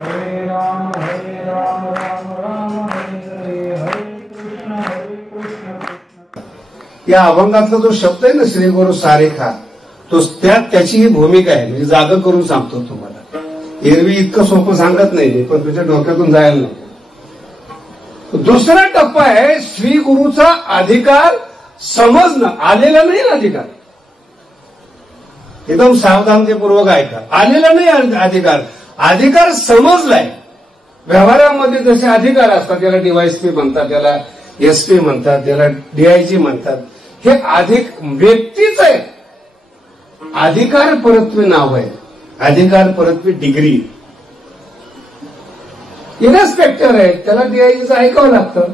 हरे राम राम राम हरे हरे, हरे कृष्ण कृष्ण। या अभंगातला जो शब्द आहे ना, श्री गुरु सारेखा, तो त्याची ही भूमिका आहे. म्हणजे जागा करून सांगतो तुम्हाला. एरवी इतकं सोपं सांगत नाही, पण तुझ्या डोक्यातून जायला नको. दुसरा टप्पा आहे श्री गुरुचा अधिकार समजणं. आलेला नाही अधिकार, एकदम सावधानतेपूर्वक ऐका. आलेला नाही अधिकार, अधिकार समजलाय. व्यवहारामध्ये जसे अधिकार असतात, त्याला डीवायएसपी म्हणतात, त्याला एसपी म्हणतात, त्याला डीआयजी म्हणतात. हे व्यक्तीच आहे. अधिकार परत्वे नाव आहे, अधिकार परत्वे डिग्री. इन्स्पेक्टर आहे, त्याला डीआयजीचं ऐकावं लागतं,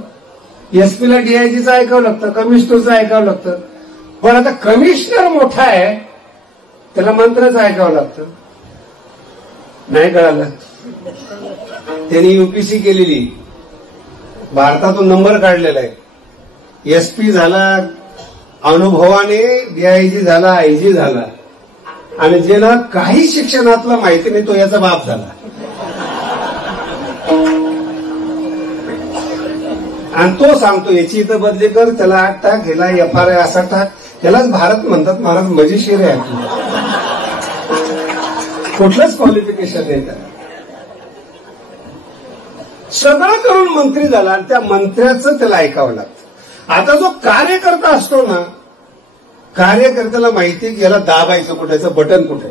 एसपीला डीआयजीचं ऐकावं लागतं, कमिशनरचं ऐकावं लागतं. पण आता कमिशनर मोठा आहे, त्याला मंत्र्याचं ऐकावं लागतं. नाही कळालं? त्यांनी यूपीसी केलेली, भारतातून नंबर काढलेला आहे. एसपी झाला अनुभवाने, डीआयजी झाला, आयजी झाला. आणि ज्याला काही शिक्षणातला माहिती नाही तो याचा बाप झाला. आणि तो सांगतो याची इथं बदली कर, त्याला 8 टाक, ह्याला FRI असा टाक. त्यालाच भारत म्हणतात. महाराज मजेशीर आहे आपलं, कुठलंच क्वालिफिकेशन नाही त्याला. सगळं करून मंत्री झाला आणि त्या मंत्र्याचं त्याला ऐकावं लागतं. आता जो कार्यकर्ता असतो ना, कार्यकर्त्याला माहिती की याला दाबायचं कुठेचं, बटन कुठे.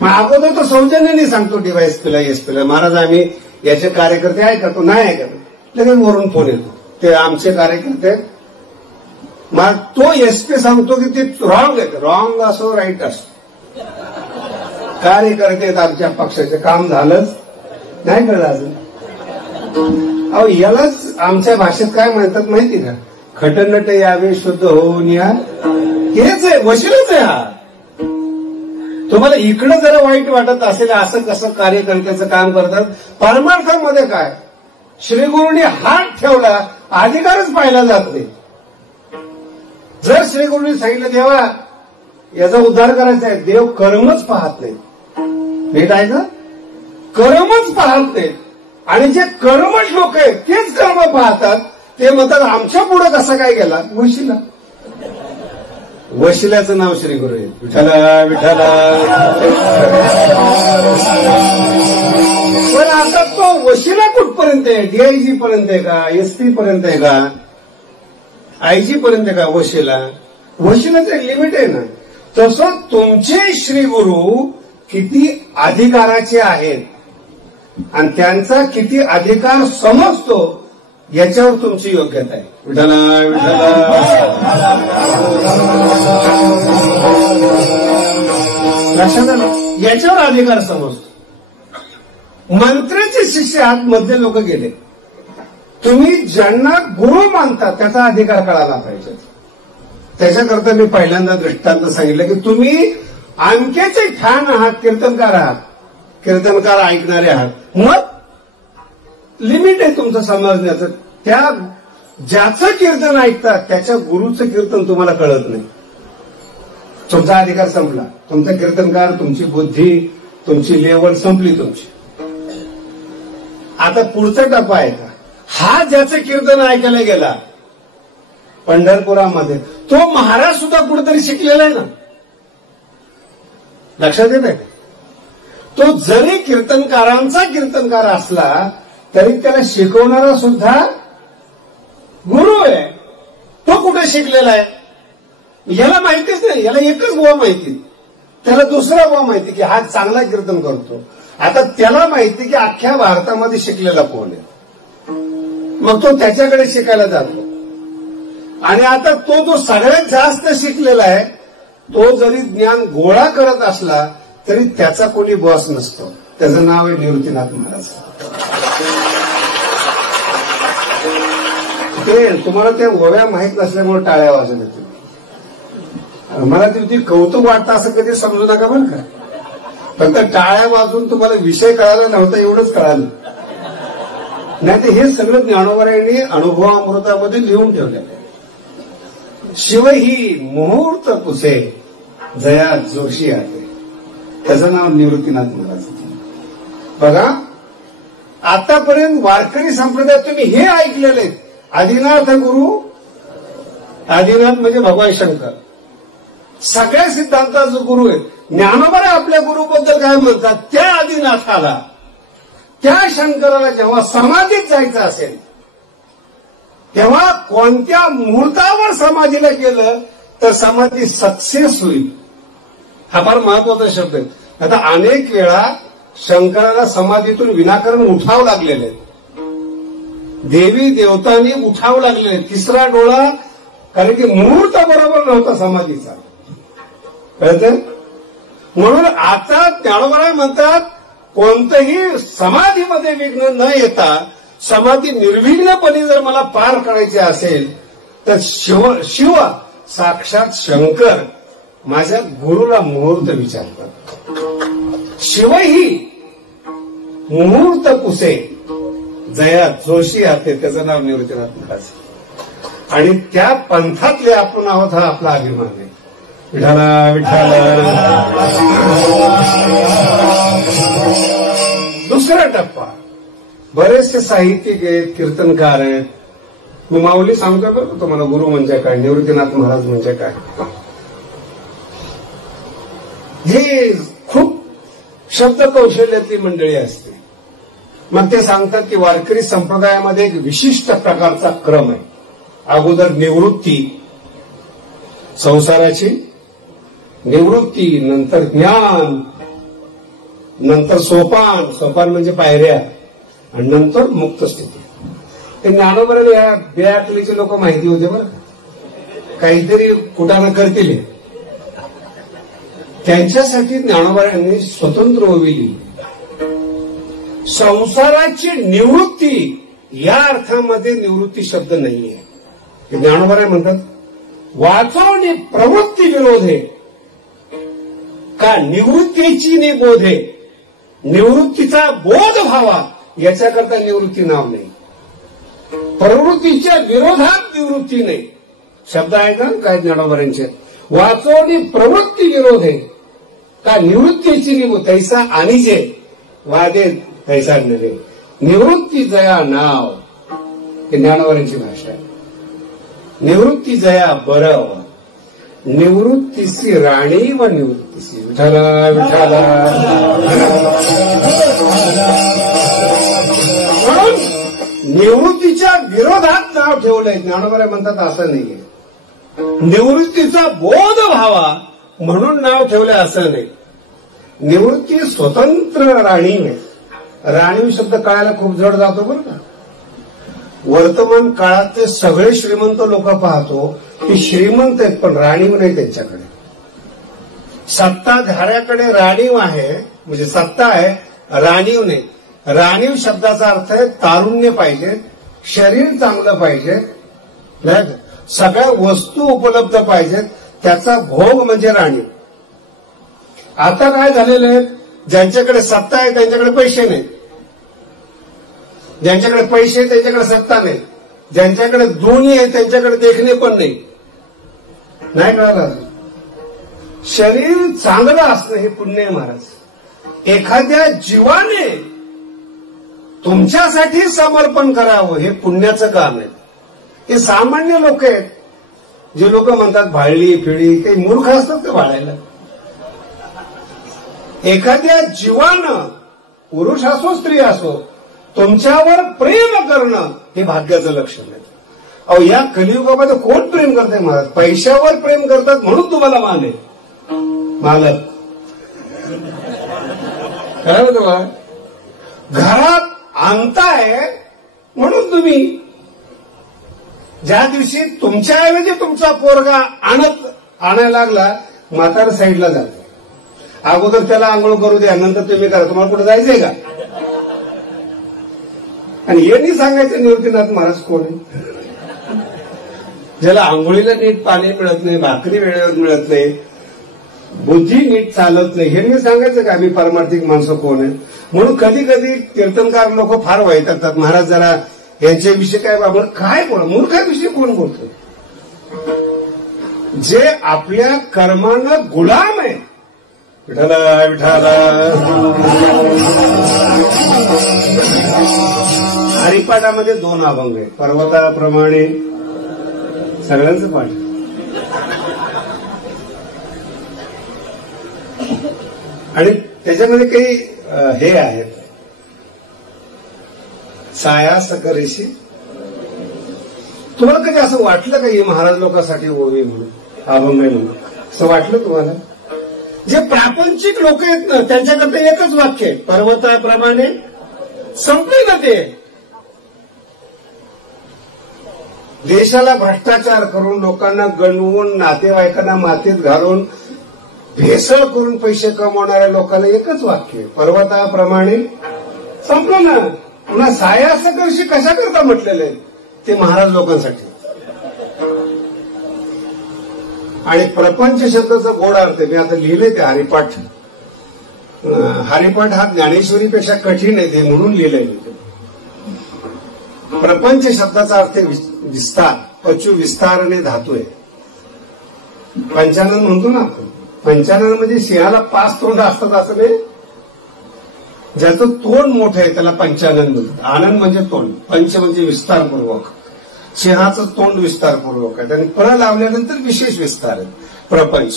मग अगोदर तो सौजन्याने सांगतो डीवायएसपीला, एसपीला, महाराज आम्ही याचे कार्यकर्ते ऐकतो, नाही ऐकतो. लगेच वरून फोन येतो, ते आमचे कार्यकर्ते. मग तो एसपी सांगतो की ते रॉंग आहे. रॉंग असो राईट असो, कार्यकर्ते आमच्या पक्षाचे, काम झालंच नाही कळलं अजून. अहो यालाच आमच्या भाषेत काय म्हणतात माहिती का? खटनट यावे शुद्ध होऊन या. हेच आहे, वशीलच आहे हा. तुम्हाला इकडं जरा वाईट वाटत असेल, असं कसं कार्यकर्त्याचं काम करतात, परमार्थामध्ये काय? श्रीगुरूंनी हात ठेवला, अधिकारच पाहिला जात नाही. जर श्रीगुरूंनी सांगितलं देवा याचा उद्धार करायचा आहे, देव कर्मच पाहत नाही. नीट आहे का? कर्मच पाहत नाही. आणि जे कर्मच लोक आहेत तेच कर्म पाहतात. ते म्हणतात आमच्या पुढे कसा काय गेला? वशिला. वशिल्याचं नाव श्रीगुरू आहे. विठ्ठला विठ्ठला. पण आता तो वशिला कुठपर्यंत आहे? डीआयजी पर्यंत आहे का? एसपी पर्यंत आहे का? आयजी पर्यंत आहे का वशिला? वशिलाचं एक लिमिट आहे ना. तसं तुमचे श्रीगुरू किती अधिकाराचे आहेत आणि त्यांचा किती अधिकार समजतो याच्यावर तुमची योग्यता आहे. विठ्ठला विठ्ठला. लक्षात आलं? याच्यावर अधिकार समजतो. मंत्र्याचे शिष्य आत मधले लोक गेले. तुम्ही ज्यांना गुरु मानता त्याचा अधिकार कळाला पाहिजे. त्याच्याकरता मी पहिल्यांदा दृष्टांत सांगितलं की तुम्ही आणखीचे ठाण आहात, कीर्तनकार आहात, कीर्तनकार ऐकणारे आहात. मग लिमिट आहे तुमचं समजण्याचं. त्या ज्याचं कीर्तन ऐकतात त्याच्या गुरुचं कीर्तन तुम्हाला कळत नाही. तुमचा अधिकार संपला. तुमचा कीर्तनकार, तुमची बुद्धी, तुमची लेवल संपली तुमची. आता पुढचा टप्पा आहे का? हा ज्याचं कीर्तन ऐकायला गेला पंढरपुरामध्ये, तो महाराज सुद्धा कुठेतरी शिकलेला आहे ना. लक्षात येत आहे? तो जरी कीर्तनकारांचा कीर्तनकार असला तरी त्याला शिकवणारा सुद्धा गुरु आहे. तो कुठे शिकलेला आहे? याला माहितीच नाही. याला एकच बुवा माहिती, त्याला दुसरा बुवा माहिती की हा चांगला कीर्तन करतो. आता त्याला माहिती की अख्ख्या भारतामध्ये शिकलेला कोण आहे. मग तो त्याच्याकडे शिकायला जातो. आणि आता तो जो सगळ्यात जास्त शिकलेला आहे, तो जरी ज्ञान गोळा करत असला तरी त्याचा कोणी बॉस नसतो. त्याचं नाव आहे निवृत्तीनाथ महाराज. ते तुम्हाला त्या ओव्या माहीत नसल्यामुळे टाळ्या वाजत होते. मला ती कौतुक वाटतं असं कधी समजू नका बरं का. फक्त टाळ्या वाजून तुम्हाला विषय कळाला नव्हता एवढंच कळालं. नाही तर हे सगळं ज्ञानोबरायांनी अनुभवामृतामध्ये लिहून ठेवलेलं आहे. शिव ही मुहूर्त पुसे जया जोशी आहे. त्याचं नाव निवृत्तीनाथ महाराज. बघा, आतापर्यंत वारकरी संप्रदायात तुम्ही हे ऐकलेले आहेत, आदिनाथ गुरु, आदिनाथ म्हणजे भगवान शंकर, सगळ्या सिद्धांताचा गुरु आहे. ज्ञानोबा आपल्या गुरुबद्दल काय म्हणतात, त्या आदिनाथाला, त्या शंकराला जेव्हा समाधीत जायचं असेल तेव्हा कोणत्या मुहूर्तावर समाधीला गेलं तर समाधी सक्सेस होईल. हा फार महत्वाचा शब्द आहे. आता अनेक वेळा शंकराला समाधीतून विनाकारण उठावं लागलेलं आहे, देवी देवतांनी उठावं लागलेलं आहे, तिसरा डोळा, कारण की मुहूर्त बरोबर नव्हता समाधीचा, कळतं. म्हणून आता ज्ञानोबा म्हणतात कोणतंही समाधीमध्ये विघ्न न येता समाधी निर्विघ्नपणे जर मला पार करायची असेल तर शिव साक्षात शंकर माझ्या गुरुला मुहूर्त विचारतात. शिवही मुहूर्त पुसे जया जोशी आते, त्याचं नाव निवृत्तीनाथ महाराज, आणि त्या पंथातले आपण आहोत, हा आपला अभिमान आहे. विठाला विठाला. दुसरा टप्पा, बरेचसे साहित्यिक आहेत, कीर्तनकार आहेत. मी माऊली सांगतो बरं तुम्हाला, गुरु म्हणजे काय, निवृत्तीनाथ महाराज म्हणजे काय. हे खूप शब्द कौशल्यातली मंडळी असते. मग ते सांगतात की वारकरी संप्रदायामध्ये एक विशिष्ट प्रकारचा क्रम आहे. अगोदर निवृत्ती, संसाराची निवृत्ती, नंतर ज्ञान, नंतर सोपान, सोपान म्हणजे पायऱ्या, आणि नंतर मुक्त स्थिती. ते ज्ञानोबराला या बेअक्कलीचे लोक माहिती होते बरं का, काहीतरी कुटाणा करतील, त्यांच्यासाठी ज्ञानोबा यांनी स्वतंत्र ओवी लिहिली. संसाराची निवृत्ती या अर्थामध्ये निवृत्ती शब्द नाहीये. ज्ञानोबा म्हणतात वाचवणे प्रवृत्ती विरोधे का निवृत्तीची निबोधे, निवृत्तीचा बोध व्हावा याच्याकरता निवृत्ती नाव नाही, प्रवृत्तीच्या विरोधात निवृत्ती नाही. शब्द आहे का काय ज्ञानोबरांचे, वाचवणे प्रवृत्ती विरोधे का निवृत्तीची निबोध, तैसा आणि जे वादे तैसा नव्हे, निवृत्ती जया नाव, हे ज्ञानोबरांची भाषा आहे. निवृत्ती जया बरव, निवृत्तीसी राणी व निवृत्तीसी. विठाला विठाला. म्हणून निवृत्तीच्या विरोधात नाव ठेवलंय. ज्ञानोबा म्हणतात असं नाहीये, निवृत्तीचा बोध व्हावा म्हणून नाव ठेवलंय असं नाही. निवृत्ती स्वतंत्र राणीव आहे. राणीव शब्द कळायला खूप जड जातो बरं का. वर्तमान काळात ते सगळे श्रीमंत लोक पाहतो, ते श्रीमंत आहेत पण राणीव नाही त्यांच्याकडे. सत्ताधाऱ्याकडे राणीव आहे, म्हणजे सत्ता आहे, राणीव नाही. राणीव शब्दाचा अर्थ आहे तारुण्य पाहिजे, शरीर चांगलं पाहिजे, सगळ्या वस्तू उपलब्ध पाहिजेत, त्याचा भोग म्हणजे राणीव. आता काय झालेलं आहे, ज्यांच्याकडे सत्ता आहे त्यांच्याकडे पैसे नाही, ज्यांच्याकडे पैसे आहे त्यांच्याकडे सत्ता नाही, ज्यांच्याकडे दोन्ही आहे त्यांच्याकडे देखणे पण नाही. नाही कळालं. शरीर चांगलं असणं हे पुण्य आहे महाराज. एखाद्या जीवाने तुमच्यासाठी समर्पण करावं हे पुण्याचं काम आहे. हे सामान्य लोक आहेत, जे लोक म्हणतात भाळली फिळी, काही मूर्ख असतात ते भाळायला. एखाद्या जीवानं, पुरुष असो स्त्री असो, तुमच्यावर प्रेम करणं हे भाग्याचं लक्षण आहे. अहो या कलियुगामध्ये कोण प्रेम करते महाराज, पैशावर प्रेम करतात म्हणून तुम्हाला मान आहे. मालक काय तुम्हाला घरात आणताय म्हणून तुम्ही, ज्या दिवशी तुमच्याऐवजी तुमचा पोरगा आणायला लागला, म्हातारा साईडला जातो. अगोदर त्याला आंघोळ करू द्या, नंतर तुम्ही करा. तुम्हाला कुठे जायचंय का? आणि यांनी सांगायचं निवृत्तीनाथ महाराज कोण आहे, ज्याला आंघोळीला नीट पाणी मिळत नाही, भाकरी वेळेवर मिळत नाही, बुद्धी नीट चालत नाही, यांनी सांगायचं का आम्ही पारमार्थिक माणसं कोण आहे. म्हणून कधी कधी कीर्तनकार लोक फार वैतागतात, महाराज जरा यांच्याविषयी काय बाबा काय बोला, मूर्खाविषयी कोण बोलतो. जे आपल्या कर्मानं गुलाम आहे. विठाला विठाला. हरिपाठामध्ये 2 अभंग आहेत. पर्वताप्रमाणे सगळ्यांचं पाठ. आणि त्याच्यामध्ये काही हे आहेत, सायास करीशी. तुम्हाला कधी असं वाटलं का ही महाराज लोकांसाठी ओवी म्हणून, अभंग म्हणून असं वाटलं तुम्हाला? जे प्रापंचिक लोक आहेत ना त्यांच्याकरता एकच वाक्य आहे, पर्वताप्रमाणे. संपले ना ते. देशाला भ्रष्टाचार करून, लोकांना गणवून, नातेवाईकांना मातीत घालून, भेसळ करून पैसे कमवणाऱ्या लोकांना एकच वाक्य आहे, पर्वताप्रमाणे. संपलं ना. पुन्हा सायासकर्षी कशा करता म्हटलेले ते महाराज लोकांसाठी. आणि प्रपंच शब्दाचा गोड अर्थ मी आता लिहिले ते हरिपाठ. हरिपाठ हा ज्ञानेश्वरीपेक्षा कठीण आहे ते, म्हणून लिहिलंय. प्रपंच शब्दाचा अर्थ विस्तार, पचू विस्तार आणि धातू आहे. पंचानन म्हणतो ना आपण. पंचानन म्हणजे सिंहाला 5 तोंड असतात असं नाही. ज्याचं तोंड मोठं आहे त्याला पंचानन म्हणतात. आनंद म्हणजे तोंड, पंच म्हणजे विस्तारपूर्वक. सिंहाचं तोंड विस्तारपूर्वक आहे आणि पर लावल्यानंतर विशेष विस्तार आहे. प्रपंच.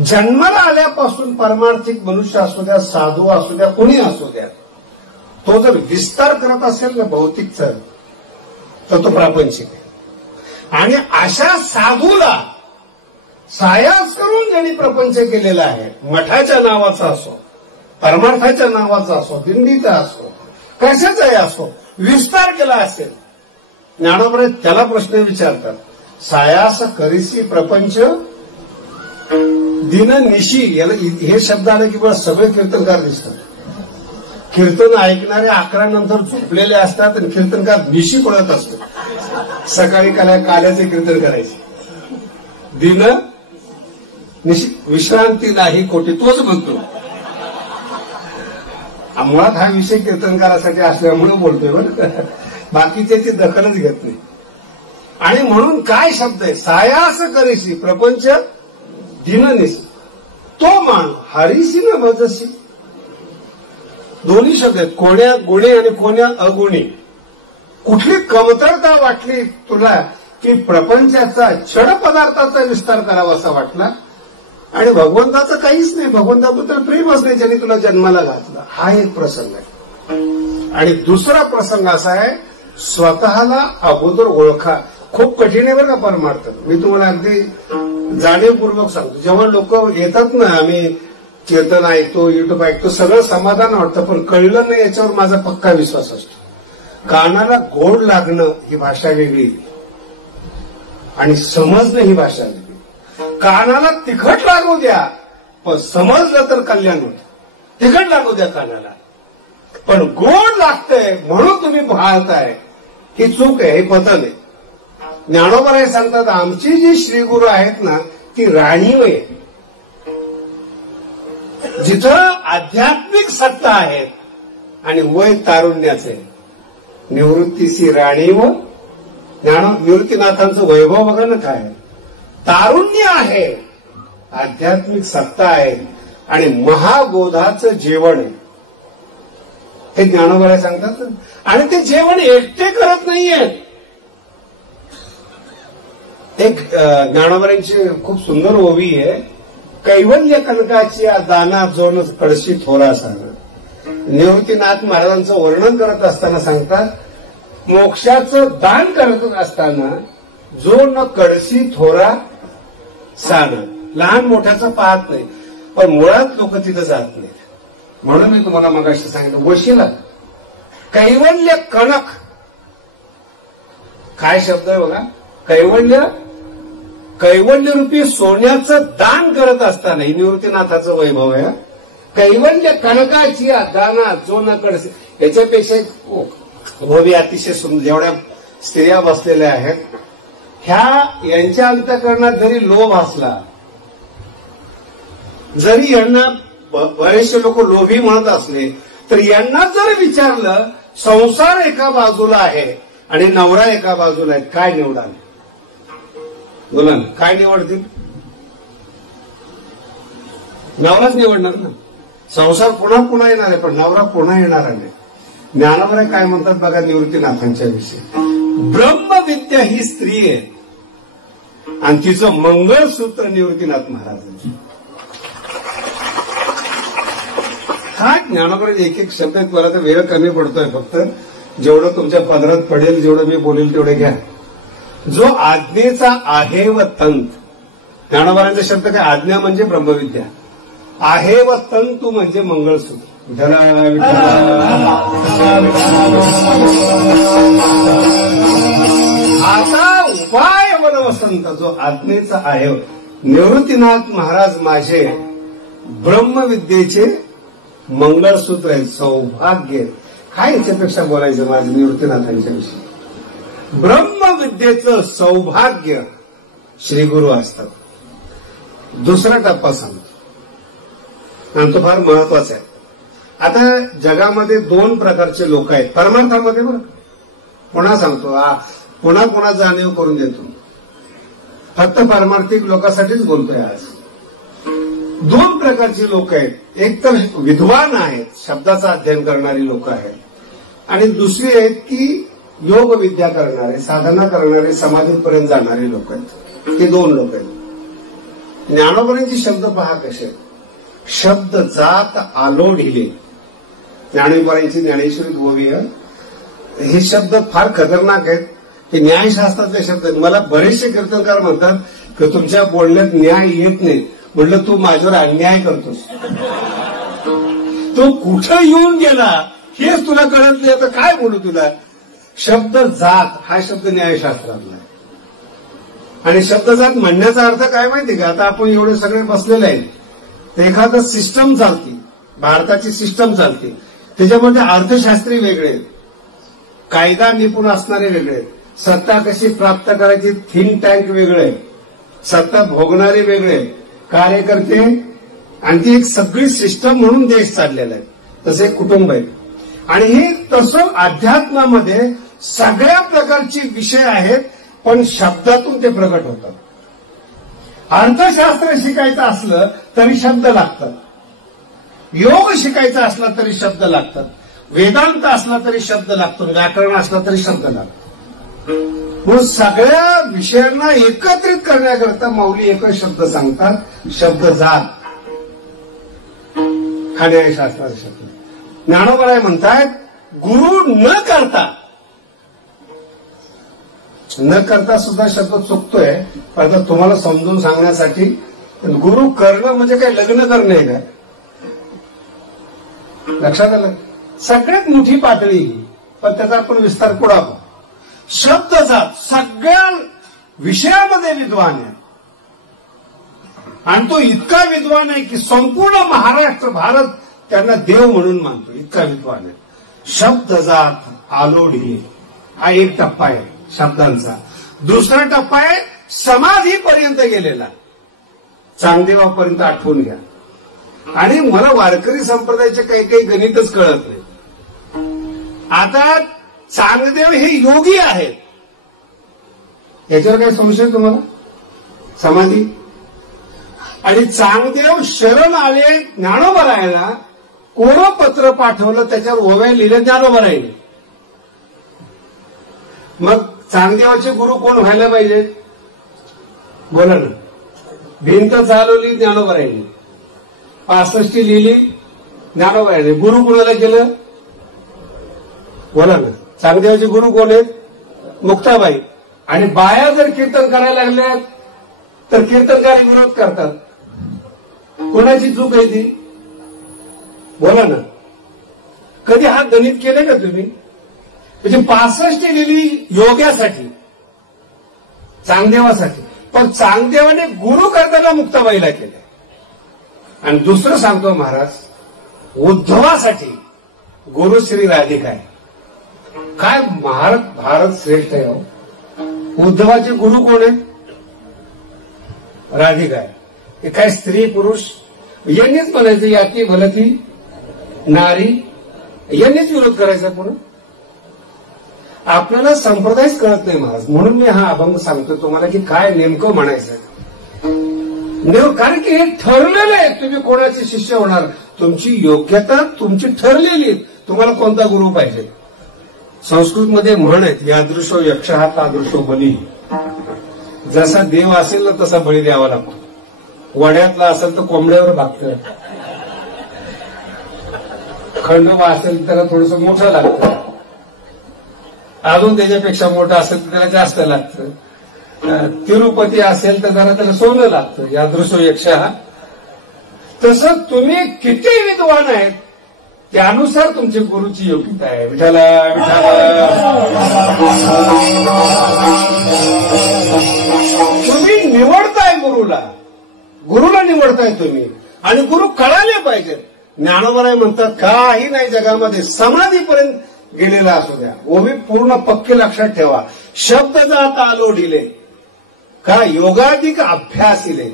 जन्माला आल्यापासून परमार्थिक मनुष्य असू द्या, साधू असू द्या, कोणी असू द्या, तो जर विस्तार करत असेल ना भौतिकचा, तर तो प्रापंचिक आहे. आणि अशा साधूला सायास करून ज्यांनी प्रपंच केलेला आहे, मठाच्या नावाचा असो, परमार्थाच्या नावाचा असो, दिंडीचा असो, कशाचाही असो, विस्तार केला असेल. ज्ञानोबा त्याला प्रश्न विचारतात, सायास करीसी प्रपंच दिन निशी. याला हे शब्द आले की सगळे कीर्तनकार दिसतात. कीर्तन ऐकणारे 11 नंतर झोपलेले असतात आणि कीर्तनकार निशी पडत असतात. सकाळी काल्याचे कीर्तन करायचे. दिन निशी, विश्रांती नाही कोटी, तोच म्हणतो. मुळात हा विषय कीर्तनकारासाठी असल्यामुळे बोलतोय बरं, बाकी त्याची दखलच घेत नाही. आणि म्हणून काय शब्द आहे, सायास करीसी प्रपंच दिननिस. तो मान हरिसी न भजसी. दोन्ही शब्द आहेत, कोण्या गुणे आणि कोण्या अगुणी. कुठली कमतरता वाटली तुला की प्रपंचाचा छड पदार्थाचा विस्तार करावा असा वाटला, आणि भगवंताचं काहीच नाही, भगवंताबद्दल प्रेमच नाही ज्यांनी तुला जन्माला घातला. हा एक प्रसंग आहे. आणि दुसरा प्रसंग असा आहे, स्वतःला अगोदर ओळखा. खूप कठीण आहे बरं का परमार्थ. मी तुम्हाला अगदी जाणीवपूर्वक सांगतो. जेव्हा लोक येतात ना, आम्ही कीर्तन ऐकतो, युट्यूब ऐकतो, सगळं समाधान वाटतं, पण कळलं नाही याच्यावर माझा पक्का विश्वास असतो. कानाला गोड लागणं ही भाषा वेगळी आणि समजणं ही भाषा वेगळी. कानाला तिखट लागू द्या, पण समजलं तर कल्याण होतं. तिखट लागू द्या कानाला, पण गोड लागतंय म्हणून तुम्ही भाळताय, ही चूक आहे, हे पतन आहे. ज्ञानोबा हे सांगतात, आमची जी श्रीगुरु आहेत ना ती राणीव आहे. जिथं आध्यात्मिक सत्ता आहेत आणि वय तारुण्याचे, निवृत्तीसी राणीव. निवृत्तीनाथांचं वैभव बघा ना काय, तारुण्य आहे, आध्यात्मिक सत्ता आहे आणि महाबोधाचं जेवण आहे. हे ज्ञानोबा सांगतात. आणि ते जेवण एकटे करत नाहीये. एक ज्ञानोबांची खूप सुंदर ओवी आहे, कैवल्य कनकाची दाना जोन कळशी थोरा सांग. निवृत्तीनाथ महाराजांचं वर्णन करत असताना सांगतात, मोक्षाचं दान करत असताना जो न कळशी थोरा सांग. लहान मोठ्याचं पाहत नाही, पण मुळात लोक तिथं जात नाहीत. म्हणून मी तुम्हाला मगाशी सांगितलं, वशिला कैवल्य कणक. काय शब्द आहे बघा, कैवल्य. कैवल्यरूपी सोन्याचं दान करत असताना ही निवृत्तीनाथाचं वैभव आहे. कैवल्य कणकाची दाना जो न कळशी. याच्यापेक्षा ओवी अतिशय सुंदर. जेवढ्या स्त्रिया बसलेल्या आहेत, यांच्या अंतःकरणात जरी लोभ असला, जरी यांना बरेचसे लोक लोभी म्हणत असले, तर यांना जर विचारलं, संसार एका बाजूला आहे आणि नवरा एका बाजूला आहे, काय निवडाल? बोला ना, काय निवडतील? नवराच निवडणार ना. संसार पुन्हा पुन्हा येणार आहे, पण नवरा पुन्हा येणार नाही. ज्ञानोबराय काय म्हणतात बघा निवृत्तीनाथांच्या विषयी, ब्रह्मविद्या ही स्त्री आहे आणि तिचं मंगळसूत्र निवृत्तीनाथ महाराजांचं. हा ज्ञानोबराय एक एक शब्द आहेत. मला तर वेळ कमी पडतोय, फक्त जेवढं तुमच्या पदरात पडेल जेवढं मी बोलेल तेवढे घ्या. जो आज्ञेचा आहे व तंत, ज्ञानोबरायांचा शब्द काय, आज्ञा म्हणजे ब्रह्मविद्या, आहे व तंतू म्हणजे मंगळसूत्र. आता उपाय वनवसंत, जो आज्ञेचा आहे. निवृत्तीनाथ महाराज माझे ब्रह्मविद्येचे मंगळसूत्र आहे, सौभाग्य. काय याच्यापेक्षा बोलायचं माझं निवृत्तीनाथांच्या विषयी. ब्रह्मविद्येचं सौभाग्य श्री गुरु असतात. दुसरा टप्पा सांगतो आणि तो फार महत्वाचा आहे. आता जगामध्ये 2 प्रकारचे लोक आहेत परमार्थामध्ये. बरं पुन्हा सांगतो, पुन्हा पुन्हा जाणीव करून देतो, फक्त पारमार्थिक लोकांसाठीच बोलतोय आज. 2 प्रकारचे लोक आहेत. एक तर विद्वान आहेत, शब्दाचं अध्ययन करणारी लोक आहेत, आणि दुसरी आहेत की योग विद्या करणारे, साधना करणारे, समाधीपर्यंत जाणारे लोक आहेत. ते 2 लोक आहेत. ज्ञानोबरायांचे शब्द पहा कसे आहेत. शब्द जात आलो ढिले, ज्ञानोबरायांची ज्ञानेश्वरीत ओवी. हे शब्द फार खतरनाक आहेत. हे न्यायशास्त्रातले शब्द आहेत. मला बरेचसे कीर्तनकार म्हणतात की तुमच्या बोलण्यात न्याय येत नाही. म्हटलं तू माझ्यावर अन्याय करतोस. तो कुठं येऊन गेला हेच तुला कळत नाही, आता काय बोलू तुला. शब्द जात हा शब्द न्यायशास्त्रातला आहे. आणि शब्द जात म्हणण्याचा अर्थ काय माहिती का, आता आपण एवढे सगळे बसलेले आहेत, तर एखादं सिस्टम चालते, भारताची सिस्टम चालते, त्याच्यामध्ये अर्थशास्त्री वेगळे आहेत, कायदा निपुण असणारे वेगळे आहेत, सत्ता कशी प्राप्त करायची थिंक टँक वेगळे, सत्ता भोगणारे वेगळे, कार्यकर्ते, आणि ती एक सगळी सिस्टम म्हणून देश चाललेला आहे. तसे एक कुटुंब आहे. आणि हे तसं अध्यात्मामध्ये सगळ्या प्रकारचे विषय आहेत, पण शब्दातून ते प्रगट होतात. अर्थशास्त्र शिकायचं असलं तरी शब्द लागतात, योग शिकायचा असला तरी शब्द लागतात, वेदांत असला तरी शब्द लागतो, व्याकरण असला तरी शब्द लागतो. म्हणून सगळ्या विषयांना एकत्रित करण्याकरता माऊली एकच शब्द सांगतात, शब्द जात. हा न्यायशास्त्राचा शब्द. ज्ञानोबराय म्हणतात गुरु न करता सुद्धा शब्द चुकतोय, पण आता तुम्हाला समजून सांगण्यासाठी. गुरु करणं म्हणजे काय, लग्न करणे आहे का? लक्षात आलं. सगळ्यात मोठी पातळी, पण त्याचा आपण विस्तार पुढे आपण. शब्द जात सगळ्या विषयामध्ये विद्वान आहे, आणि तो इतका विद्वान आहे की संपूर्ण महाराष्ट्र भारत त्यांना देव म्हणून मानतो, इतका विद्वान आहे. शब्द जात आलोढी हा एक टप्पा आहे शब्दांचा. दुसरा टप्पा आहे समाधीपर्यंत गेलेला, चांगदेवापर्यंत आठवून घ्या. आणि मला वारकरी संप्रदायाचे काही काही गणितच कळत नाही. आता चांगदेव हे योगी आहेत, याच्यावर काही संशय तुम्हाला? समाधी. आणि चांगदेव शरण आले ज्ञानोबरायाला, कोरं पत्र पाठवलं, त्याच्यावर ओव्या लिहिल्या ज्ञानोबरायाने. मग चांगदेवाचे गुरु कोण व्हायला पाहिजे? बोला ना. भिंत चालवली ज्ञानोबरायाने, 65 लिहिली ज्ञानोबरायाने. गुरु कोणाला केलं? बोला ना. चांगदेवाचे गुरु कोण आहेत? मुक्ताबाई. आणि बाया जर कीर्तन करायला लागल्या तर कीर्तनकारी विरोध करतात. कोणाची चूक आहे ती? बोला ना. कधी हा गणित केले का तुम्ही? म्हणजे 65 लिहिली योग्यासाठी, चांगदेवासाठी, पण चांगदेवाने गुरु करताना मुक्ताबाईला केलं. आणि दुसरं सांगतो महाराज, उद्धवासाठी गुरु श्री राधिका आहे. काय भारत श्रेष्ठ आहे हो. उद्धवाचे गुरु कोण आहे? राधिका आहे. हे काय स्त्री पुरुष यांनीच म्हणायचं, याची भलती नारी, यांनीच विरोध करायचा. पुन्हा आपल्याला संप्रदायच कळत नाही महाराज. म्हणून मी हा अभंग सांगतो तुम्हाला की काय नेमकं म्हणायचं. कारण की हे ठरलेलं आहे तुम्ही कोणाचे शिष्य होणार. तुमची योग्यता तुमची ठरलेली. तुम्हाला कोणता गुरु पाहिजे. संस्कृतमध्ये म्हण आहेत, यादृशो यक्षः तादृशो बली. जसा देव असेल ना तसा बळी द्यावा लागतो. वड्यातला असेल तर कोंबड्यावर भागतं, खंडोबा असेल त्याला थोडस मोठं लागतं, अजून त्याच्यापेक्षा मोठं असेल तर त्याला जास्त लागतं, तिरुपती असेल तर जरा त्याला सोनं लागतं. यादृशो यक्षः. तसं तुम्ही किती विद्वान आहेत त्यानुसार तुमची गुरुची योग्यता आहे. विठाला तुम्ही निवडताय गुरुला निवडताय तुम्ही. आणि गुरु कळाले पाहिजेत. ज्ञानोबराय म्हणतात काही नाही जगामध्ये समाधीपर्यंत गेलेला असू द्या, ओवी पूर्ण पक्के लक्षात ठेवा. शब्द जात आलो ढिले का योगाधिक अभ्यासिले.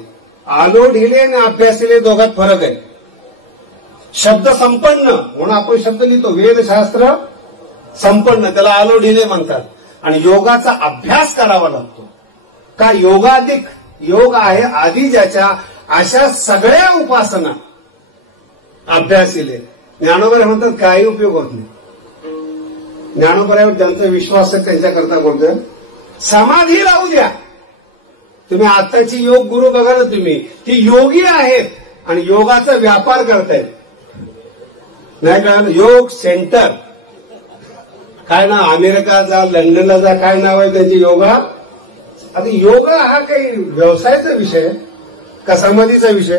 आलो ढिले आणि अभ्यासिले दोघात फरक आहे. शब्द संपन्न म्हणून आपण शब्द लिहितो, वेदशास्त्र संपन्न त्याला आलो ढिले म्हणतात. आणि योगाचा अभ्यास करावा लागतो. का योगाधिक योग आहे आधी ज्याच्या, अशा सगळ्या उपासना अभ्यासिले. ज्ञानोबराय म्हणतात काही उपयोग होत नाही. ज्ञानोबरायवर ज्यांचा विश्वास आहे त्यांच्याकरता बोलतोय, समाधी राहू द्या. तुम्ही आताची योग गुरु बघा ना, तुम्ही ती योगी आहेत आणि योगाचा व्यापार करतायत. नाही कळलं. योग सेंटर काय ना, अमेरिका जा, लंडनला जा, काय नाव आहे त्यांची. योगा. आता योगा हा काही व्यवसायाचा विषय का समाधीचा विषय.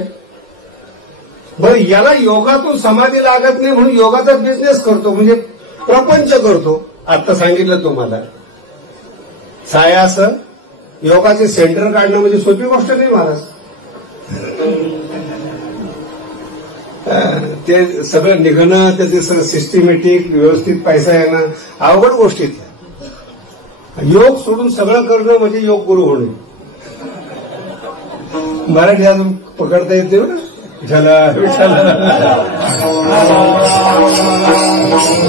बरं, याला योगातून समाधी लागत नाही म्हणून योगाचा बिझनेस करतो, म्हणजे प्रपंच करतो. आता सांगितलं तुम्हाला. सायासं योगाचे सेंटर काढणं म्हणजे सोपी गोष्ट नाही महाराज. ते सगळं निघणं, त्याचे सगळं सिस्टमॅटिक व्यवस्थित पैसा येणं अवघड गोष्टीत. योग सोडून सगळं करणं म्हणजे योग गुरु होणे. मराठी अजून पकडता येते ना.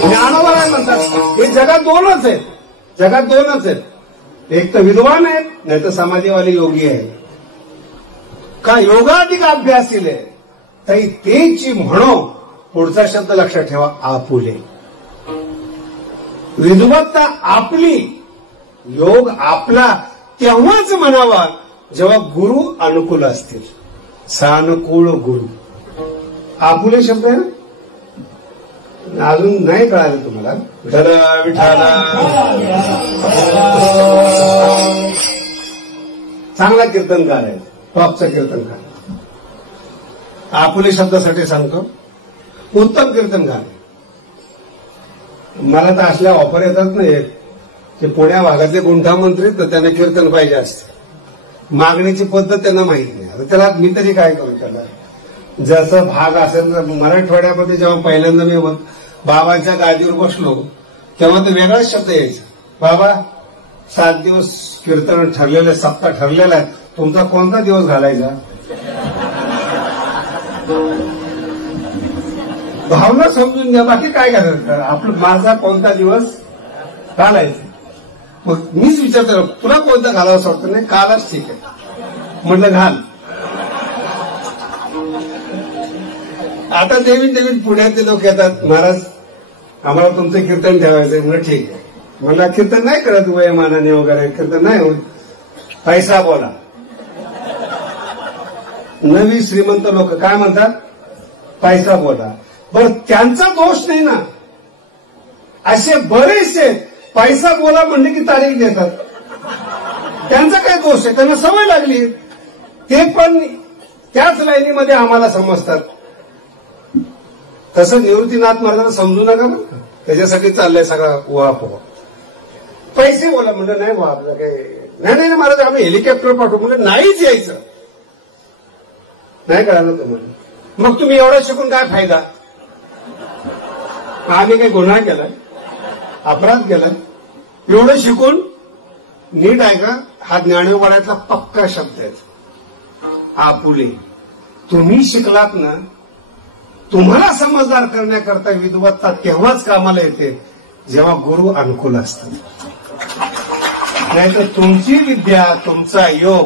ज्ञानोबराय म्हणतात हे जगात दोनच आहेत. एक तर विद्वान आहेत, नाही तर समाधीवाले योगी आहेत. का योगाधिक अभ्यासिले ताई तेची म्हणो. पुढचा शब्द लक्षात ठेवा, आपुले. विद्वत्ता आपली, योग आपला तेव्हाच म्हणावा जेव्हा गुरु अनुकूल असतील. सानुकूल गुरु. आपुले शब्द आहे ना. अजून नाही कळालं तुम्हाला. विठाला चांगला कीर्तनकार आहे, टॉपचा कीर्तनकार. आपुले शब्दासाठी सांगतो, उत्तम कीर्तनकार. मला तर असल्या ऑफर येतात ना, ते पुण्या भागातले गुंठामंत्री तर त्यांना कीर्तन पाहिजे असते. मागण्याची पद्धत त्यांना माहित नाही. आता त्याला मी तरी काय करू. त्याला जसं भाग असेल तर मराठवाड्यामध्ये जेव्हा पहिल्यांदा मी बाबांच्या गादीवर बसलो तेव्हा तर वेगळाच शब्द यायचा. बाबा 7 दिवस कीर्तन ठरलेलं, सप्ताह ठरलेला आहे, तुमचा कोणता दिवस घालायचा. भावना समजून घ्या, बाकी काय करायचं. आपलं माझा कोणता दिवस घालायचा. मग मीच विचारतो तुला कोणता घालावं वाटतं. नाही कालच ठीक आहे म्हटलं घाल. आता नवीन पुण्यातले लोक येतात, महाराज आम्हाला तुमचं कीर्तन ठेवायचंय. म्हणलं ठीक आहे. मला कीर्तन नाही करत वयमानाने वगैरे, कीर्तन नाही होत. पैसा बोला. नवी श्रीमंत लोक काय म्हणतात, पैसा बोला. बरं त्यांचा दोष नाही ना. असे बरेचसे पैसा बोला म्हणले की तारीख देतात. त्यांचा काय दोष आहे, त्यांना सवय लागली. ते पण त्याच लाईनीमध्ये आम्हाला समजतात. तसं निवृत्तीनाथ महाराजांना समजू नका बरं. त्याच्यासाठी चाललंय सगळा उहापोहा. पैसे बोला म्हणजे नाही बा आपलं काही नाही महाराज आम्ही हेलिकॉप्टर पाठवू म्हणजे नाहीच यायचं. नाही कळालं तुम्हाला. मग तुम्ही एवढं शिकून काय फायदा. आम्ही काही गुन्हा केलाय, अपराध केलाय. एवढं शिकून नीट आहे का. हा ज्ञानोबरायतला पक्का शब्द आहे. आपुले. तुम्ही शिकलात ना, तुम्हाला समजदार करण्याकरता विद्वत्ता तेव्हाच कामाला येते जेव्हा गुरु अनुकूल असतात. नाहीतर तुमची विद्या, तुमचा योग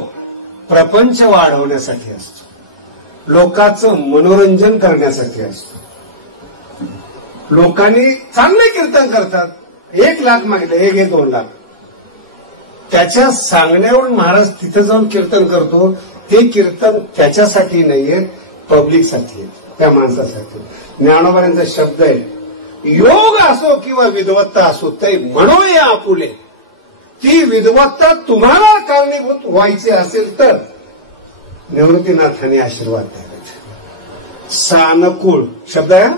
प्रपंच वाढवण्यासाठी असतो, लोकांचं मनोरंजन करण्यासाठी असतो. लोकांनी चांगले कीर्तन करतात, 1 लाख मागले, 1-2 लाख, त्याच्या सांगण्यावरून महाराज तिथे जाऊन कीर्तन करतो. ते कीर्तन त्याच्यासाठी नाहीये, पब्लिकसाठी, त्या माणसासाठी. ज्ञानोबांचा शब्द आहे, योग असो किंवा विद्वत्ता असो ते म्हणून या आपुले. ती विद्वत्ता तुम्हाला कारणीभूत व्हायची असेल तर निवृत्तीनाथांनी आशीर्वाद द्यायचा. सानुकूळ शब्द आहे,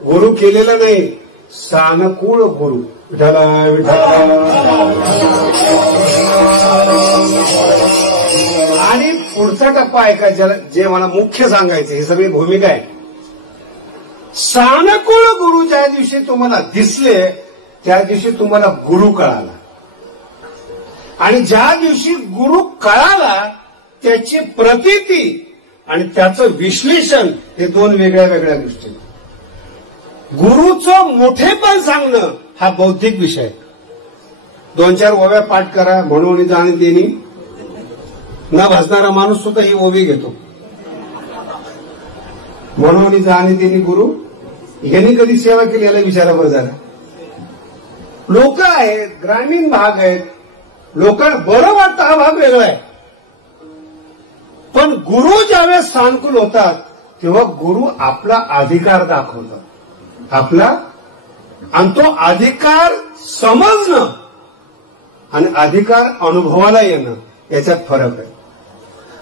गुरु केलेला नाही, सानुकूळ गुरु. विठाला विठाला. आणि पुढचा टप्पा आहे का, जे मला मुख्य सांगायचं, ही सगळी भूमिका आहे. सानुकूळ गुरु ज्या दिवशी तुम्हाला दिसले त्या दिवशी तुम्हाला गुरु कळाला, आणि ज्या दिवशी गुरु कळाला त्याची प्रतीती आणि त्याचं विश्लेषण हे 2 वेगळ्या वेगळ्या गोष्टी. गुरुचं मोठेपण सांगणं हा बौद्धिक विषय. 2-4 ओव्या पाठ करा, म्हणून जाणे देणी न भासणारा माणूस सुद्धा ही ओवी घेतो. म्हणून जाणे देणी गुरु, यांनी कधी सेवा केली याला विचारा बरं झाला. लोक आहेत, ग्रामीण भाग आहेत, लोकांना बरं वाटतं, हा भाग वेगळा आहे. पण गुरु ज्यावेळेस सानुकूल होतात तेव्हा गुरु आपला अधिकार दाखवतात, आपला, आणि तो अधिकार समजणं आणि अधिकार अनुभवाला येणं याच्यात फरक आहे.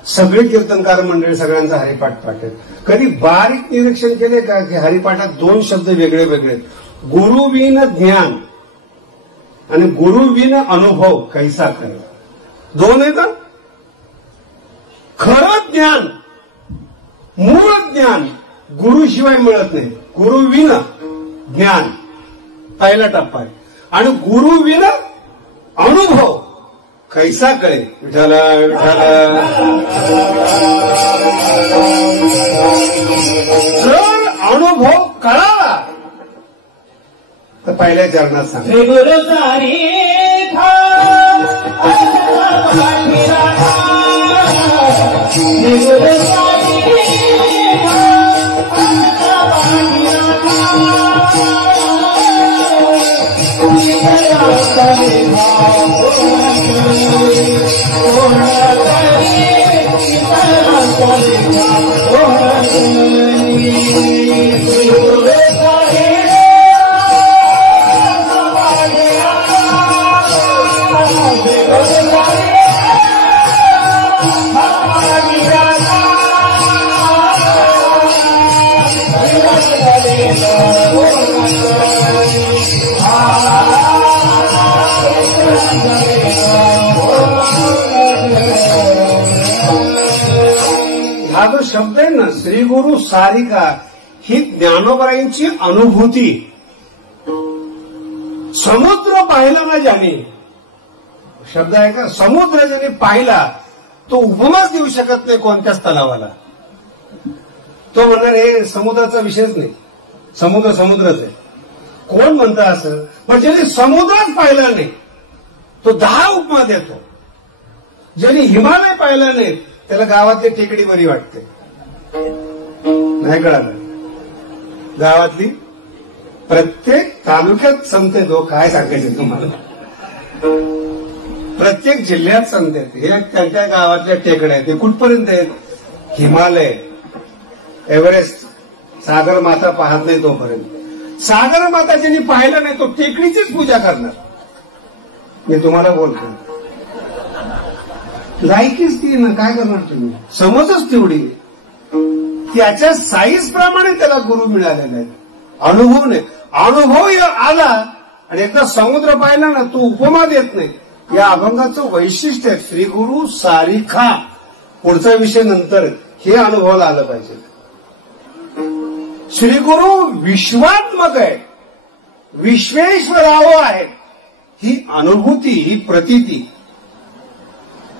सगळे कीर्तनकार मंडळी सगळ्यांचा हरिपाठ पाठ आहे. कधी बारीक निरीक्षण केले का की हरिपाठात 2 शब्द वेगळे वेगळे, गुरुविन ज्ञान आणि गुरुविन अनुभव कैसा करे, 2 आहे का. खरं ज्ञान, मूळ ज्ञान गुरुशिवाय मिळत नाही. गुरुविन ज्ञान पहिला टप्पा आहे, आणि गुरुविन अनुभव कैसा कळे. विठाला विठाला. जर अनुभव कळाला तर पहिल्या चरणात सांग, हा जो शब्द आहे ना, श्री गुरु सारिका, ही ज्ञानोबाईंची अनुभूती. समुद्र पाहिला ना ज्याने, शब्द आहे का, समुद्र ज्याने पाहिला तो उपमाच देऊ शकत नाही कोणत्याच तलावाला. तो म्हणणार हे समुद्राचा विषयच नाही, समुद्र समुद्रच आहे. कोण म्हणतं असं, पण ज्याने समुद्रच पाहिला नाही तो 10 उपमा देतो. ज्याने हिमालय पाहिला नाही त्याला गावातली टेकडी बरी वाटते. नाही कळालं, गावातली प्रत्येक तालुक्यात संत आहेत. काय सांगायचे तुम्हाला, प्रत्येक जिल्ह्यात संत आहेत. हे त्यांच्या गावातल्या टेकड्या आहेत. ते कुठपर्यंत आहेत, हिमालय, एव्हरेस्ट. सागर माता पाहत नाही तोपर्यंत. सागर माता ज्यांनी पाहिलं नाही तो टेकडीचीच पूजा करणार. मी तुम्हाला बोलतो, लायकीच ती ना, काय करणार तुम्ही, समजच तेवढी. त्याच्या साईज प्रमाणे त्याला गुरु मिळालेला आहे. अनुभव नाही, अनुभव आला आणि एकदा समुद्र पाहिला ना तो उपमा देत नाही. या अभंगाचं वैशिष्ट्य आहे, श्री गुरु सारिका. पुढचा विषय नंतर, हे अनुभवाला आलं पाहिजे. श्री गुरु विश्वात्मक आहे, विश्वेश्वराव आहे. ही अनुभूती, ही प्रतीती.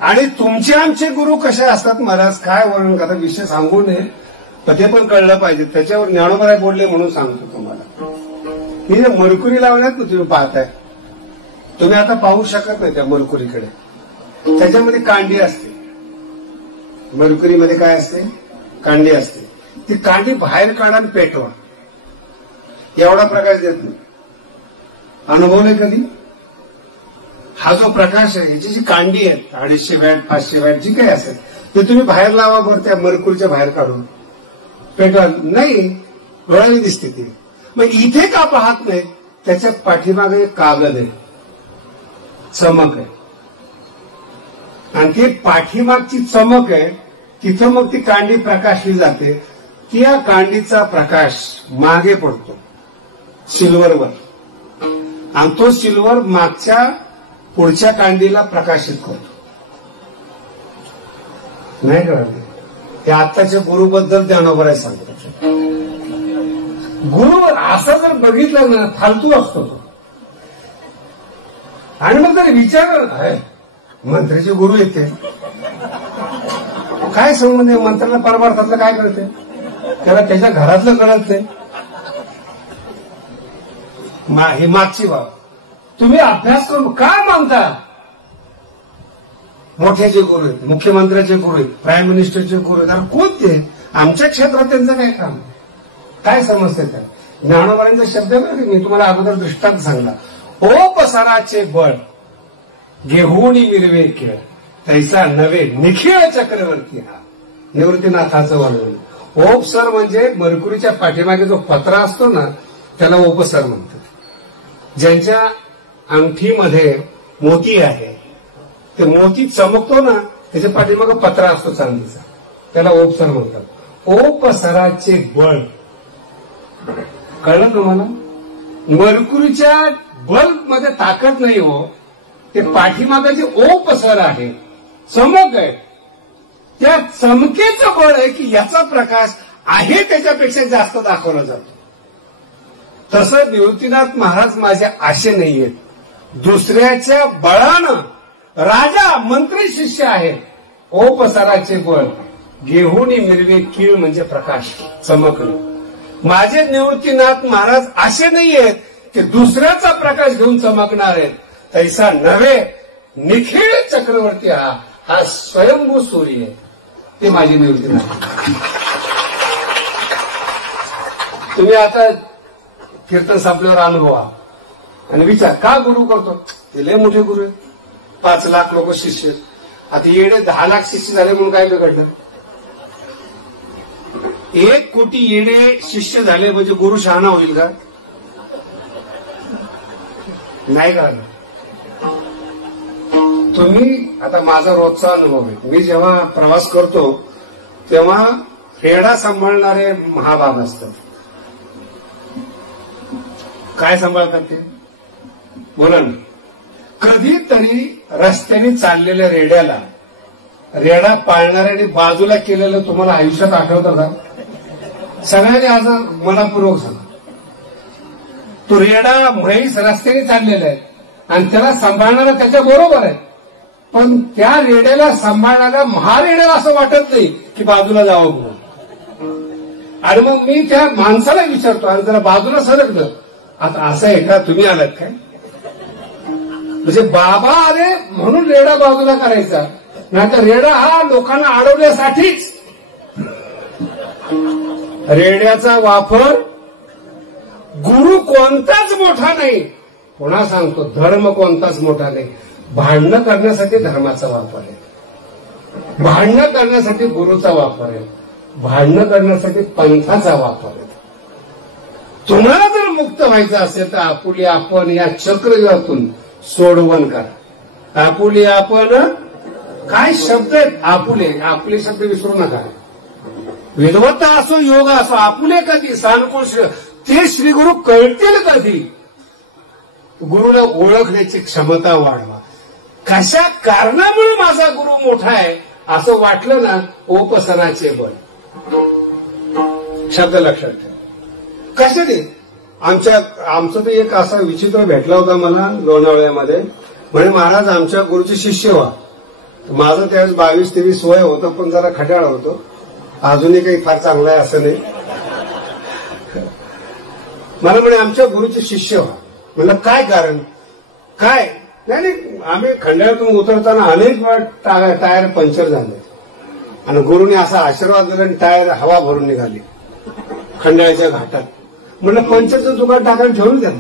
आणि तुमचे आमचे गुरु कसे असतात महाराज, काय वर्णन करतात, विषय सांगू नये, तर ते पण कळलं पाहिजे. त्याच्यावर ज्ञानोबा बोलले म्हणून सांगतो तुम्हाला. ही जे मरकुरी लावण्यात ना तुम्ही पाहताय, तुम्ही आता पाहू शकत नाही त्या मरकुरीकडे. त्याच्यामध्ये कांडी असते, मरकुरीमध्ये काय असते? कांडी असते. ती कांडी बाहेर काढा आणि पेटवा. एवढा प्रकाश देत नाही. अनुभवले कधी? हा जो प्रकाश आहे, याची जी कांडी आहे 250 वॅट 500 वॅट जी काही असेल ते तुम्ही बाहेर लावा बरं, त्या मरकुरीच्या बाहेर काढून पेटवा. नाही, डोळ्याने दिसते ती. मग इथे का पाहत नाही? त्याच्या पाठीमागे एक कागद आहे, चमक आहे, आणि ती पाठीमागची चमक आहे, तिथं मग ती कांडी प्रकाशली जाते. त्या कांडीचा प्रकाश मागे पडतो सिल्वरवर, आणि तो सिल्वर मागच्या पुढच्या कांडीला प्रकाशित करतो. नाही कळलं? ते आत्ताच्या गुरुबद्दल ज्ञानोबराय सांगतात. गुरु असा जर बघितलं ना, फालतू असतो तो. आणि मग तरी विचार करत आहे, मंत्र्याचे गुरु येते, काय संबंध आहे? मंत्र्याला परमार्थातलं काय कळते? त्याला त्याच्या घरातलं कळत नाही. ही मागची बाब. तुम्ही अभ्यास करून काय मानता? मोठ्याचे गुरु आहेत, मुख्यमंत्र्याचे गुरु आहेत, प्राईम मिनिस्टरचे गुरु आहेत. अरे कोणते? आमच्या क्षेत्रात त्यांचं काय काम? काय समजते त्या? ज्ञानोबांचा शब्द आहे, मी तुम्हाला अगोदर दृष्टांत सांगला. ओ पसाराचे बळ घेऊन मिरवे खेळ तैसा नवे निखिळ चक्रवर्ती. हा निवृत्तीनाथाचं वर्णन. ओपसर म्हणजे मरकुरीच्या पाठीमागे जो पत्रा असतो ना, त्याला ओपसर म्हणतात. ज्यांच्या अंगठीमध्ये मोती आहे, ते मोती चमकतो ना, त्याच्या पाठीमागे पत्रा असतो चांदीचा, त्याला ओपसर म्हणतात. ओपसराचे बळ. कळलं तुम्हाला? मरकुरीच्या बल्ब मध्ये ताकद नाही हो, ते पाठीमागे जे ओपसर आहे, चमक आहे, त्या चमकेचं बळ आहे की याचा प्रकाश आहे त्याच्यापेक्षा जास्त दाखवला जातो. तसं निवृत्तीनाथ महाराज माझे आशे नाहीयेत. दुसऱ्याच्या बळानं राजा मंत्री शिष्य आहे. ओपसराचे बळ घेऊन मिरवे कीळ म्हणजे प्रकाश, चमकणं. माझे निवृत्तीनाथ महाराज असे नाहीयेत की दुसऱ्याचा प्रकाश घेऊन चमकणार आहेत. तैसा नव्हे निखिळ चक्रवर्ती. हा स्वयंभू सूर्य आहे, ते माझी निवृत्तीनाथ. तुम्ही आता कीर्तन संपल्यावर अनुभवा आणि विचार, का गुरु करतो? ते लय मोठे गुरु आहेत, 5 लाख लोक शिष्य. आता येडे 10 लाख शिष्य झाले म्हणून काय बिघडलं? 1 कोटी येडे शिष्य झाले म्हणजे गुरु शहाणा होईल का? नाही का? तुम्ही आता माझा रोजचा अनुभव आहे. मी जेव्हा प्रवास करतो तेव्हा रेडा सांभाळणारे महाभाग असतात. काय सांभाळतात ते? बोला ना. कधीतरी रस्त्याने चाललेल्या रेड्याला रेडा पाळणाऱ्याने बाजूला केलेलं तुम्हाला आयुष्यात आठवतं का? सगळ्यांनी आज मनापूर्वक सांगा. तो रेडा म्हैस रस्त्याने चाललेला आहे आणि त्याला सांभाळणारा त्याच्या बरोबर आहे, पण त्या रेड्याला सांभाळणारा महारेड्याला असं वाटत नाही की बाजूला जावं म्हणून. आणि मग मी त्या माणसाला विचारतो, आणि जरा बाजूला सरकलं. आता असं आहे का? तुम्ही आलात काय? म्हणजे बाबा आले म्हणून रेडा बाजूला करायचा, नाहीतर रेडा हा लोकांना अडवण्यासाठीच. रेड्याचा वापर गुरु कोणताच मोठा नाही. पुन्हा सांगतो, धर्म कोणताच मोठा नाही. भांडणं करण्यासाठी धर्माचा वापर आहे, भांडणं करण्यासाठी गुरुचा वापर आहे, भांडणं करण्यासाठी पंथाचा वापर आहे. तुम्हाला जर मुक्त व्हायचं असेल तर आपुली आपण या चक्रव्यूहातून सोडवण करा. आपुली आपण, काय शब्द आहेत आपुले? आपुले शब्द विसरू नका. विद्वत्ता असो, योग असो, आपुले कधी सानुकूल ते श्रीगुरु कळतील कधी? गुरुला ओळखण्याची क्षमता वाढवा. कशा कारणामुळे माझा गुरु मोठा आहे असं वाटलं ना, ओपसनाचे बळ. शब्द लक्षात ठेवा. कशाने? आमचं तर एक असा विचित्र भेटला होता मला लोणावळ्यामध्ये. म्हणजे महाराज आमच्या गुरुचे शिष्य व्हा. माझं त्यावेळेस 22-23 वय होतं, पण जरा खट्याळ होतो. अजूनही काही फार चांगलं आहे असं नाही. मला म्हणे आमच्या गुरुचे शिष्य व्हा. म्हणलं काय कारण? काय नाही, आम्ही खंडाळ्यातून उतरताना अनेक वेळा टायर पंक्चर झाले. आणि गुरुने असा आशीर्वाद दिला आणि टायर हवा भरून निघाली खंडाळ्याच्या घाटात. म्हणलं पंचाचं दुकान टाकायला ठेवून द्या.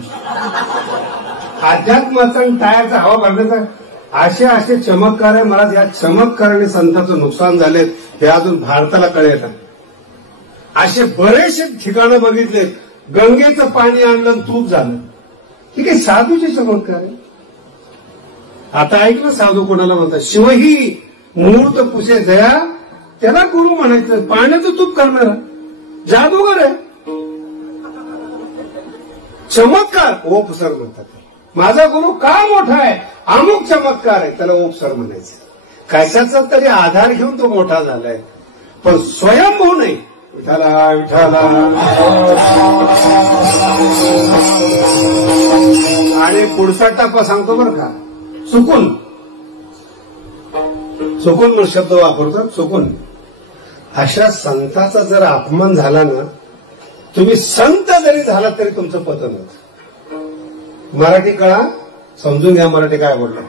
अध्यात्माचा आणि टायरचा हवा भरण्याचा असे चमत्कार आहे. मला या चमत्काराने संतांचं नुकसान झाले हे अजून भारताला कळेल. असे बरेचसे ठिकाणं बघितले, गंगेचं पाणी आणलं आणि तूप झालं. हे काही साधूचे चमत्कार आहे. आता ऐकलं साधू कोणाला म्हणतात, शिवही मूर्त पुसे दया, त्याला गुरु म्हणायचं. पाण्याचं तूप करणारा जादूगर आहे. चमत्कार ओपसर म्हणतात. माझा गुरु का मोठा आहे, अमुक चमत्कार आहे, त्याला ओपसर म्हणायचं. कशाचा तरी आधार घेऊन तो मोठा झालाय, पण स्वयंभू नाही. विठाला विठाला. आणि पुढचा टप्पा सांगतो बरं का, चुकून म्हणून शब्द वापरतो. चुकून अशा संताचा जर अपमान झाला ना, तुम्ही संत जरी झाला तरी तुमचं पतन होतं. मराठी कळा, समजून घ्या मराठी काय बोललो.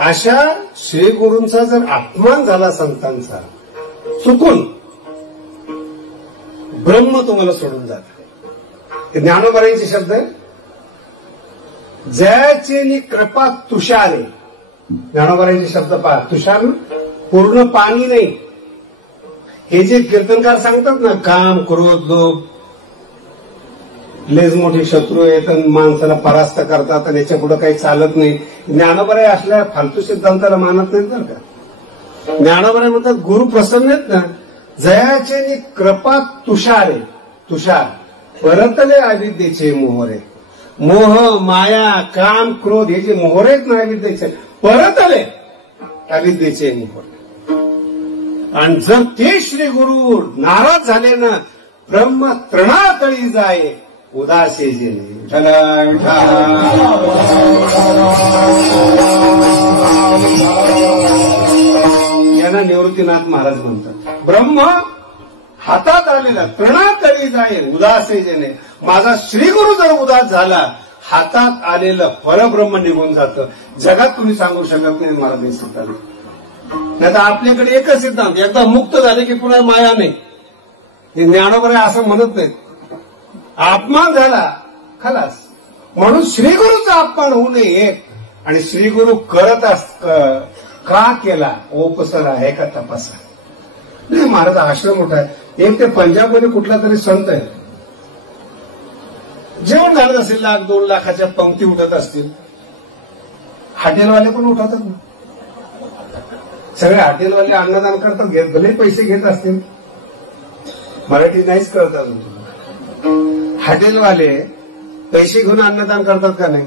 अशा श्री गुरूंचा जर अपमान झाला संतांचा, चुकून ब्रह्म तुम्हाला सोडून जात. ज्ञानोबरांचे शब्द आहे, जयाचे कृपा तुषारे. ज्ञानोबरांचे शब्द पहा, तुषार पूर्ण पाणी नाही. हे जे कीर्तनकार सांगतात ना, काम क्रोध लोभ लेज मोठे शत्रू आहेत आणि माणसाला परास्त करतात आणि याच्या पुढे काही चालत नाही. ज्ञानोबराय असल्या फालतू सिद्धांताला मानत नाहीत बरं का. ज्ञानोबराय म्हणतात, गुरु प्रसन्न आहेत ना, जयाचे कृपा तुषारे. तुषार परतले अविद्येचे मोहरे. मोह माया काम क्रोध हे जे मोहरे आहेत ना अविद्येचे, परतले अविद्येचे मोहरे. आणि जर ते श्री गुरु नाराज झाले ना, ब्रह्म तृणातळी जाय उदासे जेणे. विठ्ठला विठ्ठला. यांना निवृत्तीनाथ महाराज म्हणतात. ब्रह्म हातात आलेला तृणातळी जाय उदासे जेणे. माझा श्रीगुरु जर उदास झाला, हातात आलेलं परब्रह्म निघून जातं. जगात तुम्ही सांगू शकत नाही महाराज हे सिद्धांत. नाही तर आपल्याकडे एकच सिद्धांत, एकदा मुक्त झाले की पुन्हा माया नाही. हे ज्ञानोबराय असं म्हणत नाहीत. अपमान झाला खलास. म्हणून श्रीगुरूचा अपमान होऊ नये. आणि श्रीगुरु करत का केला, ओपसर आहे का तपासा. नाही, महाराज आश्रम मोठा आहे. एक ते पंजाबमध्ये कुठला तरी संत आहे, जेवण झालं असेल, 1,00,000-2 लाखाच्या पंक्ती उठत असतील. हॉटेलवाले पण उठवतात ना, सगळे हॉटेलवाले अन्नदान करतात, भले पैसे घेत असतील. मराठी नाहीच कळतात. हॉटेलवाले पैसे घेऊन अन्नदान करतात का नाही,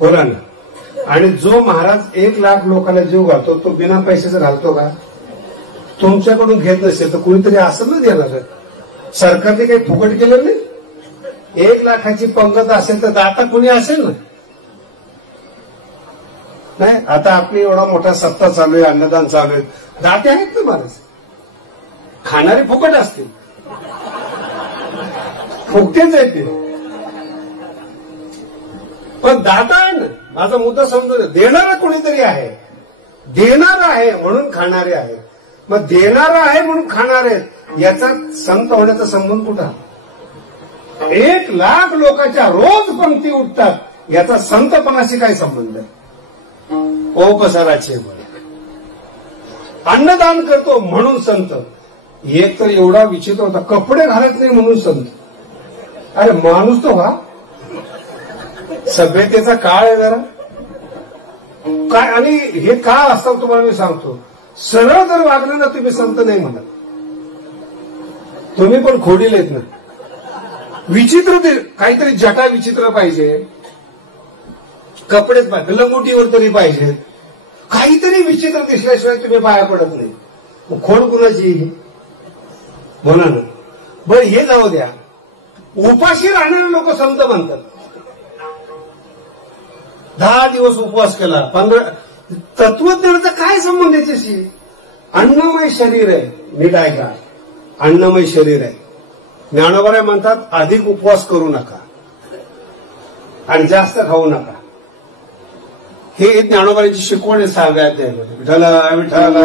बोला ना. आणि जो महाराज 1,00,000 लोकांना जीव घालतो, तो बिना पैशाचं घालतो का? तुमच्याकडून घेत नसेल तर कुणीतरी असं ना देणार. सरकारने काही फुकट केलं नाही. 1,00,000ची पंगत असेल तर दाता कुणी असेल ना. नाही, आता आपली एवढा मोठा सत्ता चालू आहे, अन्नदान चालू आहे, दाते आहेत ना महाराज. खाणारे फुकट असतील, फुकटेच आहेत ते, पण दाता आहे ना. माझा मुद्दा समजून, देणारा कोणीतरी आहे. देणारा आहे म्हणून खाणारे आहे. मग देणारा आहे म्हणून खाणारे, याचा संत होण्याचा संबंध कुठं? 1,00,000 लोकांच्या रोज पंक्ती उठतात, याचा संतपणाशी काय संबंध आहे? ओपसराचे बळ. अन्नदान करतो म्हणून संत. एक तर एवढा विचित्र होता, कपडे घालत नाही म्हणून संत. अरे माणूस तो हा सभ्यतेचा काळ आहे जरा काय. आणि हे का असतं तुम्हाला मी सांगतो. सरळ जर वागलं ना तुम्ही संत नाही म्हणत. तुम्ही पण खोडील आहेत ना. विचित्र काहीतरी जटा विचित्र पाहिजे, कपडेच पाहिजे, लंगोटीवर तरी पाहिजे, काहीतरी विचित्र दिसल्याशिवाय तुम्ही पाया पडत नाही. मग खोड कुणाची म्हणा ना. बरं हे जाऊ द्या, उपाशी राहणारे लोक संत म्हणतात. 10 दिवस उपवास केला, 15. तत्वज्ञानाचा काय संबंध याच्याशी? अन्नमय शरीर आहे, नीट ऐका. अन्नमय शरीर आहे. ज्ञानोबराय म्हणतात, अधिक उपवास करू नका आणि जास्त खाऊ नका. हे ज्ञानोबांची शिकवण आहे 6व्या अध्यायामध्ये. विठ्ठला विठ्ठला.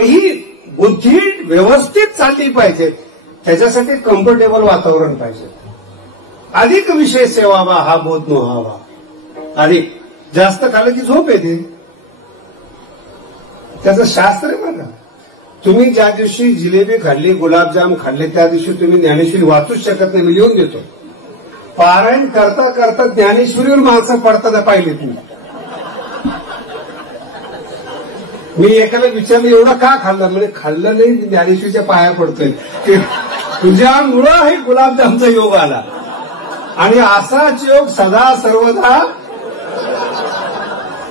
ही बुद्धी व्यवस्थित चालली पाहिजे, त्याच्यासाठी कम्फर्टेबल वातावरण पाहिजे. अधिक विषय सेवावा हा बोध नव्हावा. अधिक जास्त खाल्लं की झोप येते. त्याचं शास्त्र आहे बघा. तुम्ही ज्या दिवशी जिलेबी खाल्ली, गुलाबजाम खाल्ले, त्या दिवशी तुम्ही ज्ञानेश्वरी वाचूच शकत नाही. मी लिहून देतो. पारायण करता करता ज्ञानेश्वरीवर माणसं पडताना पाहिले तुम्ही. मी एकाला विचारलं एवढं का खाल्लं, म्हणजे खाल्लं नाही, ज्ञानेश्वरीच्या पाया पडतोय. तुझ्यामुळं हे गुलाबजामचा योग आला आणि असाच योग सदा सर्वदा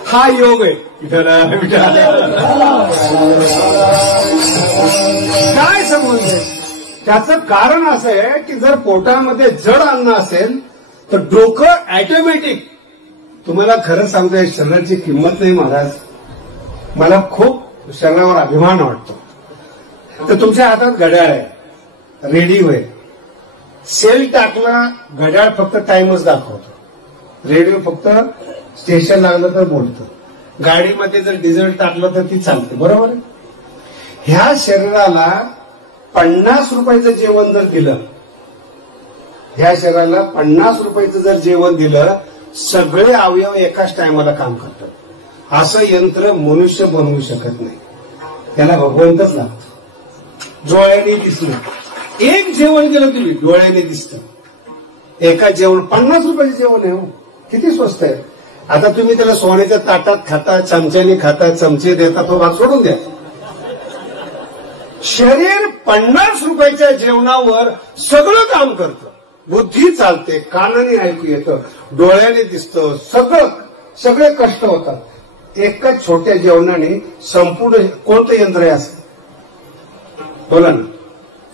हा योग आहे. काय समजलं? त्याचं कारण असं आहे की जर पोटामध्ये जड अन्न असेल तर डोकं ऑटोमॅटिक, तुम्हाला खरं सांगतोय शरीराची किंमत नाही महाराज, मला खूप शरीरावर अभिमान वाटतो. तर तुमच्या हातात घड्याळ आहे, रेडिओ आहे, सेल टाकला घड्याळ फक्त टाइमच दाखवतो, रेडिओ फक्त स्टेशन लागलं तर बोलतं, गाडीमध्ये जर डिझेल टाकलं तर ती चालते. बरोबर आहे. ह्या शरीराला 50 रुपयाचं जेवण जर दिलं, ह्या शरीराला 50 रुपयाचं जर जेवण दिलं, सगळे अवयव एकाच टायमाला काम करतात. असं यंत्र मनुष्य बनवू शकत नाही, त्याला भगवंतच लागतो. डोळ्याने दिसलं, एक जेवण केलं तुम्ही डोळ्याने दिसतं. एका जेवण 50 रुपयाचं जेवण आहे हो, किती स्वस्त आहे. आता तुम्ही त्याला सोन्याच्या ताटात खाता, चमच्याने खाता, चमचे देता, तो भाग सोडून द्या. शरीर 50 रुपयाच्या जेवणावर सगळं काम करतं. बुद्धी चालते, कानाने ऐकू येतं, डोळ्याने दिसतं, सगळे कष्ट होतात. एकाच छोट्या जेवणाने संपूर्ण कोणतं यंत्र आहे असं बोला ना,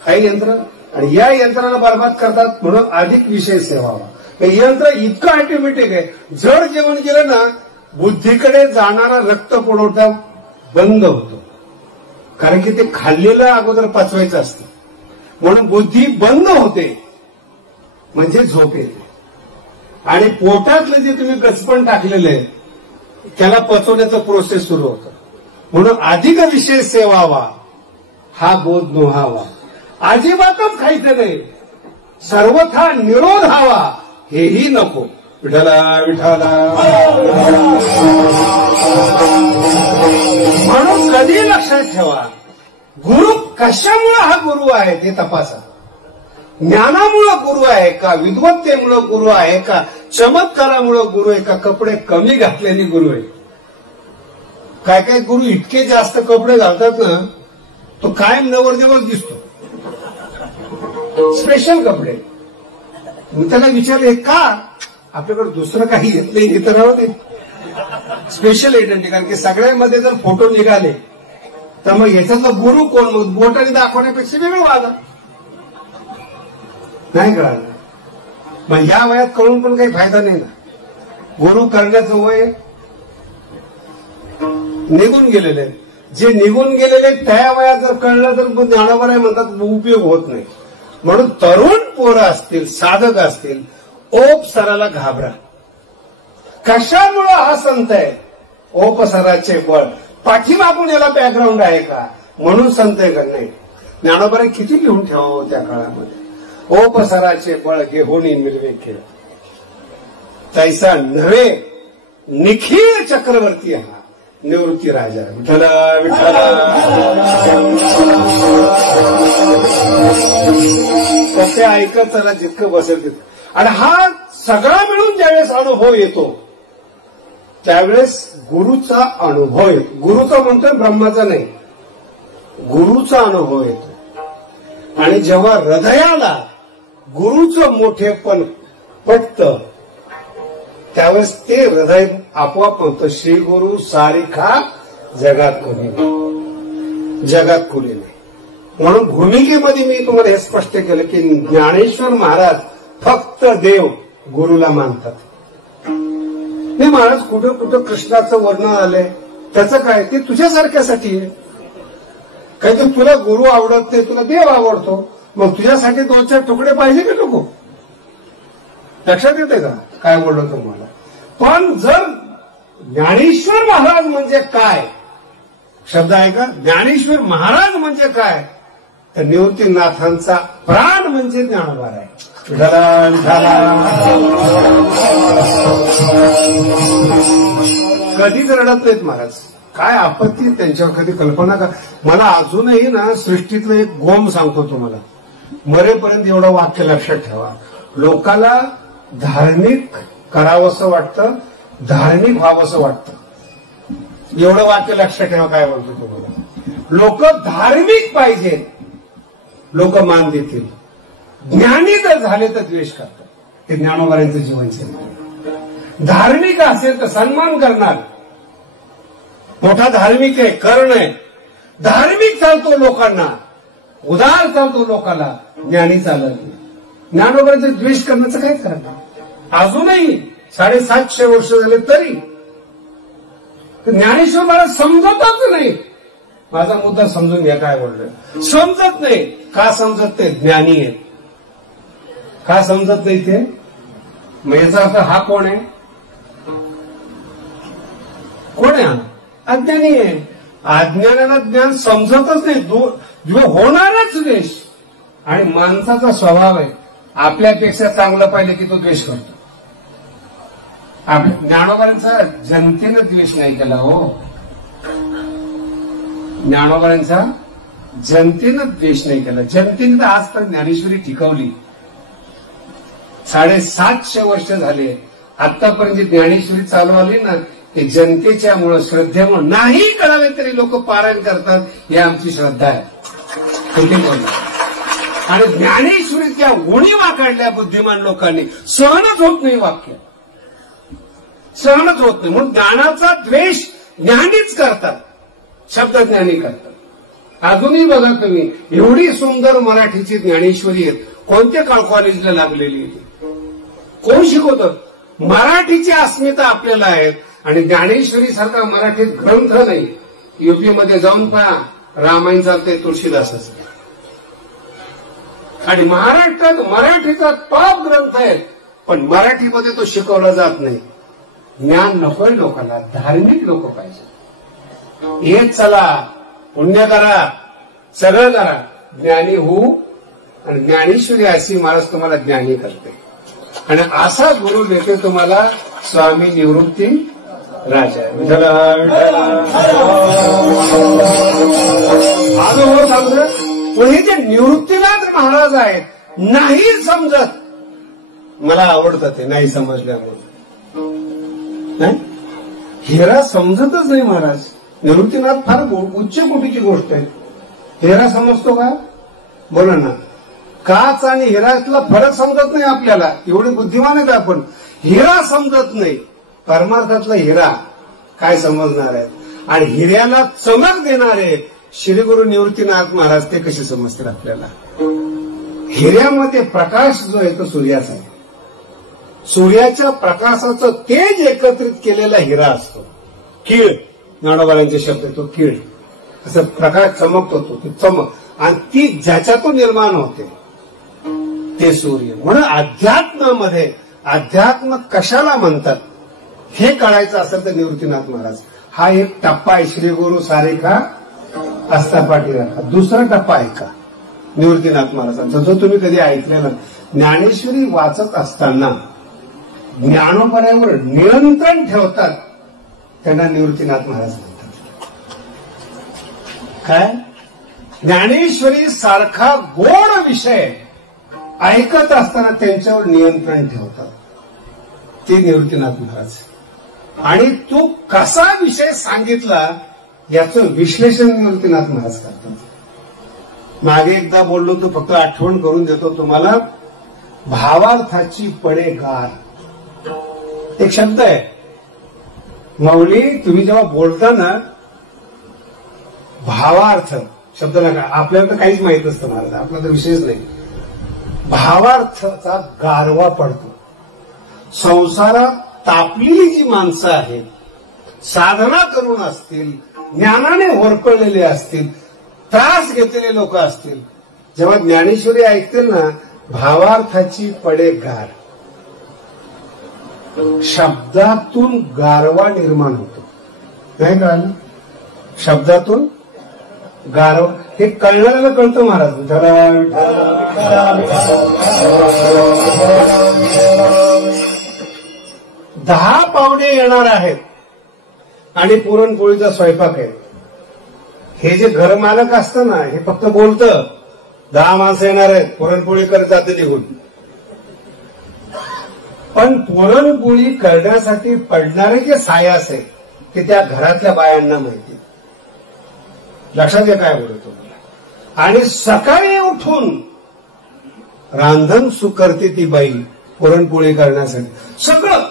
काही यंत्र. आणि या यंत्राला बरबाद करतात. म्हणून अधिक विषय सेवावा. हे यंत्र इतकं ऑटोमॅटिक आहे, जड जेवण केलं ना बुद्धीकडे जाणारा रक्त पुरवठा बंद होतो, कारण की ते खाल्लेलं अगोदर पचवायचं असतं. म्हणून बुद्धी बंद होते, म्हणजे झोप येते. आणि पोटातलं जे तुम्ही गचपण टाकलेलं आहे त्याला पचवण्याचा प्रोसेस सुरू होतं. म्हणून अधिक विषय सेवावा हा बोध नव्हावा. अजिबातच खायचं नाही, सर्वथा निरोध हवा हेही नको. विठ्ठला विठ्ठला. म्हणून कधी लक्षात ठेवा, गुरु कशामुळे हा गुरु आहे ते तपासा. ज्ञानामुळं गुरु आहे का, विद्वत्तेमुळं गुरु आहे का, चमत्कारामुळं गुरु आहे का, कपडे कमी घातलेले गुरु आहे. काय काय गुरु इतके जास्त कपडे घालतात ना, तो कायम नवरदेवच दिसतो, स्पेशल कपडे. मी त्याला विचारले का, आपल्याकडे दुसरं काही येत नाही, हे तर राहू दे, स्पेशल आयडेंटिटी. कारण की सगळ्यांमध्ये जर फोटो निघाले तर मग याच्यातला गुरु कोण, मग बोटाने दाखवण्यापेक्षा वेगळं वागा नाही कळालं. मग ह्या वयात कळून पण काही फायदा नाही ना. गुरु करण्याचं वय निघून गेलेले, जे निघून गेलेले त्या वयात जर कळलं तर ज्ञानोबा म्हणतात उपयोग होत नाही. म्हणून तरुण पोरं असतील, साधक असतील, ओप सराला घाबरा. कशामुळं हा संत आहे, ओप सराचे बळ. पाठीमागून याला बॅकग्राऊंड आहे का म्हणून संत आहे का नाही. ज्ञानोबाने किती लिहून ठेवावं त्या काळामध्ये. ओप सराचे बळ घेऊनी मिरवे खेळ, तैसा नव्हे निखिल चक्रवर्ती हा निवृत्ती राजा. विठ्ठला विठ्ठला. कसे ऐकत चला जितकं बसेल तितकं. आणि हा सगळा मिळून ज्यावेळेस अनुभव येतो त्यावेळेस गुरुचा अनुभव येतो. गुरुचा म्हणतोय ब्रह्माचा नाही, गुरुचा अनुभव येतो. आणि जेव्हा हृदयाला गुरुचं मोठेपण पटतं त्यावेळेस ते हृदय आपोआप म्हणतं श्री गुरु सारिखा जगात कोणी नाही, जगात कोणी नाही. म्हणून भूमिकेमध्ये मी तुम्हाला हे स्पष्ट केलं की ज्ञानेश्वर महाराज फक्त देव गुरुला मानतात. नाही महाराज कुठं कुठं कृष्णाचं वर्णन आलंय, त्याचं काय, ते तुझ्यासारख्यासाठी आहे. काही तर तुला गुरु आवडत नाही, तुला देव आवडतो, मग तुझ्यासाठी 2-4 तुकडे पाहिजे की नको. लक्षात येते का काय बोललो तुम्हाला? पण जर ज्ञानेश्वर महाराज म्हणजे काय शब्द आहे का? ज्ञानेश्वर महाराज म्हणजे काय? तर निवृत्तीनाथांचा प्राण म्हणजे ज्ञानोबा आहे. कधीच रडत नाहीत महाराज. काय आपत्ती त्यांच्यावर कधी कल्पना का? मला अजूनही ना सृष्टीतलं एक गोम सांगतो तुम्हाला. मरेपर्यंत एवढं वाक्य लक्षात ठेवा. लोकाला धार्मिक करावंसं वाटतं, धार्मिक व्हावंसं वाटतं. एवढं वाक्य लक्षात ठेवा. काय म्हणतो तुम्हाला? लोक धार्मिक पाहिजे, लोक मान देतील. ज्ञानी जर झाले तर द्वेष करतात. हे ज्ञानोबांचं जीवनशैली. धार्मिक असेल तर सन्मान करणार. मोठा धार्मिक आहे, कर्ण आहे, धार्मिक चालतो लोकांना, उदार चालतो लोकांना, ज्ञानी चालत नाही. ज्ञानोबांचं द्वेष करण्याचं काय कारण? अजूनही 750 वर्ष झाले तरी ज्ञानेश्वर मला समजतच नाही. माझा मुद्दा समजून घ्या काय बोलतोय. समजत नाही. का समजत नाही? ज्ञानी आहे. का समजत नाही ते? मग याचा अर्थ हा कोण आहे? कोण आहे? अज्ञानी आहे. अज्ञानाला ज्ञान समजतच नाही. जो होणारच द्वेष. आणि माणसाचा स्वभाव आहे आपल्यापेक्षा चांगलं पाहिलं की तो द्वेष करतो. ज्ञानोबांचा जनतेनं द्वेष नाही केला हो. ज्ञानोबांचा जनतेनं द्वेष नाही केला. जनतेने तर आज तर ज्ञानेश्वरी टिकवली. 750 वर्ष झाले. आतापर्यंत ज्ञानेश्वरी चालू आली ना ते जनतेच्या मुळे, श्रद्धेमुळे. नाही कळाले तरी लोक पारायण करतात. ही आमची श्रद्धा आहे. आणि ज्ञानेश्वरीच्या उणीवा काढल्या बुद्धिमान लोकांनी. सहनच होत नाही वाक्य, सहनच होत नाही. म्हणून ज्ञानाचा द्वेष ज्ञानीच करतात, शब्द ज्ञानी करतात. अजूनही बघा तुम्ही, एवढी सुंदर मराठीची ज्ञानेश्वरी आहेत. कोणत्या कॉलेजला लागलेली आहे? कोण शिकवतं? मराठीची अस्मिता आपल्याला आहे. आणि ज्ञानेश्वरी सारखा मराठीत ग्रंथ नाही. युपीमध्ये जाऊन पहा, रामायण चालतंय तुळशीदासाचं. आणि महाराष्ट्रात मराठीचा टॉप ग्रंथ आहे, पण मराठीमध्ये तो शिकवला जात नाही. ज्ञान नकोय लोकांना, धार्मिक लोक पाहिजे. येत चला, पुण्य करा, सगळं करा, ज्ञानी होऊ. आणि ज्ञानेश्वरी अशी महाराज तुम्हाला ज्ञानी करते. आणि असा गुरु देते तुम्हाला स्वामी निवृत्ती राजा. अनुभव सांगतो. पण हे जे निवृत्तीनाथ महाराज आहेत, नाही समजत. मला आवडतं ते नाही समजल्यामुळे. नाही हेरा समजतच नाही महाराज. निवृत्तीनाथ फार उच्च कोटीची गोष्ट आहे. हेरा समजतो का? बोला ना. काच आणि हिरातला फरक समजत नाही आपल्याला. एवढे बुद्धिमान आहेत आपण. हिरा समजत नाही. परमार्थातला हिरा काय समजणार आहे? आणि हिऱ्याला चमक देणारे श्री गुरु निवृत्तीनाथ महाराज ते कसे समजतील आपल्याला? हिऱ्यामध्ये प्रकाश जो आहे तो सूर्याचा आहे. सूर्याच्या प्रकाशाचं तेज एकत्रित केलेला हिरा असतो. कीळ, ज्ञानोबांचे शब्द तो कीळ. असं प्रकाश चमकतो तो, ती चमक. आणि ती ज्याच्यातून निर्माण होते ते सूर्य. म्हणून अध्यात्मामध्ये अध्यात्म कशाला म्हणतात हे कळायचं असेल तर निवृत्तीनाथ महाराज हा एक टप्पा आहे. श्री गुरु सारेखा असता पाठी राखा. दुसरा टप्पा आहे का निवृत्तीनाथ महाराजांचा, जो तुम्ही कधी ऐकलेला. ज्ञानेश्वरी वाचत असताना ज्ञानोबऱ्यावर नियंत्रण ठेवतात, त्यांना निवृत्तीनाथ महाराज म्हणतात. काय? ज्ञानेश्वरी सारखा गोड विषय ऐकत असताना त्यांच्यावर नियंत्रण ठेवतात, ते निवृत्तीनाथ महाराज. आणि तो कसा विषय सांगितला याचं विश्लेषण निवृत्तीनाथ महाराज करतात. मागे एकदा बोललो तो फक्त आठवण करून देतो तुम्हाला. भावार्थाची पडे गार एक शब्द आहे. माऊली तुम्ही जेव्हा बोलता ना, भावार्थ शब्द नका, आपल्याला तर काहीच माहित नसतं महाराज, आपला तर विषयच नाही. भावार्थाचा गारवा पडतो. संसारात तापलेली जी माणसं आहेत, साधना करून असतील, ज्ञानाने होरपळलेले असतील, त्रास घेतलेले लोक असतील, जेव्हा ज्ञानेश्वरी ऐकतील ना, भावार्थाची पडे गार. शब्दातून गारवा निर्माण होतो. नाही कळलं? शब्दातून गारवा हे कळणाऱ्याला कळतं महाराज. दहा पाहुणे येणार आहेत आणि पुरणपोळीचा स्वयंपाक आहे. हे जे घरमालक असतं ना, हे फक्त बोलतं 10 माणसं येणार आहेत, पुरणपोळी करत जाते निघून. पण पुरणपोळी करण्यासाठी पडणारे जे सायास आहे ते त्या घरातल्या बायांना माहिती. लक्षात घ्या काय बोलतो. आणि सकाळी उठून रांधण सुकरते ती बाई पुरणपोळी करण्यासाठी. सगळं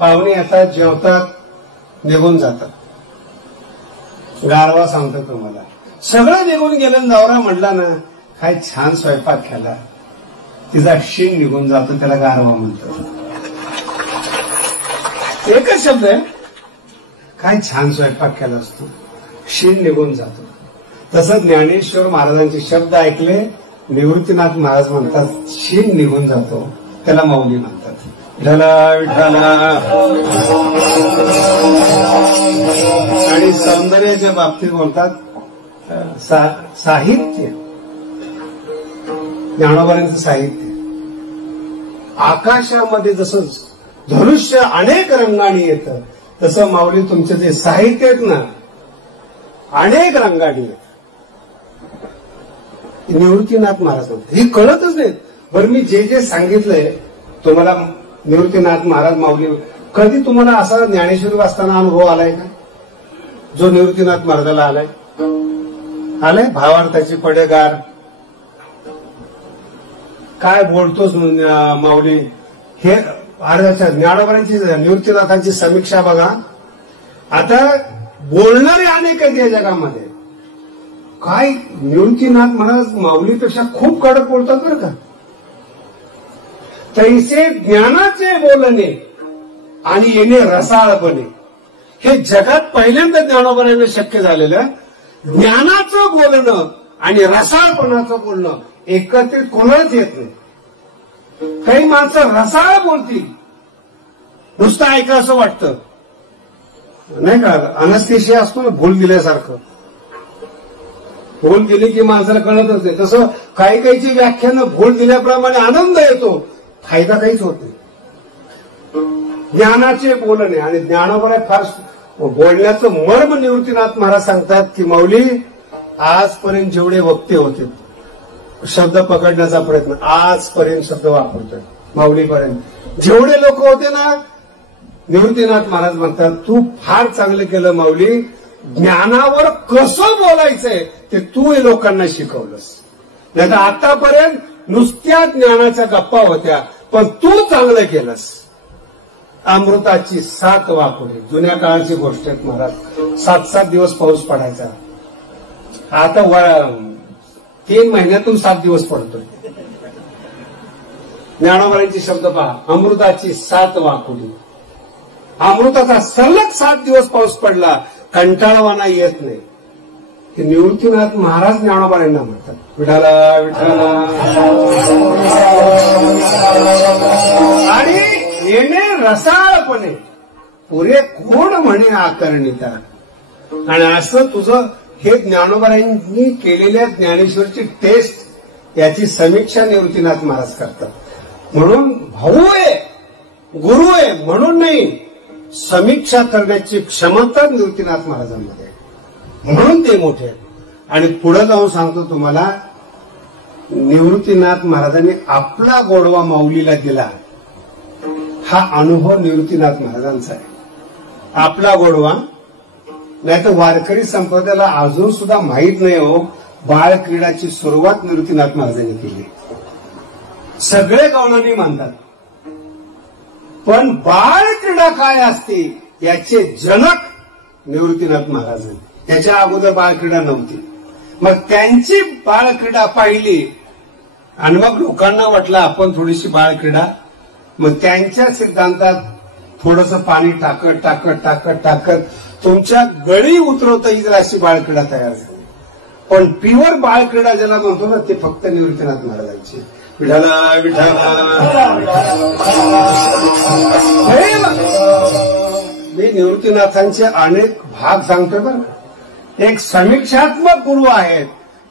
पाहुणे येतात, जेवतात, निघून जातात. गारवा सांगतो तुम्हाला. सगळं निघून गेलं. नवरा म्हणला ना, काय छान स्वयंपाक केला. तिचा शिंग निघून जातो, त्याला गारवा म्हणतो. एकच शब्द आहे, काय छान स्वयंपाक केला असतो, शिंग निघून जातो. तसं ज्ञानेश्वर महाराजांचे शब्द ऐकले, निवृत्तीनाथ महाराज म्हणतात शिंग निघून जातो, त्याला माऊली म्हणतात. विठ्ठला विठ्ठला. आणि सौंदर्याच्या बाबतीत बोलतात साहित्य. ज्ञानोबांचं साहित्य आकाशामध्ये जसं धनुष्य अनेक रंगाने येतं, तसं माऊली तुमचे जे साहित्य आहेत ना, अनेक रंगाने येतं. निवृत्तीनाथ महाराज म्हणतात. हे कळतच नाही. बरं, मी जे जे सांगितलंय तुम्हाला, निवृत्तीनाथ महाराज माऊली, कधी तुम्हाला असा ज्ञानेश्वरी वाचताना अनुभव आलाय का जो निवृत्तीनाथ महाराजाला आलाय? भावार्थाची पडेगार काय बोलतोच माऊली. हे ज्ञानोबांची निवृत्तीनाथांची समीक्षा बघा. आता बोलणारे अनेक आहेत या जगामध्ये. काय निवृत्तीनाथ महाराज माऊलीपेक्षा खूप कडक बोलतात बरं का. तैसे ज्ञानाचे बोलणे आणि येणे रसाळपणे, हे जगात पहिल्यांदा ज्ञानोबांना शक्य झालेलं. ज्ञानाचं बोलणं आणि रसाळपणाचं बोलणं एकत्रित कोणालाच येत नाही. काही माणसं रसाळ बोलतील, नुसतं ऐका असं वाटतं, नाही का. अनस्थेशिया असतो ना, भूल दिल्यासारखं. भूल दिली की माणसाला कळतच नाही. तसं काही काहीची व्याख्यानं भूल दिल्याप्रमाणे आनंद येतो, फायदा काहीच होत नाही. ज्ञानाचे बोलणे आणि ज्ञानोबा फार बोलण्याचं मर्म निवृत्तीनाथ महाराज सांगतात की माऊली, आजपर्यंत जेवढे वक्ते होते शब्द पकडण्याचा प्रयत्न, आजपर्यंत शब्द वापरतोय माऊलीपर्यंत जेवढे लोक होते ना, निवृत्तीनाथ महाराज म्हणतात तू फार चांगलं केलं माऊली. ज्ञानावर कसं बोलायचंय ते तू हे लोकांना शिकवलंस. नाही तर आतापर्यंत नुसत्या ज्ञानाच्या गप्पा होत्या, पण तू चांगलं केलंस. अमृताची 7 वाकुडी, जुन्या काळाची गोष्ट आहे महाराज. 7-7 दिवस पाऊस पडायचा. आता 3 महिन्यातून 7 दिवस पडतोय. ज्ञानोबांचे शब्द पहा. अमृताची 7 वाकुडी. अमृताचा सलग 7 दिवस पाऊस पडला, कंटाळवाना येत नाही. हे निवृत्तीनाथ महाराज ज्ञानोबांना म्हणतात. विठाला विठाला. आणि येणे रसाळपणे, पुरे कोण म्हणे आकर्णिता. आणि असं तुझं हे ज्ञानोबांनी केलेल्या ज्ञानेश्वरची टेस्ट, याची समीक्षा निवृत्तीनाथ महाराज करतात. म्हणून भाऊ आहे, गुरु आहे म्हणून नाही, समीक्षा करण्याची क्षमता निवृत्तीनाथ महाराजांमध्ये, म्हणून ते मोठे आहेत. आणि पुढे जाऊन सांगतो तुम्हाला, निवृत्तीनाथ महाराजांनी आपला गोडवा माऊलीला दिला. हा अनुभव निवृत्तीनाथ महाराजांचा आहे. आपला गोडवा. नाही तर वारकरी संप्रदायाला अजून सुद्धा माहीत नाही हो, बाळ क्रीडाची सुरुवात निवृत्तीनाथ महाराजांनी केली. सगळे गवळणी मानतात, पण बाळ क्रीडा काय असते याचे जनक निवृत्तीनाथ महाराज. त्याच्या अगोदर बाळक्रीडा नव्हती. मग त्यांची बाळक्रीडा पाहिली आणि मग लोकांना वाटलं आपण थोडीशी बाळक्रीडा. मग त्यांच्या सिद्धांतात थोडंसं पाणी टाकत टाकत टाकत टाकत तुमच्या गळी उतरवता येईल अशी बाळक्रीडा तयार झाली. पण प्युअर बाळक्रीडा ज्याला म्हणतो ना, ते फक्त निवृत्तीनाथ महाराजांची. विठाला विठाला. मी निवृत्तीनाथांचे अनेक भाग सांगतो बरं. एक समीक्षात्मक गुरु आहेत,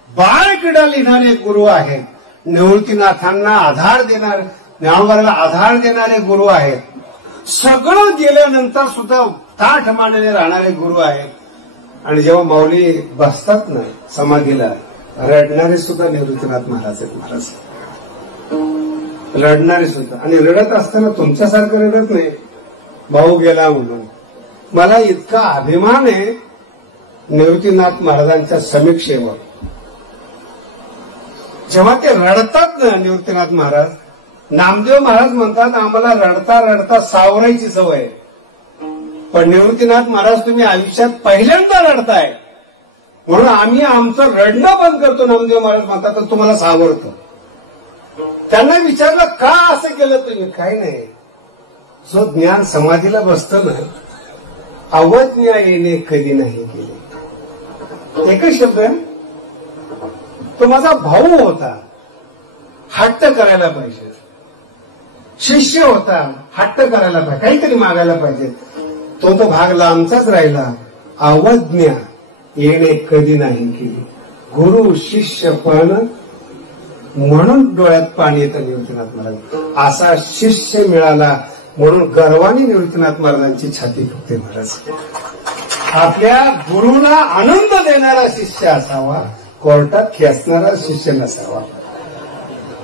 बाळक्रीडा लिहिणारे गुरु आहेत, निवृत्तीनाथांना आधार देणारे, ज्ञानोबाला आधार देणारे गुरु आहेत, सगळं गेल्यानंतर सुद्धा ताठ मांडले राहणारे गुरु आहेत. आणि जेव्हा माऊली बसतात ना समाधीला, रडणारे सुद्धा निवृत्तीनाथ महाराज आहेत. महाराज रडणारे सुद्धा, आणि रडत असताना तुमच्यासारखं रडत नाही भाऊ गेला म्हणून. मला इतका अभिमान आहे निवृत्तीनाथ महाराजांच्या समीक्षेवर. जेव्हा ते रडतात ना निवृत्तीनाथ महाराज, नामदेव महाराज म्हणतात आम्हाला रडता रडता सावरायची सवय आहे, पण निवृत्तीनाथ महाराज तुम्ही आयुष्यात पहिल्यांदा रडताय म्हणून आम्ही आमचं रडणं बंद करतो. नामदेव महाराज म्हणतात तर तुम्हाला सावरतो. त्यांना विचारलं का असं केलं तुम्ही? काही नाही, जो ज्ञान समाधीला बसतं ना, अवज्ञा येणे कधी नाही केले. एकच शब्द आहे, तो माझा भाऊ होता, हट्ट करायला पाहिजे, शिष्य होता, हट्ट करायला पाहिजे, काहीतरी मागायला पाहिजे, तो भाग लांबचाच राहिला. अवज्ञा येणे कधी नाही केली. गुरु शिष्य पण म्हणून डोळ्यात पाणी येतं निवृत्तीनाथ महाराज. असा शिष्य मिळाला म्हणून गर्वाने निवृत्तीनाथ महाराजांची छाती फुगते. महाराज आपल्या गुरुला आनंद देणारा शिष्य असावा, कोर्टात खेचणारा शिष्य नसावा,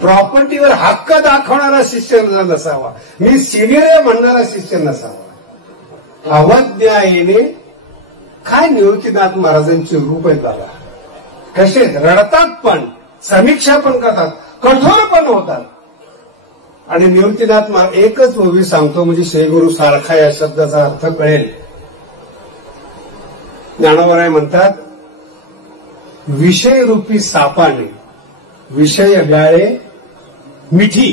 प्रॉपर्टीवर हक्क दाखवणारा शिष्य नसावा, मी सिनियर आहे म्हणणारा शिष्य नसावा. अवज्ञा येणे काय निवृत्तीनाथ महाराजांचे रूप आहेत बघा. कसे रडतात पण, समीक्षा पण करतात, कठोर पण होतात. आणि निवृत्तीनाथ महाराज एकच ओवी सांगतो म्हणजे श्रीगुरु सारखा या शब्दाचा अर्थ कळेल. ज्ञानोबराय म्हणतात, विषयरूपी सापाने विषय व्याळे मिठी.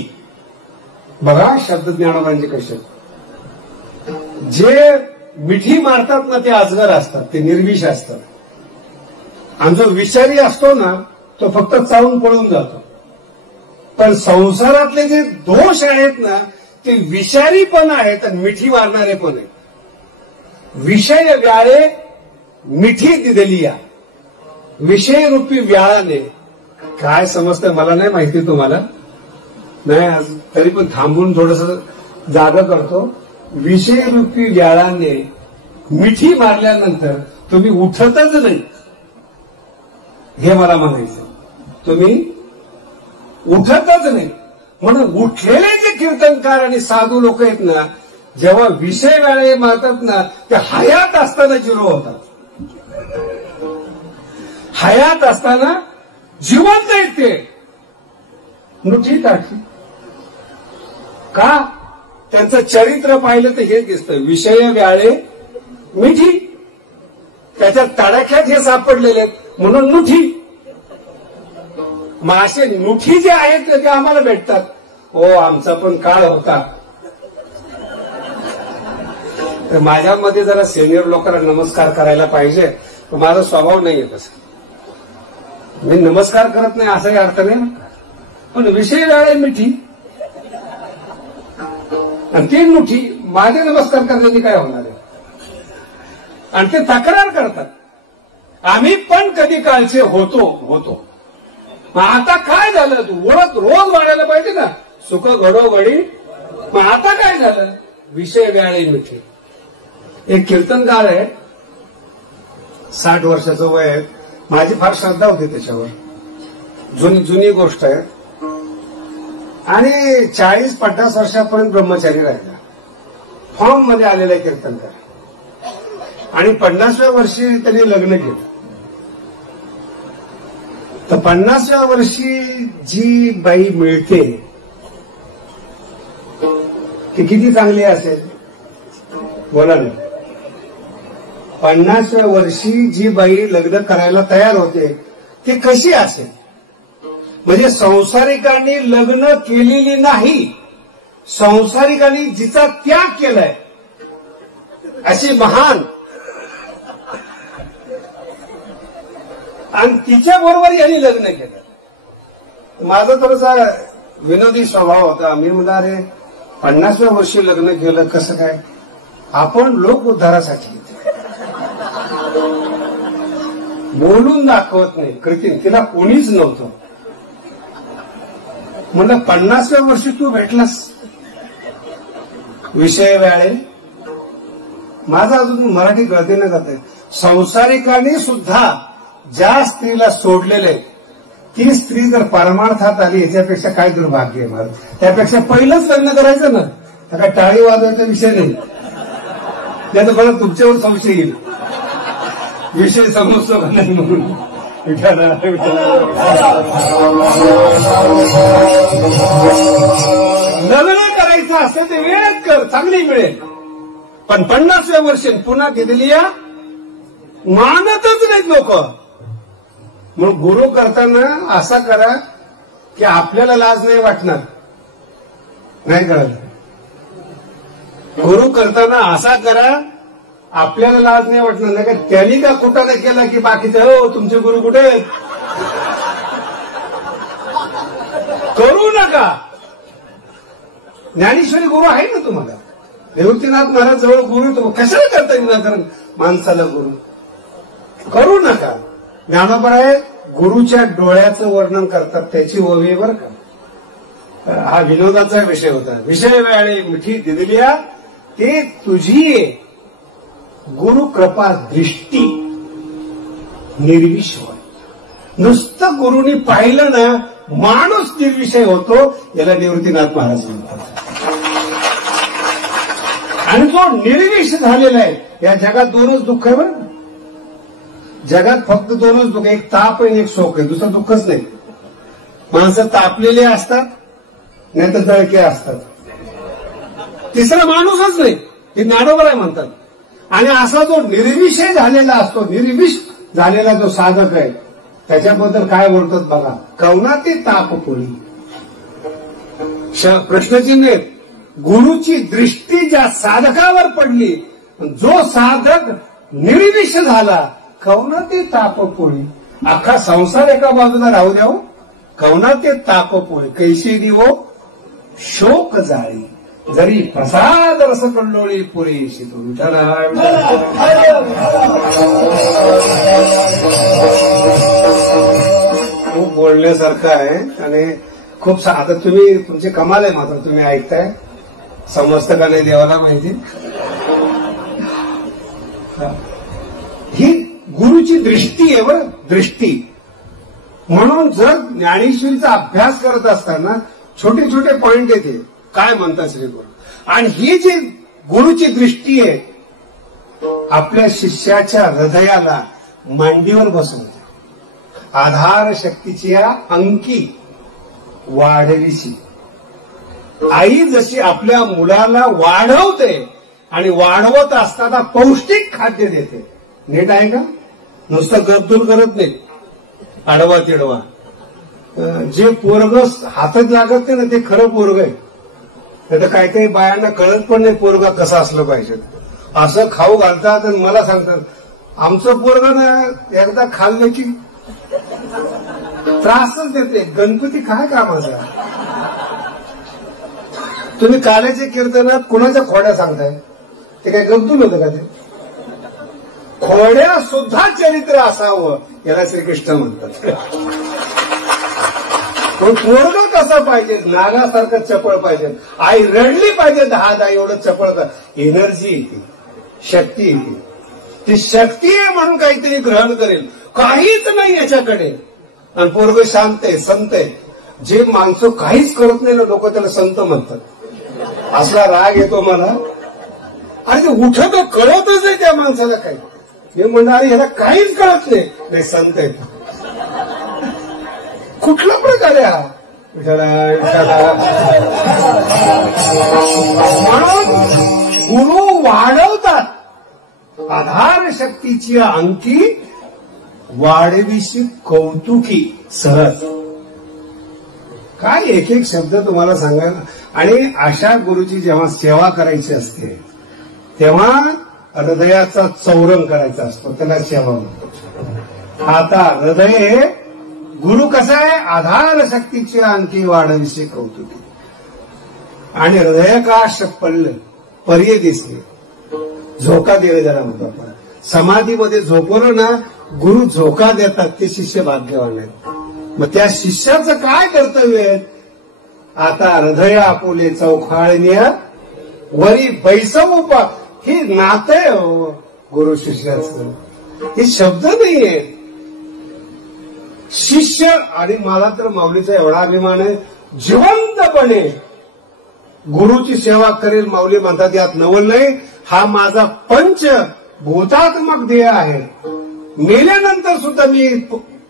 बघा शब्द ज्ञानोबांचे कसे. जे मिठी मारतात ना ते अजगर असतात, ते निर्विष असतात. आणि जो विषारी असतो ना तो फक्त चावून पळून जातो. पण संसारातले जे दोष आहेत ना ते विषारी पण आहेत आणि मिठी मारणारे पण आहेत. विषय व्याळे मिठी दिलेली या विषयरूपी व्याळाने. काय समजतं मला नाही माहिती, तुम्हाला नाही, तरी पण थांबून थोडस जागा करतो. विषयरूपी व्याळाने मिठी मारल्यानंतर तुम्ही उठतच नाही, हे मला म्हणायचं. तुम्ही उठतच नाही. म्हणून उठलेले जे कीर्तनकार आणि साधू लोक आहेत ना, जेव्हा विषय व्याळे मारतात ना ते हयात असताना जिरो होतात. हयात असताना जिवंत आहेत ते. मिठी टाकी का? त्यांचं चरित्र पाहिलं तर हेच दिसतं. विषय व्याळे मिठी, त्याच्या तडाख्यात हे सापडलेले आहेत म्हणून मुठी. मग असे मुठी जे आहेत ते आम्हाला भेटतात. हो आमचा पण काळ होता. तर माझ्यामध्ये जरा सिनियर लोकांना नमस्कार करायला पाहिजे, पण माझा स्वभाव नाहीये तसा. मी नमस्कार करत नाही असाही अर्थ नाही, पण विषय व्याळे मिठी आणि ती मुठी. माझे नमस्कार करण्याची काय होणार आहे? आणि ते तक्रार करतात, आम्ही पण कधी काळचे होतो. मग आता काय झालं? तू ओळख रोज वाढायला पाहिजे ना, सुख घडोघडी. मग आता काय झालं? विषय व्याळे मिठी. एक कीर्तनकार आहे, 60 वर्षाचं वय आहे. माझी फार श्रद्धा होती त्याच्यावर, जुनी गोष्ट आहे. आणि 40-50 वर्षापर्यंत ब्रह्मचारी राहिला, फॉर्म मध्ये आलेला आहे कीर्तनकार. आणि 50व्या वर्षी त्यांनी लग्न केलं. तर 50व्या वर्षी जी बाई मिळते ती किती चांगली असेल बोला ना. 50व्या वर्षी जी बाई लग्न करायला तयार होते ती कशी असेल? म्हणजे संसारिकांनी लग्न केलेली नाही, संसारिकांनी जिचा त्याग केलाय अशी महान. आणि तिच्या बरोबर यांनी लग्न केलं. माझं थोडंसं विनोदी स्वभाव होता. मी म्हणला अरे 50व्या वर्षी लग्न केलं कसं काय? आपण लोक उद्धारासाठी बोलून दाखवत नाही, कृतीन. तिला कोणीच नव्हतं. म्हणलं 50व्या वर्षी तू भेटलास. विषय वेळे माझा अजून मराठी गळतीनं जात आहे. संसारिकाने सुद्धा ज्या स्त्रीला सोडलेले ती स्त्री जर परमार्थात आली याच्यापेक्षा काय दुर्भाग्य आहे मला. त्यापेक्षा पहिलंच लग्न करायचं ना. त्या काय टाळी वाजवायचा विषय नाही. त्याचं बरं तुमच्यावर संशय येईल, विषय समजतो का नाही म्हणून. लग्न करायचं असतं ते वेळेत कर, चांगली मिळेल. पण 50व्या वर्षी पुन्हा किती या मानतच नाहीत लोक. म्हणून गुरु करताना असा करा की आपल्याला लाज नाही वाटणार. नाही कळलं? गुरु करताना असा करा आपल्याला लाज नाही वाटणार. नाही का त्यांनी का कुठं केला की बाकीचे हो तुमचे गुरु कुठे आहेत करू नका. ज्ञानेश्वरी गुरु आहे ना तुम्हाला. निवृत्तीनाथ महाराज जवळ गुरु तो कशाला करता विनाकारण माणसाला गुरु करू नका. ज्ञानोबराय गुरुच्या डोळ्याचं वर्णन करतात, त्याची ओवी बर का. हा विनोदाचा विषय होता. विषय वेळे मिठी दिदिलिया ते तुझी गुरु कृपा दृष्टी निर्विषय. नुसतं गुरुनी पाहिलं ना माणूस निर्विषय होतो. याला निवृत्तीनाथ महाराज म्हणतात. आणि तो निर्विष झालेला आहे. या जगात दोनच दुःख आहे बरं. जगात फक्त दोनच दुःख, एक ताप आणि एक शोक आहे, दुसरं दुःखच नाही. माणसं तापलेले असतात नाही तर दळके असतात. तिसरा माणूसच नाही. हे ज्ञानोबराय म्हणतात. आणि असा जो निर्विषय झालेला असतो, निर्विष झालेला जो साधक आहे त्याच्याबद्दल काय बोलतात बघा. कवना ते तापपोळी. प्रश्नचिन्ह आहेत. गुरुची दृष्टी ज्या साधकावर पडली, जो साधक निर्विष झाला, कवना ते तापपोळी. अख्खा संसार एका बाजूला राहू द्यावं. कवना ते तापपोळी कैशी दिवो शोक जाळी. जरी प्रसाद रस कल्लोळी पुरेशी तो विठ्ठला. खूप बोलण्यासारखं आहे आणि खूप आता तुम्ही तुमची कमाल आहे. मात्र तुम्ही ऐकताय, समजतं का नाही देवाला माहिती. ही गुरुची दृष्टी आहे बरं, दृष्टी. म्हणून जर ज्ञानेश्वरीचा अभ्यास करत असताना छोटे छोटे पॉइंट येते. काय म्हणतात श्री गुरु. आणि ही जी गुरुची दृष्टी आहे आपल्या शिष्याच्या हृदयाला मांडीवर बसवते. आधार शक्तीची या अंकी वाढविशी. आई जशी आपल्या मुलाला वाढवते आणि वाढवत असताना पौष्टिक खाद्य देते. नीट आहे का? नुसतं गरदूर करत नाही, आडवा तिडवा. जे पोरग हातात लागत नाही ना ते खरं पोरग आहे. नाही तर काही काही बायांना कळत पण नाही पोरगा कसा असलं पाहिजे. असं खाऊ घालतात आणि मला सांगतात आमचं पोरग ना एकदा खाल्लं की त्रासच देते. गणपती काय कामाचा. तुम्ही काल्याच्या कीर्तनात कुणाच्या खोड्या सांगताय? ते काय गमतून होतं का? ते खोड्या सुद्धा चरित्र असावं याला श्रीकृष्ण म्हणतात. तो पोरगा कसा पाहिजे? नागासारखं चपळ पाहिजे. आई रडली पाहिजे 10 एवढं चपळ. एनर्जी येते, शक्ती येते. ती शक्ती आहे म्हणून काहीतरी ग्रहण करेल. काहीच नाही याच्याकडे. आणि पोरग शांत आहे, संत आहे. जे माणसं काहीच करत नाही ना लोक त्याला संत म्हणतात. असला राग येतो मला. अरे ते उठत कळतच आहे त्या माणसाला काही. मी म्हणलं अरे ह्याला काहीच कळत नाही. संत आहे. कुठला प्रकार आहे हा? म्हणून गुरु वाढवतात. आधार शक्तीची अंकी वाढविशी कौतुकी सहज. काय एक एक शब्द तुम्हाला सांगायला. आणि अशा गुरुची जेव्हा सेवा करायची असते तेव्हा हृदयाचा चौरंग करायचा असतो, त्याला सेवा म्हणतो. आता हृदय गुरु कसा आहे, आधार शक्तीची आणखी वाढविसे कौतुकी. आणि हृदयकाश पडलं, पर्य दिसले, झोका दिले त्याला म्हणतो आपण. समाधीमध्ये झोपवलं ना, गुरु झोका देतात, ते शिष्य भाग्यवान आहेत. मग त्या शिष्याचं काय कर्तव्य आहे, आता हृदय आपुले चौखाळण्या वरी बैसवोपा. हे नातं आहे हो गुरु शिष्याचं, हे शब्द नाहीये. शिष्य, आणि मला तर माऊलीचा एवढा अभिमान आहे, जिवंतपणे गुरुची सेवा करेल. माऊली म्हणतात यात नवल नाही, हा माझा पंच भूतात्मक देह आहे. मेल्यानंतर सुद्धा मी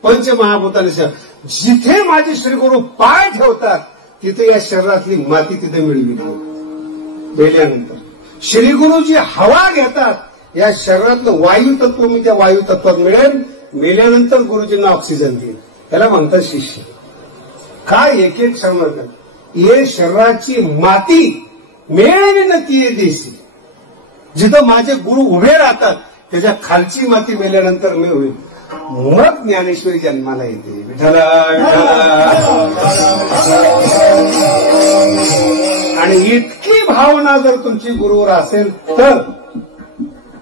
पंचमहाभूताने सेवा, जिथे माझे श्रीगुरु पाय ठेवतात तिथे या शरीरातली माती तिथे मिळवी. मेल्यानंतर श्रीगुरु जी हवा घेतात, या शरीरातलं वायू तत्व मी त्या वायू तत्वात मिळेल. मेल्यानंतर गुरुजींना ऑक्सिजन देईल. त्याला म्हणतात शिष्य. काय एक एक क्षण ये शरीराची माती मेळवी नक्की ये देशी. जिथं माझे गुरु उभे राहतात त्याच्या खालची माती मेल्यानंतर मी होईल. मग ज्ञानेश्वरी जन्माला येते. विठ्ठला आणि इतकी भावना जर तुमची गुरुवर असेल तर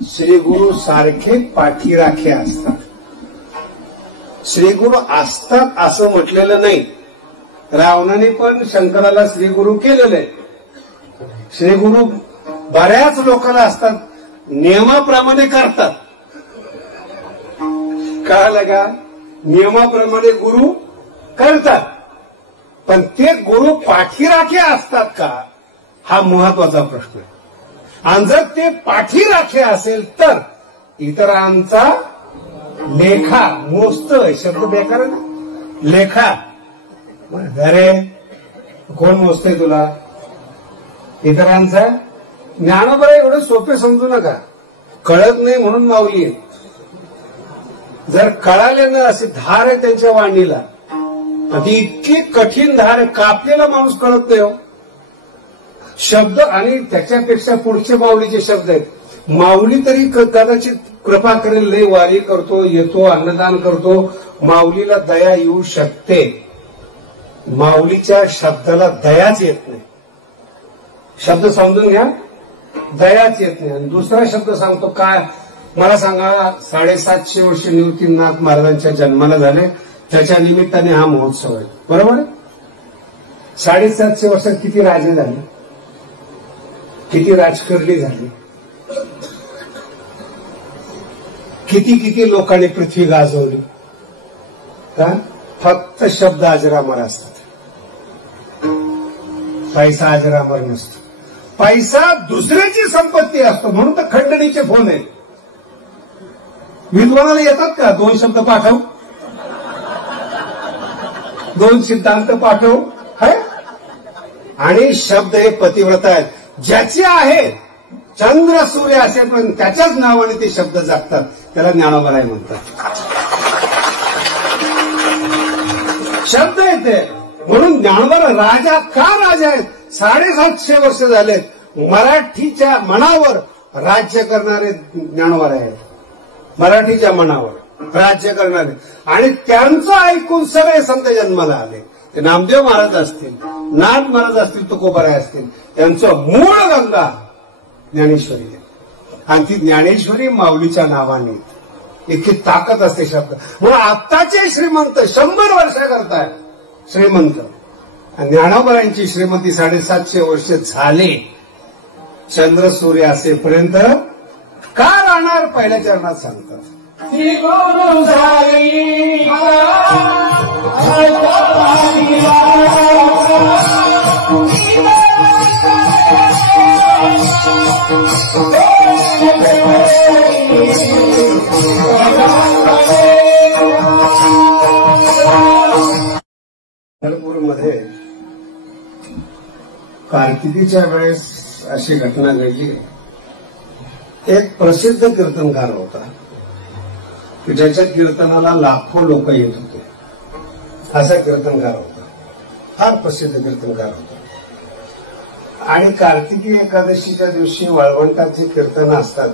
श्रीगुरु सारखे पाठीराखे असतात. श्रीगुरु असतात असं म्हटलेलं नाही. रावणाने पण शंकराला श्रीगुरु केलेलं आहे. श्रीगुरु बऱ्याच लोकांना असतात, नियमाप्रमाणे करतात. कळालं का? नियमाप्रमाणे गुरु करतात, पण ते गुरु पाठीराखे असतात का, हा महत्वाचा प्रश्न आहे. आणि जर ते पाठीराखे असेल तर इतरांचा लेखा मोजतं. शब्द बेकार आहे ना, लेखा. अरे कोण मोजतंय तुला? इतरांचा. ज्ञानोबा एवढं सोपे समजू नका. कळत नाही म्हणून माऊली आहे. जर कळाले ना, अशी धार आहे त्यांच्या वाणीला, ती इतकी कठीण धार आहे, कापलेला माणूस कळत नाही हो शब्द. आणि त्याच्यापेक्षा पुढचे माऊलीचे शब्द आहेत. माऊली तरी कदाचित कृपा करेल, लई वारी करतो, येतो, अन्नदान करतो, माऊलीला दया येऊ शकते. माऊलीच्या शब्दाला दयाच येत नाही. शब्द समजून घ्या, दयाच येत नाही. आणि दुसरा शब्द सांगतो काय, मला सांगा, 750 वर्ष निवृत्तीनाथ महाराजांच्या जन्माला झाले, त्याच्या निमित्ताने हा महोत्सव आहे, बरोबर आहे? 750 वर्षात किती राजे झाले, किती राजकारणी झाली, किती किती लोकांनी पृथ्वी गाजवली का? फक्त शब्द अजरामर असतात, पैसा अजरामर नसतो. पैसा दुसऱ्याची संपत्ती असतो, म्हणून तर खंडणीचे फोन आहेत. विद्वानाला येतात का 2 शब्द पाठव, 2 सिद्धांत पाठव, है? आणि शब्द हे पतिव्रता आहेत, ज्याचे आहे चंद्र सूर्य असेपर्यंत त्याच्याच नावाने ते शब्द जगतात. त्याला ज्ञानोबराय म्हणतात. शब्द येते म्हणून ज्ञानोबा राजा का राजा आहेत? 750 वर्ष झालेत मराठीच्या मनावर राज्य करणारे ज्ञानोबराय आहेत. मराठीच्या मनावर राज्य करणारे, आणि त्यांचं ऐकून सगळे संत जन्माला आले. ते नामदेव महाराज असतील, नाथ महाराज असतील, तुकोबाराय असतील, त्यांचं मूळ गंगा ज्ञानेश्वरी आहे. आणि ती ज्ञानेश्वरी माऊलीच्या नावाने इतकी ताकद असते शब्द. म्हणून आत्ताचे श्रीमंत 100 वर्ष करताय श्रीमंत, आणि ज्ञानोबरायांची श्रीमंती 750 वर्ष झाले. चंद्र सूर्य असेपर्यंत का राहणार? पहिल्या चरणात सांगतात. पंढरपूरमध्ये कार्तिकीच्या वेळेस अशी घटना घडली. एक प्रसिद्ध कीर्तनकार होता, ज्याच्या कीर्तनाला लाखो लोक येत होते. असा कीर्तनकार होता, फार प्रसिद्ध कीर्तनकार होता. आणि कार्तिकी एकादशीच्या दिवशी वाळवंटाचे कीर्तन असतात,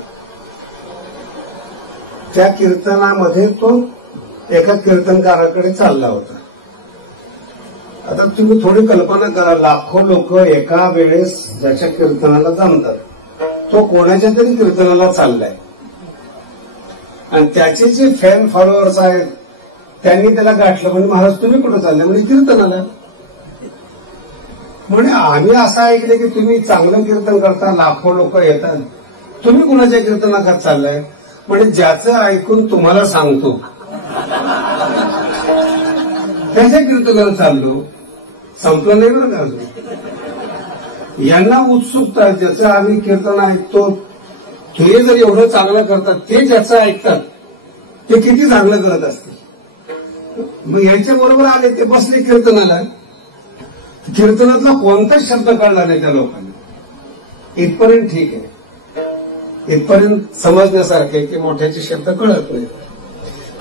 त्या कीर्तनामध्ये तो एका कीर्तनकाराकडे चालला होता. आता तुम्ही थोडी कल्पना करा, लाखो लोक एका वेळेस ज्याच्या कीर्तनाला जमतात, तो कोणाच्या तरी कीर्तनाला चाललाय आणि त्याचे जे फॅन फॉलोअर्स आहेत त्यांनी त्याला गाठलं, म्हणजे महाराज तुम्ही कुठं चालले? म्हणजे कीर्तनाला. म्हणजे आम्ही असं ऐकलं की तुम्ही चांगलं कीर्तन करता, लाखो लोक येतात, तुम्ही कुणाच्या कीर्तनाखात चाललाय? म्हणजे ज्याचं ऐकून तुम्हाला सांगतो त्याच्या कीर्तनाला चाललो. संपलं नाही बरं का अजून. यांना उत्सुकता, ज्याचं आम्ही कीर्तन ऐकतो ते जर एवढं चांगलं करतात, ते ज्याचं ऐकतात ते किती चांगलं करत असतील. मग यांच्या बरोबर आले, ते बसले कीर्तनाला. कीर्तनातला कोणताच शब्द कळला नाही त्या लोकांना. इथपर्यंत ठीक आहे, इथपर्यंत समजण्यासारखे की मोठ्याचे शब्द कळत नाही.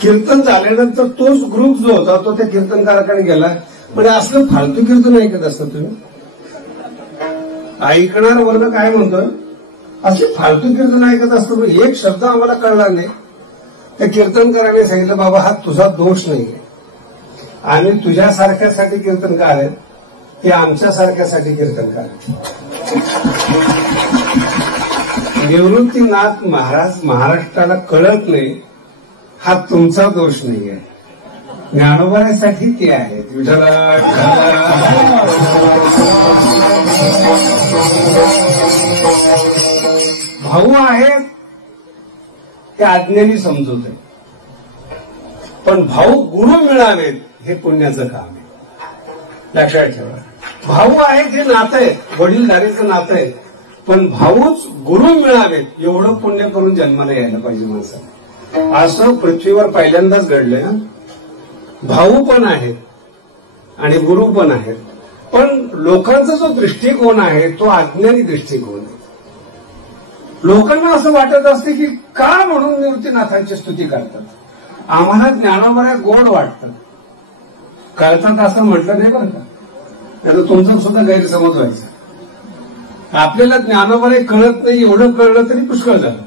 कीर्तन झाल्यानंतर तोच ग्रुप जो होता तो त्या कीर्तनकाराकडे गेला. म्हणजे असलं फालतू कीर्तन ऐकत असतं तुम्ही? ऐकणार वर्ग काय म्हणतोय? असे फालतू कीर्तन ऐकत असतो. एक शब्द आम्हाला कळला नाही. त्या कीर्तनकाराने सांगितलं, बाबा हा तुझा दोष नाहीये, आम्ही तुझ्यासारख्यासाठी कीर्तनकार आहेत, ते आमच्यासारख्यासाठी कीर्तनकार आहेत. निवृत्तीनाथ महाराज महाराष्ट्राला कळत नाही, हा तुमचा दोष नाहीये, ज्ञानोबासाठी ते आहेत. विठ्ठला भाऊ आहेत ते अज्ञानी समजूत आहे, पण भाऊ गुरु मिळावेत हे पुण्याचं काम आहे. लक्षात ठेवा, भाऊ आहेत हे नातं आहे, वडीलधारीचं नातं आहे, पण भाऊच गुरु मिळावेत एवढं पुण्य करून जन्माला यायला पाहिजे माणसाला. असं पृथ्वीवर पहिल्यांदाच घडलंय. भाऊ पण आहेत आणि गुरु पण आहेत, पण लोकांचा जो दृष्टिकोन आहे तो अज्ञानी दृष्टिकोन आहे. लोकांना असं वाटत असते की का म्हणून निवृत्तीनाथांची स्तुती करतात, आम्हाला ज्ञानावर गोड वाटतं. कळतात असं म्हटलं नाही बरं का, त्याला तुमचा सुद्धा गैरसमज व्हायचा. आपल्याला ज्ञानोबा कळत नाही एवढं कळलं तरी पुष्कळ झालं.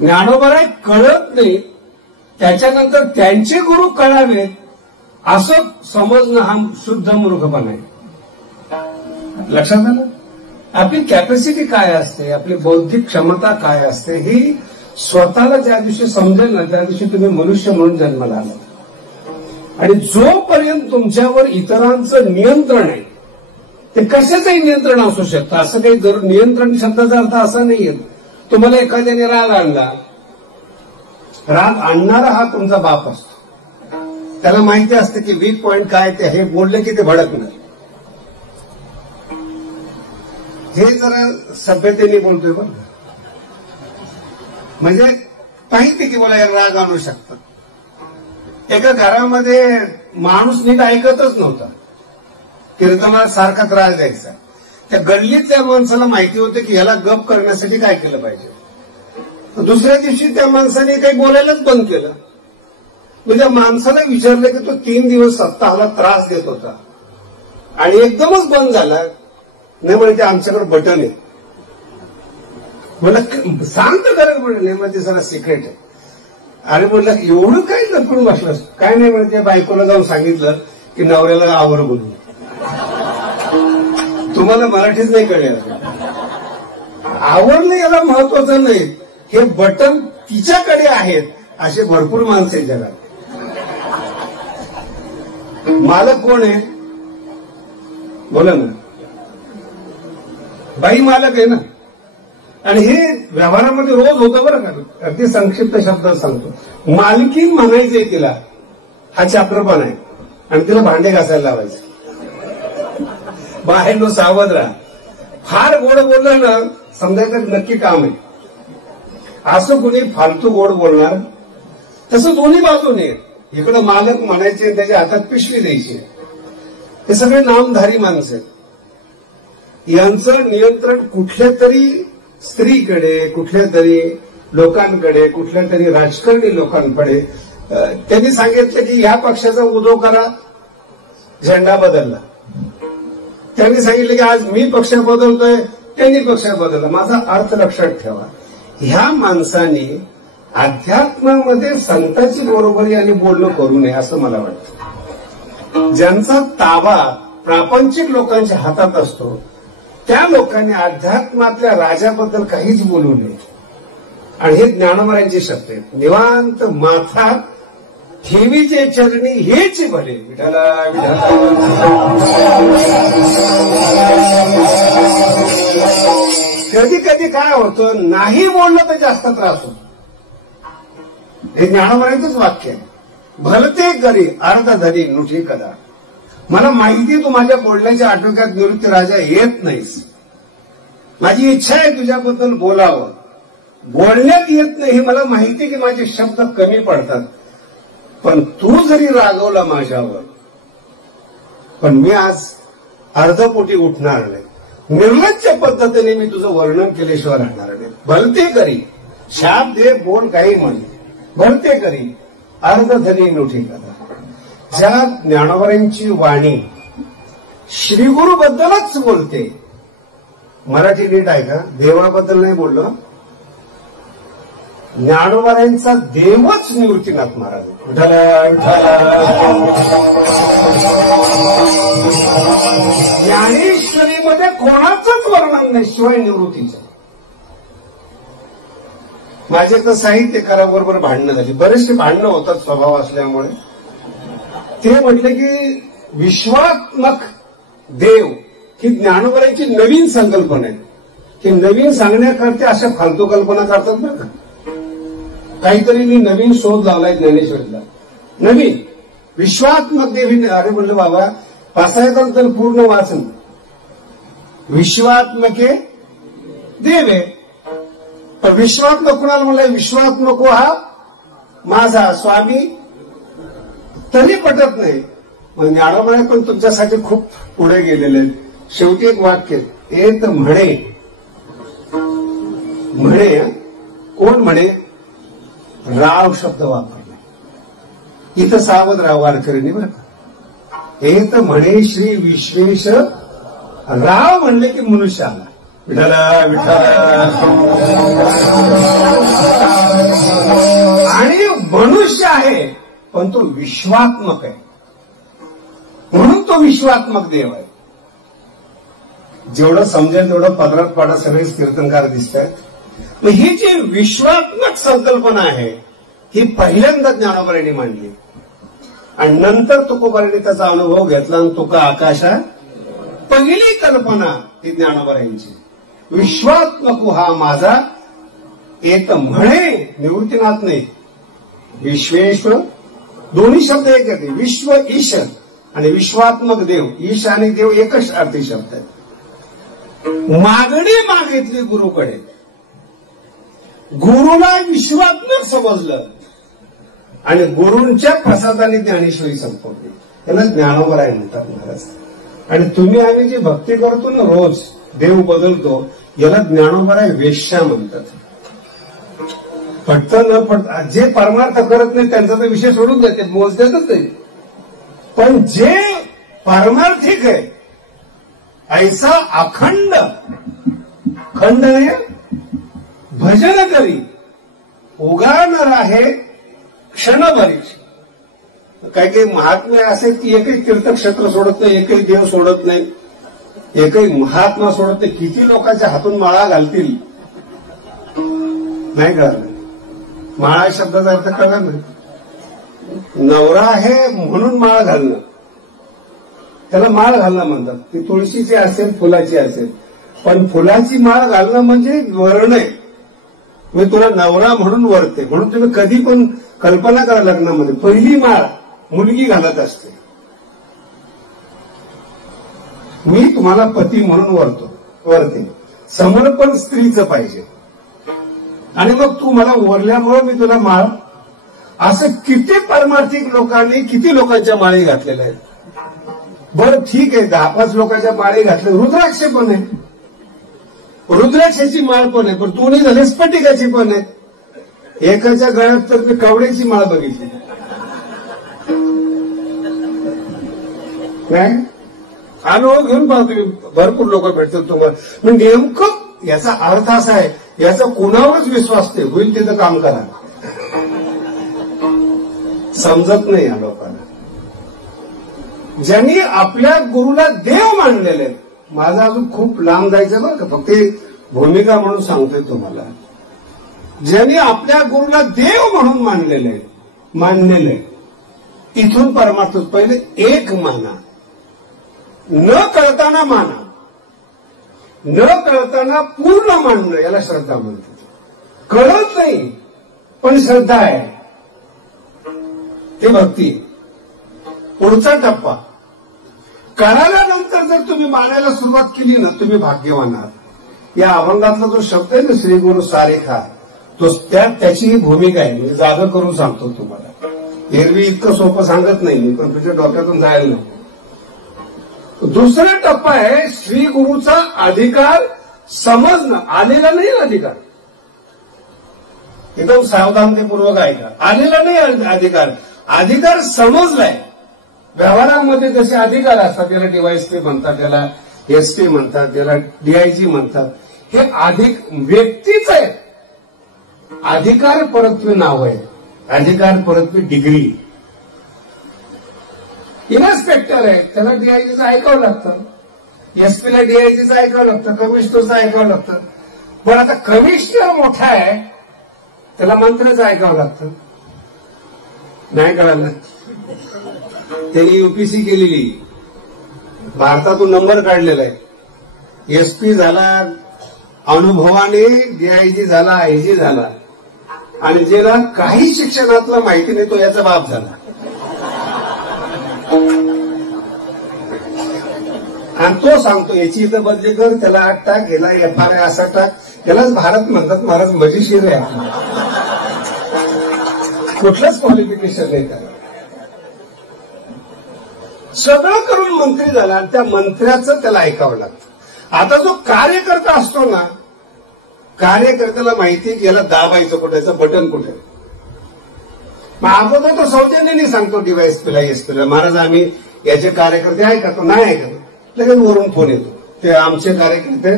ज्ञानोबा कळत नाही, त्याच्यानंतर त्यांचे गुरु कळावेत असं समजणं हा शुद्ध मूर्खपणा आहे. लक्षात आलं? आपली कॅपॅसिटी काय असते, आपली बौद्धिक क्षमता काय असते, ही स्वतःला ज्या दिवशी समजेल ना त्या दिवशी तुम्ही मनुष्य म्हणून जन्माला आला. आणि जोपर्यंत तुमच्यावर इतरांचं नियंत्रण आहे, ते कशाचंही नियंत्रण असू शकतं. असं काही जरूर नियंत्रण शब्दाचा अर्थ असा नाहीये तुम्हाला एखाद्याने राग आणला, राग आणणारा हा तुमचा बाप असतो. त्याला माहिती असतं की वीक पॉइंट काय, ते हे बोलले की ते भडकणार. हे जरा सभ्यतेने बोलतोय बरं, म्हणजे माहिती की मला राग आणू शकतात. एका घरामध्ये माणूस नीट ऐकतच नव्हता, कीर्तनाला सारखा त्रास द्यायचा. त्या गल्लीतल्या माणसाला माहिती होतं की ह्याला गप करण्यासाठी काय केलं पाहिजे. दुसऱ्या दिवशी त्या माणसाने काही बोलायलाच बंद केलं. म्हणजे माणसाला विचारलं की तो 3 दिवस स्वतःला त्रास देत होता आणि एकदमच बंद झाला. नाही म्हणजे आमच्याकडे बटन आहे. म्हणलं सांगतो खरं, म्हणलं नाही म्हणजे जरा सिक्रेट आहे. आणि म्हणलं एवढं काय लपडून बसलं? काय नाही म्हणजे त्या बायकोला जाऊन सांगितलं की नवऱ्याला आवर बोलून. तुम्हाला मराठीच नाही कळलं. आवडलं याला महत्वाचं नाही, हे बटन तिच्याकडे आहेत असे भरपूर माणसं आहेत जगात. मालक कोण आहे बोला ना? बाई मालक आहे ना. आणि हे व्यवहारामध्ये रोज होतं बरं का. अगदी संक्षिप्त शब्दात सांगतो, मालकी म्हणायचे तिला, हा चॅप्टरपण आहे. आणि तिला भांडे घासायला लावायचे. बाहेर नो सावध राहा. फार गोड बोललं ना समजायचं नक्की काम आहे. असं कुणी फालतू गोड बोलणार? तसं दोन्ही बाजूने, इकडे मालक म्हणायचे त्याच्या हातात पिशवी द्यायची. हे सगळे नामधारी माणसं आहेत. यांचं नियंत्रण कुठल्या तरी स्त्रीकडे, कुठल्या तरी लोकांकडे, कुठल्या तरी राजकारणी लोकांकडे. त्यांनी सांगितलं की ह्या पक्षाचा उदो करा, झेंडा बदलला. त्यांनी सांगितलं की आज मी पक्ष बदलतोय, त्यांनी पक्ष बदलला. माझा अर्थ लक्षात ठेवा, ह्या माणसाने अध्यात्मामध्ये संतांची बरोबरी आणि बोलणं करू नये असं मला वाटतं. ज्यांचा ताबा प्रापंचिक लोकांच्या हातात असतो त्या लोकांनी अध्यात्मातल्या राजाबद्दल काहीच बोलू नये. आणि हे ज्ञानोबरांचे शब्द आहेत. निवांत माथा ठेवीचे चरणी हेच भले. विठाला कधी कधी काय होतं, नाही बोललं तर जास्त त्रास होतो. हे ज्ञानोबरांचंच वाक्य आहे. भलते करी अर्ध धरी नुठी कदा. मला माहिती तू माझ्या बोलण्याच्या आटोक्यात निवृत्ती राजा येत नाहीस. माझी इच्छा आहे तुझ्याबद्दल बोलावं. बोलण्यात येत नाही हे मला माहिती की माझे शब्द कमी पडतात. पण तू जरी रागवला माझ्यावर, पण मी आज अर्धपोटी उठणार नाही. निर्लज्ज पद्धतीने मी तुझं वर्णन केल्याशिवाय राहणार नाही. भलते करी शाप दे बोल काही म्हणे. भलते करी अर्धधनी नुठी कदा. ज्या ज्ञानोबरांची वाणी श्रीगुरूबद्दलच बोलते. मराठी नीट आहे का? देवाबद्दल नाही बोललो. ज्ञानोबरांचा देवच निवृत्तीनाथ महाराज. ज्ञानेश्वरीमध्ये कोणाचंच वर्णन नाही शिवाय निवृत्तीचं. माझे तर साहित्यकाराबरोबर भांडणं झाली. बरेचसे भांडणं होतात स्वभाव असल्यामुळे. ते म्हटले की विश्वात्मक देव ही ज्ञानोबरांची नवीन संकल्पना आहे. की नवीन सांगण्याकरता अशा फालतू कल्पना करतात बरं का. काहीतरी मी नवीन शोध लावलाय ज्ञानेश्वरीला. नवीन विश्वात्मक देव. अरे म्हणलं बाबा पासायचं तर पूर्ण वाचन. विश्वात्मके देव आहे. पण विश्वात्मक कुणाला म्हणलं? विश्वात्मक हा माझा स्वामी. तरी पटत नाही. मग ज्ञानोबा पण तुमच्यासाठी खूप पुढे गेलेले आहेत. शेवटी एक वाक्य येत म्हणे. म्हणे कोण म्हणे? राव शब्द वापरला. इथं सावध राव वारकऱ्यांनी बरं का. येत म्हणे श्री विश्वेश राव म्हणले की मनुष्य आला. विठाला विठाला. आणि मनुष्य आहे पण तो विश्वात्मक आहे. म्हणून तो विश्वात्मक देव आहे. जेवढं समजेल तेवढं पदरात पाडा सगळेच कीर्तनकार दिसत आहेत. मग ही जी विश्वात्मक संकल्पना आहे ही पहिल्यांदा ज्ञानोबरांनी मांडली. आणि नंतर तुकोबारांनी त्याचा अनुभव घेतला आणि तुका आकाशा. पहिली कल्पना ही ज्ञानोबरांची. विश्वात्मक हा माझा येत म्हणे. निवृत्तीनाथ नाही. विश्वेश्वर दोन्ही शब्द एक आहेत. विश्व ईश आणि विश्वात्मक देव. ईश आणि देव एकच अर्थी शब्द आहेत. मागणी मागितली गुरुकडे. गुरुला विश्वात्मक समजलं आणि गुरूंच्या प्रसादाने ज्ञानेश्वरी संपवली. त्याला ज्ञानोबराय म्हणतात महाराज. आणि तुम्ही आम्ही जी भक्ती करतो ना रोज देव बदलतो याला ज्ञानोबराय वेश्या म्हणतात. पटतं न पटतं जे परमार्थ करत नाही त्यांचा तर विषय सोडून देते. मोजदेतच नाही. पण जे पारमार्थिक आहे ऐसा अखंड खंड नाही भजन करी उगाणार आहे क्षणभरीच. काही काही महात्मे असे की एकही तीर्थक्षेत्र सोडत नाही, एकही देव सोडत नाही, एकही महात्मा सोडत नाही. किती लोकांच्या हातून माळा घालतील नाही कळलं. माळा शब्दाचा अर्थ कळला नाही. नवरा आहे म्हणून माळ घालणं त्याला माळ घालणं म्हणतात. ती तुळशीची असेल फुलाची असेल. पण फुलाची माळ घालणं म्हणजे वरण आहे. मी तुला नवरा म्हणून वरते. म्हणून तुम्ही कधी पण कल्पना करा लग्नामध्ये पहिली माळ मुलगी घालत असते. मी तुम्हाला पती म्हणून वरते. समर्पण स्त्रीचं पाहिजे. आणि मग तू मला वरल्यामुळे मी तुला माळ. असं किती पारमार्थिक लोकांनी किती लोकांच्या माळी घातलेल्या आहेत. बरं ठीक आहे 10-5 लोकांच्या माळी घातल्या. रुद्राक्ष पण आहे. रुद्राक्षाची माळ पण आहे. पण दोन्ही झाले स्फटिकाची पण आहे. एकाच्या गळ्यात तर मी कवड्याची माळ बघितली नाही. अनुभव घेऊन पाहतो. भरपूर लोक भेटतात तुम्हाला. मग नेमकं याचा अर्थ असा आहे याचा कोणावरच विश्वास नाही. होईल तिथं काम करा. समजत नाही या लोकांना. ज्यांनी आपल्या गुरुला देव मानलेले, माझं अजून खूप लांब जायचं बरं का, फक्त भूमिका म्हणून सांगतोय तुम्हाला. ज्यांनी आपल्या गुरुला देव म्हणून मानलेले इथून परमार्थ पहिले एक माना, न कळताना माना, न कळताना पूर्ण मानणं, याला श्रद्धा म्हणतात. कळत नाही पण श्रद्धा आहे, ते भक्ती. पुढचा टप्पा कळाल्यानंतर जर तुम्ही मानायला सुरुवात केली ना, तुम्ही भाग्यवान आहात. या अभंगातला जो शब्द आहे ना, श्री गुरु सारेखा, तो त्याची ही भूमिका आहे. म्हणजे जागा करून सांगतो तुम्हाला. एरवी इतकं सोपं सांगत नाही मी, पण तुझ्या डोक्यातून जायला नको. दुसरा टप्पा आहे श्री गुरुचा अधिकार समजणं. आलेला नाही अधिकार, एकदम सावधानतेपूर्वक ऐका. आलेला नाही अधिकार, अधिकार समजलाय. व्यवहारामध्ये जसे अधिकार असतात, त्याला डीवायएसपी म्हणतात, त्याला एसपी म्हणतात, त्याला डीआयजी म्हणतात. हे व्यक्तीच आहे. अधिकार परत्वे नाव आहे, अधिकार परत्वे डिग्री. इन्स्पेक्टर आहे, त्याला डीआयजीचं ऐकावं लागतं, एसपीला डीआयजीचं ऐकावं लागतं, कमिशनरचं ऐकावं लागतं. पण आता कमिशनर मोठा आहे, त्याला मंत्र्याचं ऐकावं लागतं. नाही कळालं? त्यांनी युपीसी केलेली, भारतातून नंबर काढलेला आहे. एसपी झाला, अनुभवाने डीआयजी झाला, आयजी झाला, आणि ज्याला काही शिक्षणातलं माहिती नाही तो याचा बाप झाला. आणि तो सांगतो याची इथं बदली कर, त्याला 8 टाक, याला FRI असा टाक. यालाच भारत म्हणतात. महाराज मजेशीर आहे आपला, कुठलंच क्वालिफिकेशन नाही त्याला. सगळं करून मंत्री झाला आणि त्या मंत्र्याचं त्याला ऐकावं लागतं. आता जो कार्यकर्ता असतो ना, कार्यकर्त्याला माहिती की याला दाबायचं कुठे, बटन कुठे. मग अगोदर तो सौजन्याने सांगतो डीवायएसपीला, एसपीला, महाराज आम्ही याचे कार्यकर्ते ऐकतो, नाही ऐकतो. लगेच वरून फोन येतो, ते आमचे कार्यकर्ते.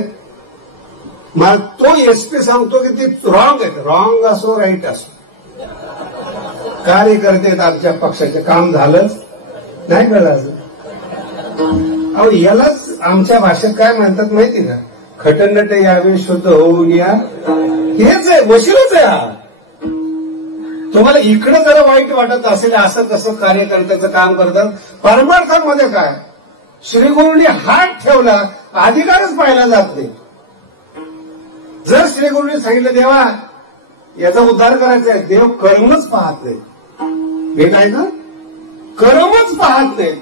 मग तो एसपी सांगतो की ते रॉंग आहे. रॉंग असो राईट असो, कार्यकर्ते आमच्या पक्षाचे काम झालंच नाही कळलं अजून. अहो यालाच आमच्या भाषेत काय म्हणतात माहिती का? खटनट यावे शुद्ध होऊन या. हेच आहे, वशीलच आहे हा. तुम्हाला इकडे जरा वाईट वाटत असेल, असं कसं कार्यकर्त्याचं काम करतात, परमार्थामध्ये काय? श्रीगुरूंनी हात ठेवला, अधिकारच पाहिला जात नाही. जर श्रीगुरूंनी सांगितलं देवा याचा उद्धार करायचा आहे, देव कर्मच पाहत नाही. हे काय का? कर्मच पाहत नाही.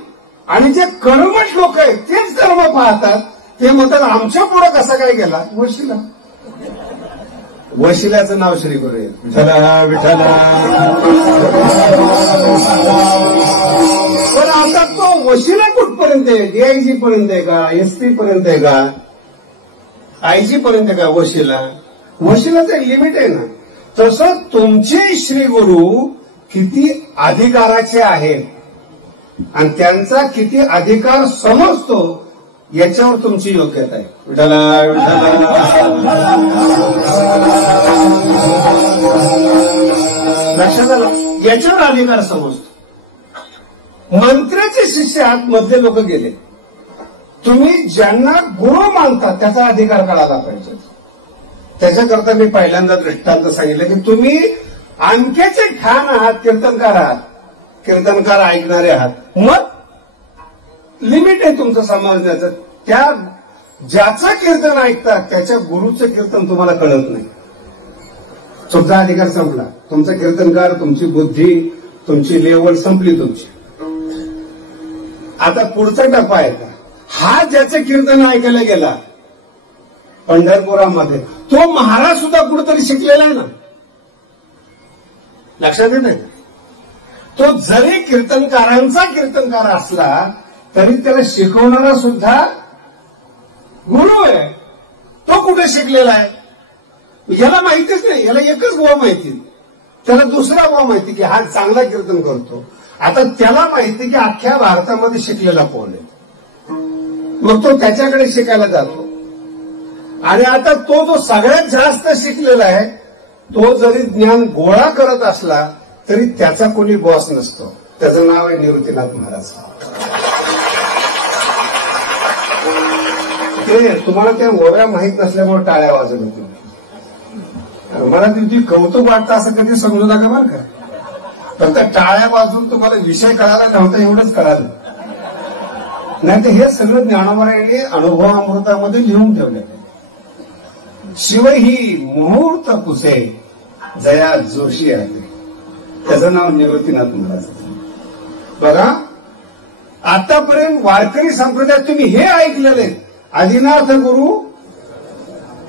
आणि जे कर्मच लोक आहेत तेच कर्म पाहतात. ते म्हणतात आमच्या पुढे कसा काय गेला? वशिला. वशिल्याचं नाव श्रीगुरू आहे. विठ्ठला विठ्ठला. पण आता तो वशिला कुठपर्यंत आहे? डीआयजी पर्यंत आहे का? एसपी पर्यंत आहे का? आयजी पर्यंत आहे का वशिला? वशिलाचं लिमिट आहे ना. तसं तुमचे श्रीगुरू किती अधिकाराचे आहेत आणि त्यांचा किती अधिकार समजतो याच्यावर तुमची योग्यता आहे. विठ्ठला लक्षात आलं? याच्यावर अधिकार समजतो. मंत्र्याचे शिष्य आत मधले लोक गेले. तुम्ही ज्यांना गुरु मानता त्याचा अधिकार कळाला पाहिजे. त्याच्याकरता मी पहिल्यांदा दृष्टांत सांगितलं की तुम्ही आणखीचे ठाण आहात, कीर्तनकार आहात, कीर्तनकार ऐकणारे आहात. मग लिमिट आहे तुमचं समजण्याचं. त्या ज्याचं कीर्तन ऐकतात त्याच्या गुरुचं कीर्तन तुम्हाला कळत नाही. तुमचा अधिकार संपला. तुमचा कीर्तनकार, तुमची बुद्धी, तुमची लेवल संपली तुमची. आता पुढचा टप्पा आहे का? हा ज्याचं कीर्तन ऐकायला गेला पंढरपुरामध्ये, तो महाराज सुद्धा कुठेतरी शिकलेला आहे ना. लक्षात येत नाही? तो जरी कीर्तनकारांचा कीर्तनकार असला तरी त्याला शिकवणारा सुद्धा गुरु आहे. तो कुठे शिकलेला आहे? याला माहितीच नाही. याला एकच गोवा माहिती, त्याला दुसरा गोवा माहिती की हा चांगला कीर्तन करतो. आता त्याला माहिती की अख्ख्या भारतामध्ये शिकलेला कोण आहे. मग तो त्याच्याकडे शिकायला जातो. आणि आता तो जो सगळ्यात जास्त शिकलेला आहे तो जरी ज्ञान गोळा करत असला तरी त्याचा कोणी बॉस नसतो. त्याचं नाव आहे निवृत्तीनाथ महाराज. ते तुम्हाला त्या ओव्या माहीत नसल्यामुळे टाळ्या वाजत होती. मला तुझी कौतुक वाटतं असं कधी समजू नका बरं का. फक्त टाळ्या वाजून तुम्हाला विषय कळाला नव्हता एवढंच कळालं. नाही तर हे सगळं ज्ञानोबरायांनी अनुभवामृतामध्ये लिहून ठेवलं. शिव ही मुहूर्त पुसे जया जोशी आहे. त्याचं नाव निवृत्तीनाथ महाराज. बघा आतापर्यंत वारकरी संप्रदायात तुम्ही हे ऐकलेले आदिनाथ गुरु.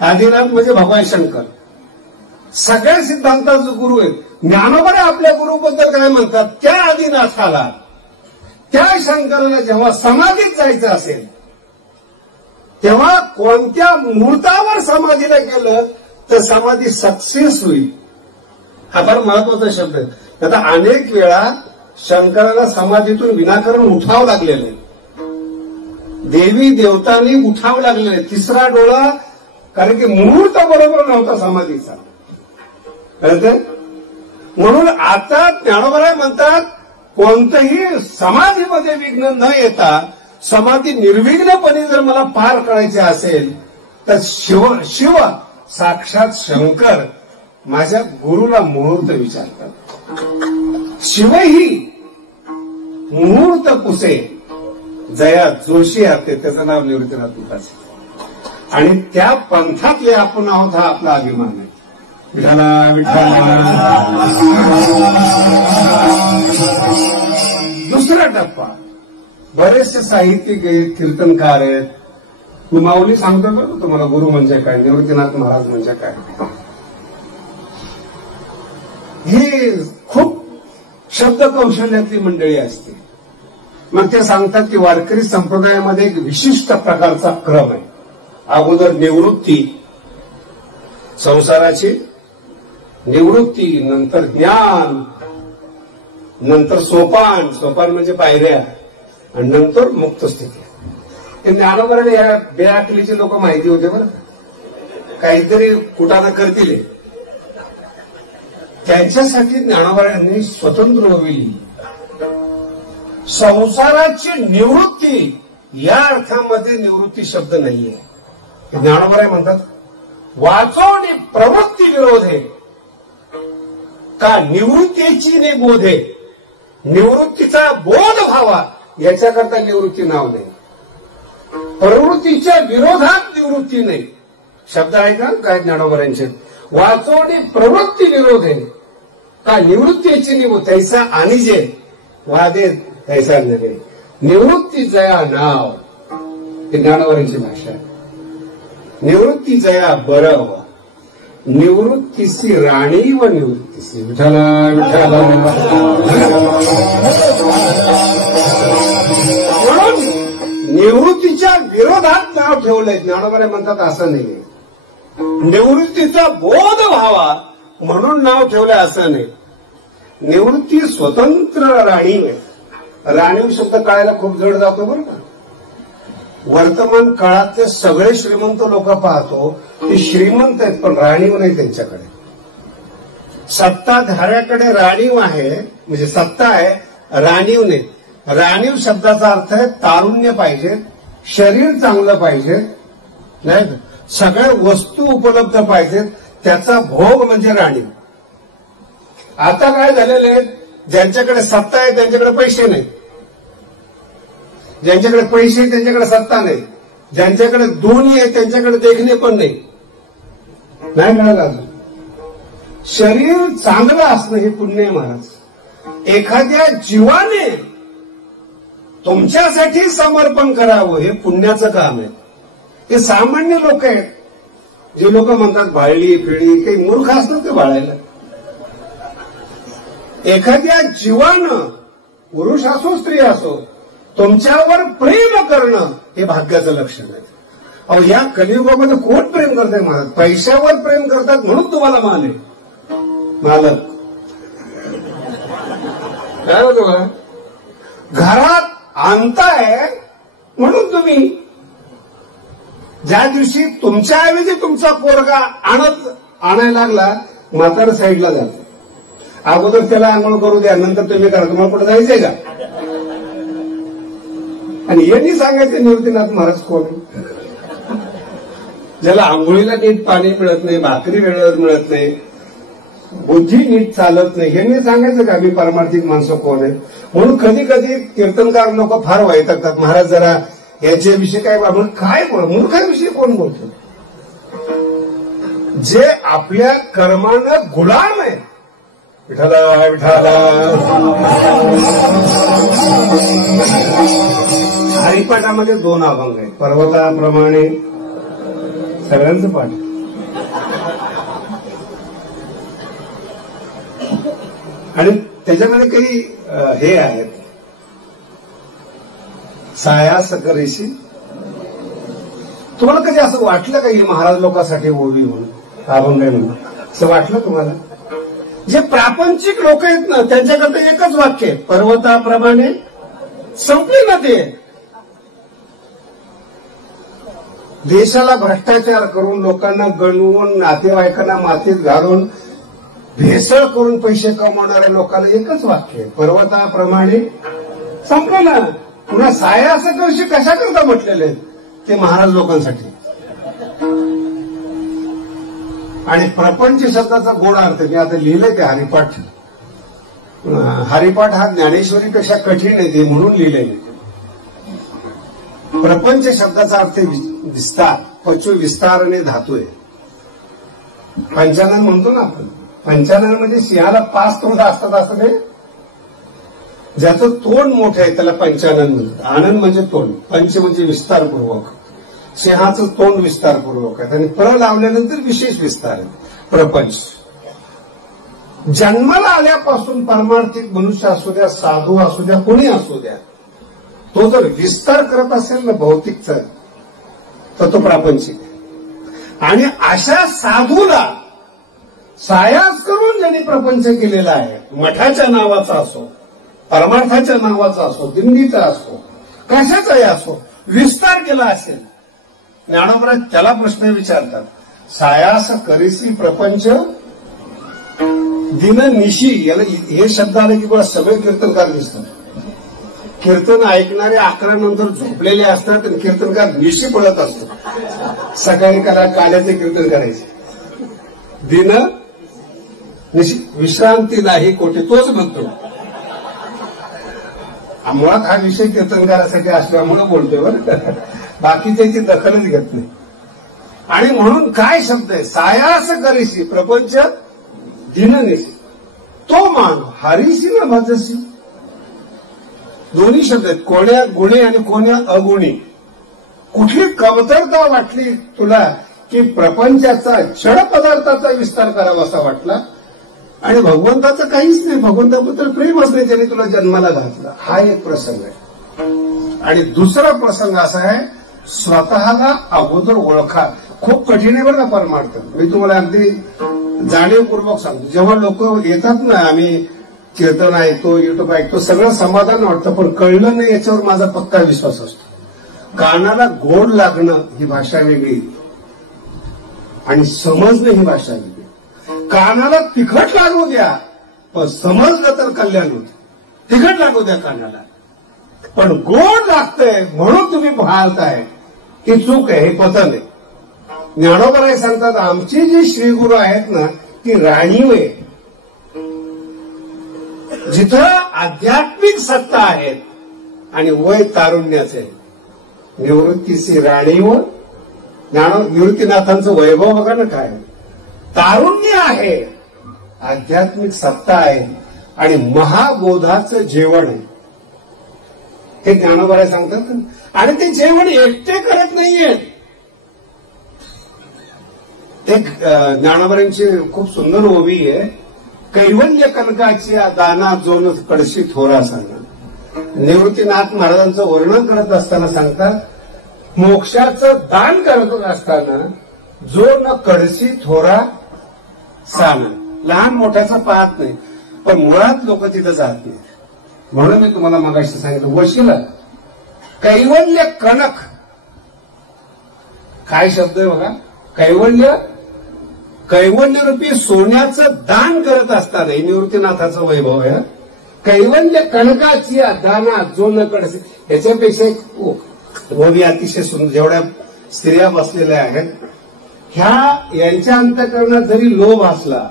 आदिनाथ म्हणजे भगवान शंकर सगळ्या सिद्धांताचे गुरु आहेत. ज्ञानोबा आपल्या गुरुबद्दल काय म्हणतात, त्या आदिनाथाला त्या शंकराला जेव्हा समाधीत जायचं असेल तेव्हा कोणत्या मुहूर्तावर समाधीला गेलं तर समाधी सक्सेस होईल. हा फार महत्वाचा शब्द आहे. आता अनेक वेळा शंकराला समाधीतून विनाकारण उठावं लागलेलं आहे. देवी देवतांनी उठावं लागलेलं आहे. तिसरा डोळा, कारण की मुहूर्त बरोबर नव्हता समाधीचा. म्हणून आता ज्ञानोबा म्हणतात कोणतंही समाधीमध्ये विघ्न न येता समाधी निर्विघ्नपणे जर मला पार करायचे असेल तर शिव साक्षात शंकर माझ्या गुरुला मुहूर्त विचारतात. शिवही मुहूर्त पुसे जया जोशी आहे. त्याचं नाव निवृत्तीनाथ महाराज. आणि त्या पंथातले आपण आहोत हा आपला अभिमान आहे. विठाला विठ्ठला. दुसरा टप्पा, बरेचसे साहित्यिक आहेत, कीर्तनकार आहेत. मी माऊली सांगतो बरं तुम्हाला गुरु म्हणजे काय, निवृत्तीनाथ महाराज म्हणजे काय. ही खूप शब्द कौशल्यातली मंडळी असते. मग ते सांगतात की वारकरी संप्रदायामध्ये एक विशिष्ट प्रकारचा क्रम आहे. अगोदर निवृत्ती, संसाराची निवृत्ती, नंतर ज्ञान, नंतर सोपान, सोपान म्हणजे पायऱ्या, आणि नंतर मुक्त स्थिती. हे ज्ञानोबराने या बेअक्कलीचे लोक माहिती होते बरं. काहीतरी कुटाणा करतील त्यांच्यासाठी ज्ञानोबरांनी स्वतंत्र होईल. संसाराची निवृत्ती या अर्थामध्ये निवृत्ती शब्द नाहीये. ज्ञानोबा म्हणतात वाचवणे प्रवृत्ती विरोधे का निवृत्तीची ने बोधे. निवृत्तीचा बोध व्हावा याच्याकरता निवृत्ती नाव नाही. प्रवृत्तीच्या विरोधात निवृत्ती नाही. शब्द आहे का काय ज्ञानोबरांचे. वाचवणे प्रवृत्ती विरोधे का निवृत्तीची निवृत्ती तैसा आणि जे वादे तैसा नव्हे. निवृत्ती जया नाव हे ज्ञानोबरांची भाषा आहे. निवृत्ती जया बरव निवृत्तीसी राणी व निवृत्तीसी. विठाला विठाला. म्हणून निवृत्तीच्या विरोधात नाव ठेवलंय. ज्ञानोबा म्हणतात असं नाही. निवृत्तीचा बोध व्हावा म्हणून नाव ठेवलंय असं नाही. निवृत्ती स्वतंत्र राणीव आहे. राणीव शब्द कळायला खूप जड जातो बरं का. वर्तमान काळातले सगळे श्रीमंत लोक पाहतो ते श्रीमंत आहेत पण राणीव नाही त्यांच्याकडे. सत्ताधाऱ्याकडे राणीव आहे म्हणजे सत्ता आहे, राणीव नाही. राणीव शब्दाचा अर्थ आहे तारुण्य पाहिजे, शरीर चांगलं पाहिजे, नाही सगळ्या वस्तू उपलब्ध पाहिजेत, त्याचा भोग म्हणजे राणीव. आता काय झालेलं आहे, ज्यांच्याकडे सत्ता आहे त्यांच्याकडे पैसे नाही, ज्यांच्याकडे पैसे आहे त्यांच्याकडे सत्ता नाही, ज्यांच्याकडे दोन्ही आहे त्यांच्याकडे देखणे पण नाही. नाही मिळालं अजून. शरीर चांगलं असणं हे पुण्य आहे महाराज. एखाद्या जीवाने तुमच्यासाठी समर्पण करावं हे पुण्याचं काम आहे. हे सामान्य लोक आहेत जे लोक म्हणतात भाळली पिळी, काही मूर्ख असतात ते भाळायला. एखाद्या जीवानं पुरुष असो स्त्री असो तुमच्यावर प्रेम करणं हे भाग्याचं लक्षण आहे. अहो या कलियुगामध्ये कोण प्रेम करते महाराज? पैशावर प्रेम करतात म्हणून तुम्हाला मान आहे. मालक काय होतो का? घरात आणताय म्हणून तुम्ही ज्या दिवशी तुमच्याऐवजी तुमचा पोरगा आणायला लागला म्हातारा साईडला जातो अगोदर त्याला आंघोळ करू द्या, नंतर तुम्ही करा. तुम्हाला कुठं जायचंय का? आणि यांनी सांगायचं निवृत्तीनाथ महाराज कोण? ज्याला आंघोळीला नीट पाणी मिळत नाही, भाकरी वेळेवर मिळत नाही, बुद्धी नीट चालत नाही, यांनी सांगायचं का मी परमार्थिक माणसं कोण आहे? म्हणून कधी कधी कीर्तनकार लोक फार वैतागतात, महाराज जरा याच्याविषयी काय आपण काय बोल, मूर्खाविषयी कोण बोलतो? जे आपल्या कर्मानं गुलाम आहे. विठाला विठाला. हरिपाठामध्ये 2 अभंग आहेत, पर्वताप्रमाणे. सगळ्यांचं पाठ. आणि त्याच्यामध्ये काही हे आहेत, सायास करीशी. तुम्हाला कधी असं वाटलं का ही महाराज लोकांसाठी ओवी म्हणून अभंग आहे म्हणून? असं वाटलं तुम्हाला? जे प्रापंचिक लोक आहेत ना त्यांच्याकरता एकच वाक्य आहे, पर्वताप्रमाणे. संपले ना ते. देशाला भ्रष्टाचार करून, लोकांना गणवून, नातेवाईकांना मातीत घालून, भेसळ करून पैसे कमवणाऱ्या लोकांना एकच वाक्य आहे, पर्वताप्रमाणे. संपलं ना. पुन्हा साया असं करशी कशा करता म्हटलेले आहेत ते महाराज लोकांसाठी. आणि प्रपंच शब्दाचा गोड अर्थ मी आता लिहिलंय ते हरिपाठ. हरिपाठ हा ज्ञानेश्वरीपेक्षा कठीण आहे ते, म्हणून लिहिलंय. प्रपंच शब्दाचा अर्थ विस्तार, पचू विस्तार आणि धातू आहे. पंचानन म्हणतो ना आपण. पंचानन म्हणजे सिंहाला 5 तोंड असतात असं नाही. ज्याचं तोंड मोठं आहे त्याला पंचानन म्हणतात. आनंद म्हणजे तोंड, पंच म्हणजे विस्तारपूर्वक. सिंहाचं तोंड विस्तारपूर्वक आहे आणि प्र लावल्यानंतर विशेष विस्तार आहे. प्रपंच. जन्माला आल्यापासून परमार्थिक मनुष्य असू द्या, साधू असू द्या, कोणी असू द्या, तो जर विस्तार करत असेल ना भौतिकचा, तर तो प्रापंचिक. आणि अशा साधूला सायास करून ज्यांनी प्रपंच केलेला आहे, मठाच्या नावाचा असो, परमार्थाच्या नावाचा असो, दिंडीचा असो, कशाचाही असो, विस्तार केला असेल. ज्ञानोबराज त्याला प्रश्न विचारतात, सायास करीसी प्रपंच दिन निशी. याला हे शब्द आले की बघा सगळे कीर्तनकार दिसतात. कीर्तन ऐकणारे 11 नंतर झोपलेले असतात आणि कीर्तनकार निशी पडत असतात. सकाळी काल्याचे कीर्तन करायचे. दिन निशी, विश्रांती नाही कोठे, तोच म्हणतो. मुळात हा विषय कीर्तनकारासाठी असल्यामुळे बोलतोय बरं, बाकीच्याची दखलच घेत नाही. आणि म्हणून काय शब्द आहे, सायास करीसी प्रपंच दिननिसी. तो मान हरीसी न भजसी. दोन्ही शब्द आहेत, कोण्या गुणी आणि कोण्या अगुणी. कुठली कमतरता वाटली तुला की प्रपंचाचा, जड पदार्थाचा विस्तार करावा असा वाटला, आणि भगवंताचं काहीच नाही, भगवंताबद्दल प्रेमच नाही, त्याने तुला जन्माला घातला. हा एक प्रसंग आहे. आणि दुसरा प्रसंग असा आहे, स्वतःला अगोदर ओळखा. खूप कठीण आहे बरं का परमार्थ. मी तुम्हाला अगदी जाणीवपूर्वक सांगतो. जेव्हा लोक येतात ना, आम्ही कीर्तन ऐकतो, युट्यूब ऐकतो, सगळं समाधान वाटतं, पण कळलं नाही याच्यावर माझा पक्का विश्वास असतो. कानाला गोड लागणं ही भाषा वेगळी आणि समजणं ही भाषा वेगळी. कानाला तिखट लागू द्या, पण समजलं तर कल्याण होतं. तिखट लागू द्या कानाला, पण गोड लागतंय म्हणून तुम्ही पाहताय, ही चूक आहे, हे पतन आहे. ज्ञानोबराय सांगतात, आमची जी श्रीगुरु आहेत ना ती राणीव आहे. जिथं आध्यात्मिक सत्ता आहेत आणि वय तारुण्याचे, निवृत्तीची राणीव. निवृत्तीनाथांचं वैभव बघा ना काय, तारुण्य आहे, आध्यात्मिक सत्ता आहे आणि महाबोधाचं जेवण आहे. हे ज्ञानोबराय सांगतात. आणि ते जेवण एकटे करत नाहीये. एक ज्ञानोबरांची खूप सुंदर ओवी आहे, कैवल्य कनकाची दाना जोन कडशी थोरा सांगा. निवृत्तीनाथ महाराजांचं वर्णन करत असताना सांगतात, मोक्षाचं दान करत असताना जो न कडशी थोरा सांगा. लहान मोठ्याचा पाहत नाही, पण मुळात लोक तिथं जात नाही. म्हणून मी तुम्हाला मगाशी सांगितलं, वशिला कैवल्य कनक. काय शब्द आहे बघा, कैवल्य कैवल्यरूपी सोन्याचं दान करत असताना निवृत्तीनाथाचं वैभव आहे. कैवल्य कणकाची दाना जो न कडसे याच्यापेक्षा एक ओवी अतिशय सुंदर. जेवढ्या स्त्रिया बसलेल्या आहेत यांच्या अंतःकरणात जरी लोभ असला,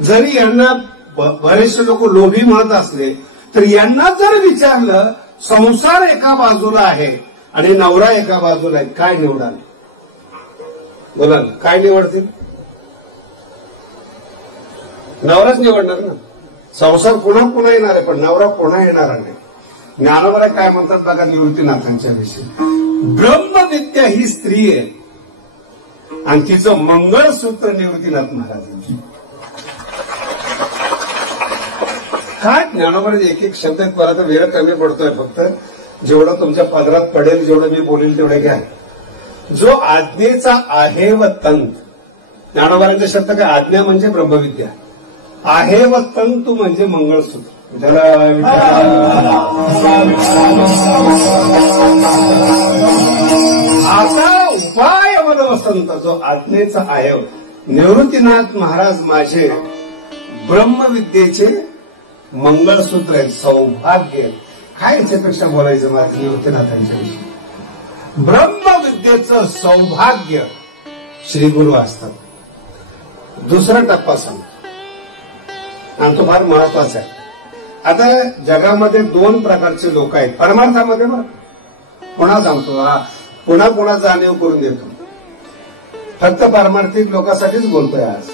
जरी यांना बरेचसे लोक लोभी म्हणत असले, तर यांना जर विचारलं संसार एका बाजूला आहे आणि नवरा एका बाजूला आहे, काय निवडाल? बोला ना, काय निवडतील? नवराच निवडणार ना. संसार पुन्हा पुन्हा येणार आहे, पण नवरा पुन्हा येणार नाही. ज्ञानोबा काय म्हणतात बघा निवृत्तीनाथांच्या विषयी, ब्रह्मविद्या ही स्त्री आहे आणि तिचं मंगळसूत्र निवृत्तीनाथ महाराजांची. काय ज्ञानोबाने एक एक शब्द मला तर वेळ कमी पडतोय. फक्त जेवढं तुमच्या पदरात पडेल, जेवढं मी बोलेल तेवढं घ्या. जो आज्ञेचा आहे व तंत, ज्ञानोबारांचे शब्द काय, आज्ञा म्हणजे ब्रह्मविद्या, आहे व तंतू म्हणजे मंगळसूत्र. असा उपाय वसंत जो आज्ञेचा आहे. निवृत्तीनाथ महाराज माझे ब्रह्मविद्येचे मंगळसूत्र आहेत, सौभाग्य. काय याच्यापेक्षा बोलायचं माझं निवृत्तीनाथांच्या विषयी? ब्रह्मविद्येचं सौभाग्य श्रीगुरु असतात. दुसरा टप्पा सांगतो आणि तो फार महत्वाचा आहे. आता जगामध्ये दोन प्रकारचे लोक आहेत परमार्थामध्ये. बरं, पुन्हा सांगतो, पुन्हा पुन्हा जाणीव करून देतो. फक्त पारमार्थिक लोकांसाठीच बोलतोय आज.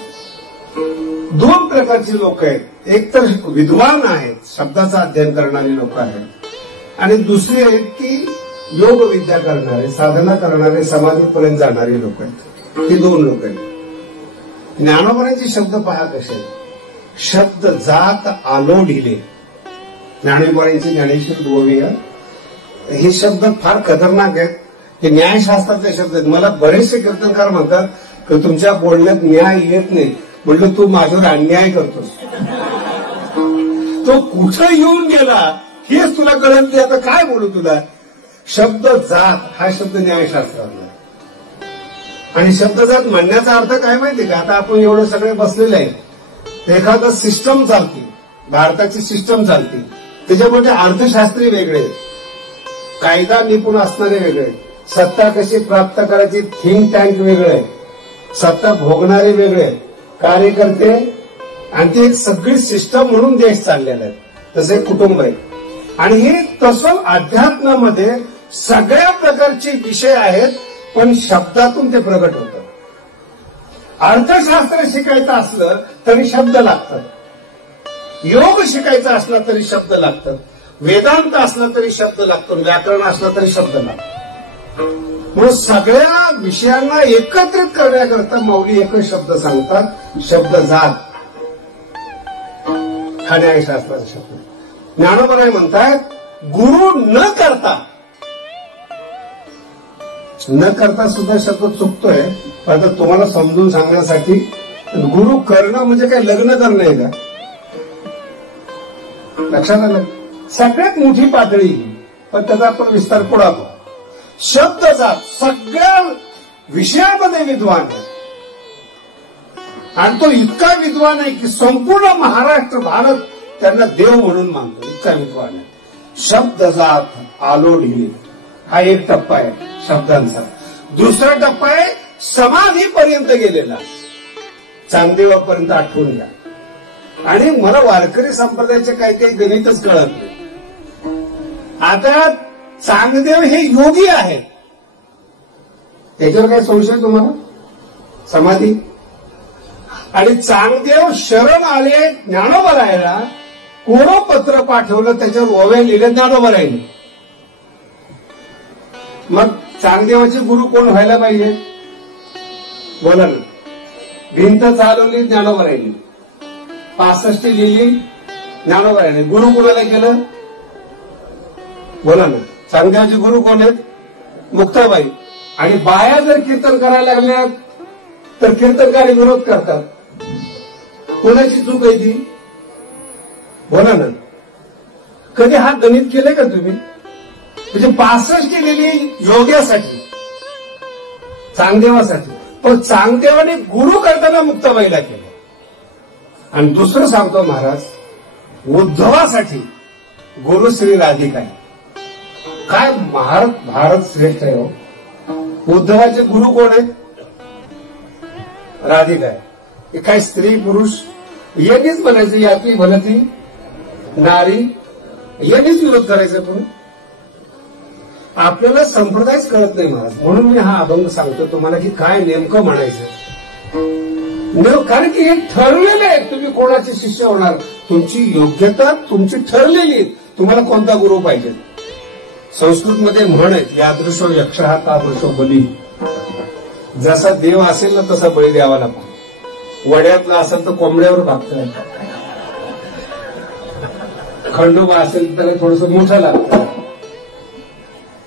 दोन प्रकारची लोक आहेत. एक तर विद्वान आहेत, शब्दाचं अध्ययन करणारी लोक आहेत, आणि दुसरी आहेत की योग विद्या करणारे, साधना करणारे, समाधीपर्यंत जाणारी लोक आहेत. ही दोन लोक आहेत. ज्ञानोबाचे शब्द पहा कसे आहेत. शब्द जात आलो ढिले, ज्ञानोबाची ज्ञानेश्वर गोविया, हे शब्द फार खतरनाक आहेत. हे न्यायशास्त्राचे शब्द आहेत. मला बरेचसे कीर्तनकार म्हणतात की तुमच्या बोलण्यात न्याय येत नाही. म्हटलं तू माझ्यावर अन्याय करतोस. तो कुठं येऊन गेला हेच तुला कळत नाही. आता काय बोलू तुला? शब्द जात हा शब्द न्यायशास्त्रातला, आणि शब्द जात म्हणण्याचा अर्थ काय माहिती का? आता आपण एवढे सगळे बसलेले आहेत, एखादं सिस्टम चालते, भारताची सिस्टम चालते, त्याच्यामध्ये अर्थशास्त्री वेगळे, कायदा निपुण असणारे वेगळे, सत्ता कशी प्राप्त करायची थिंक टँक वेगळे, सत्ता भोगणारे वेगळे, कार्यकर्ते, आणि ते एक सगळी सिस्टम म्हणून देश चाललेला आहे. तसं एक कुटुंब आहे. आणि हे तसं अध्यात्मामध्ये सगळ्या प्रकारचे विषय आहेत, पण शब्दातून ते प्रगट होतं. अर्थशास्त्र शिकायचं असलं तरी शब्द लागतात, योग शिकायचा असला तरी शब्द लागतात, वेदांत असला तरी शब्द लागतो, व्याकरण असलं तरी शब्द लागतो. म्हणून सगळ्या विषयांना एकत्रित करण्याकरता मौली एकच शब्द सांगतात, शब्द जात. हा न्यायशास्त्राचा शब्द. ज्ञानोबा म्हणतात गुरु न करता सुद्धा शब्द चुकतोय. आता तुम्हाला समजून सांगण्यासाठी, गुरु करणं म्हणजे काय लग्न करणं आहे का? लक्षात आलं? सगळ्यात मोठी पातळी, पण त्याचा आपण विस्तार पुढा करू. शब्द जात सगळ्या विषयामध्ये विद्वान आहे, आणि तो इतका विद्वान आहे की संपूर्ण महाराष्ट्र भारत त्यांना देव म्हणून मानतो, इतका विद्वान आहे. शब्द जात आलो ढिले हा एक टप्पा आहे शब्दांचा. दुसरा टप्पा आहे समाधीपर्यंत गेलेला, चांगदेवापर्यंत आठवून घ्या. आणि मला वारकरी संप्रदायाचे काही काही गणितच कळत नाही. आता चांगदेव हे योगी आहेत, त्याच्यावर काही संशय तुम्हाला? समाधी. आणि चांगदेव शरण आले ज्ञानोबारायला, कोणं पत्र पाठवलं त्याच्यावर ओव्या लिहिल्या ज्ञानोबारायने. मग चांगदेवाचे गुरु कोण व्हायला पाहिजे? बोला ना. भिंत चालवली ज्ञानोबारायने, 65 लिहिली ज्ञानोबारायने. गुरु कोणाला केलं? बोला ना. चांगदेवाचे गुरु कोण आहेत? मुक्ताबाई. आणि बाया जर कीर्तन करायला लागल्या तर कीर्तनकारी विरोध करतात. कोणाची चूक आहे ती? बोला ना. कधी हा गणित केले का तुम्ही? म्हणजे 65 लिहिली योग्यासाठी, चांगदेवासाठी, पण चांगदेवाने गुरु करताना मुक्ताबाईला केलं. आणि दुसरं सांगतो महाराज, उद्धवासाठी गुरु श्री राधिका आहे. काय भारत श्रेष्ठ आहे हो. उद्धवाचे गुरु कोण आहे? राधिका आहे. हे काय स्त्री पुरुष यांनीच म्हणायचं याची भलती नारी, यांनीच विरोध करायचा. पण आपल्याला संप्रदायच कळत नाही महाराज. म्हणून मी हा अभंग सांगतो तुम्हाला की काय नेमकं म्हणायचं. कारण की हे ठरलेलं आहे तुम्ही कोणाचे शिष्य होणार. तुमची योग्यता तुमची ठरलेली आहे. तुम्हाला कोणता गुरु पाहिजे. संस्कृतमध्ये म्हण आहे, यादृशो यक्ष हा तादृशो बली. जसा देव असेल ना तसा बळी द्यावा लागतो. वड्यातला असेल तर कोंबड्यावर भागतं. खंडोबा असेल तर त्याला थोडस मोठं लागतं.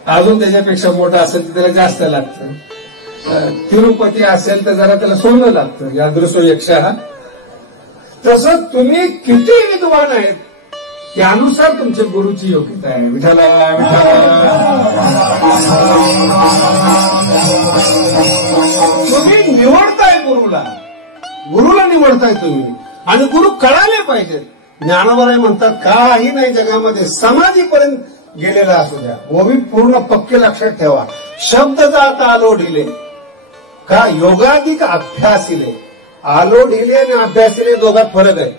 अजून त्याच्यापेक्षा मोठा असेल तर त्याला जास्त लागतं. तिरुपती असेल तर जरा त्याला सोनं लागतं. यादृशो यक्ष हा. तसं तुम्ही किती विद्वान आहेत त्यानुसार तुमच्या गुरुची योग्यता आहे. विठ्ठला तुम्ही निवडताय गुरुला निवडताय तुम्ही. आणि गुरु कळाले पाहिजे. ज्ञानोबराय म्हणतात काही नाही जगामध्ये समाधीपर्यंत गेलेला असू द्या, वो भी पूर्ण पक्के लक्षात ठेवा. शब्द जात आलो ढिले का योगाधिक अभ्यासिले. आलो ढिले आणि अभ्यासिले दोघात फरक आहे.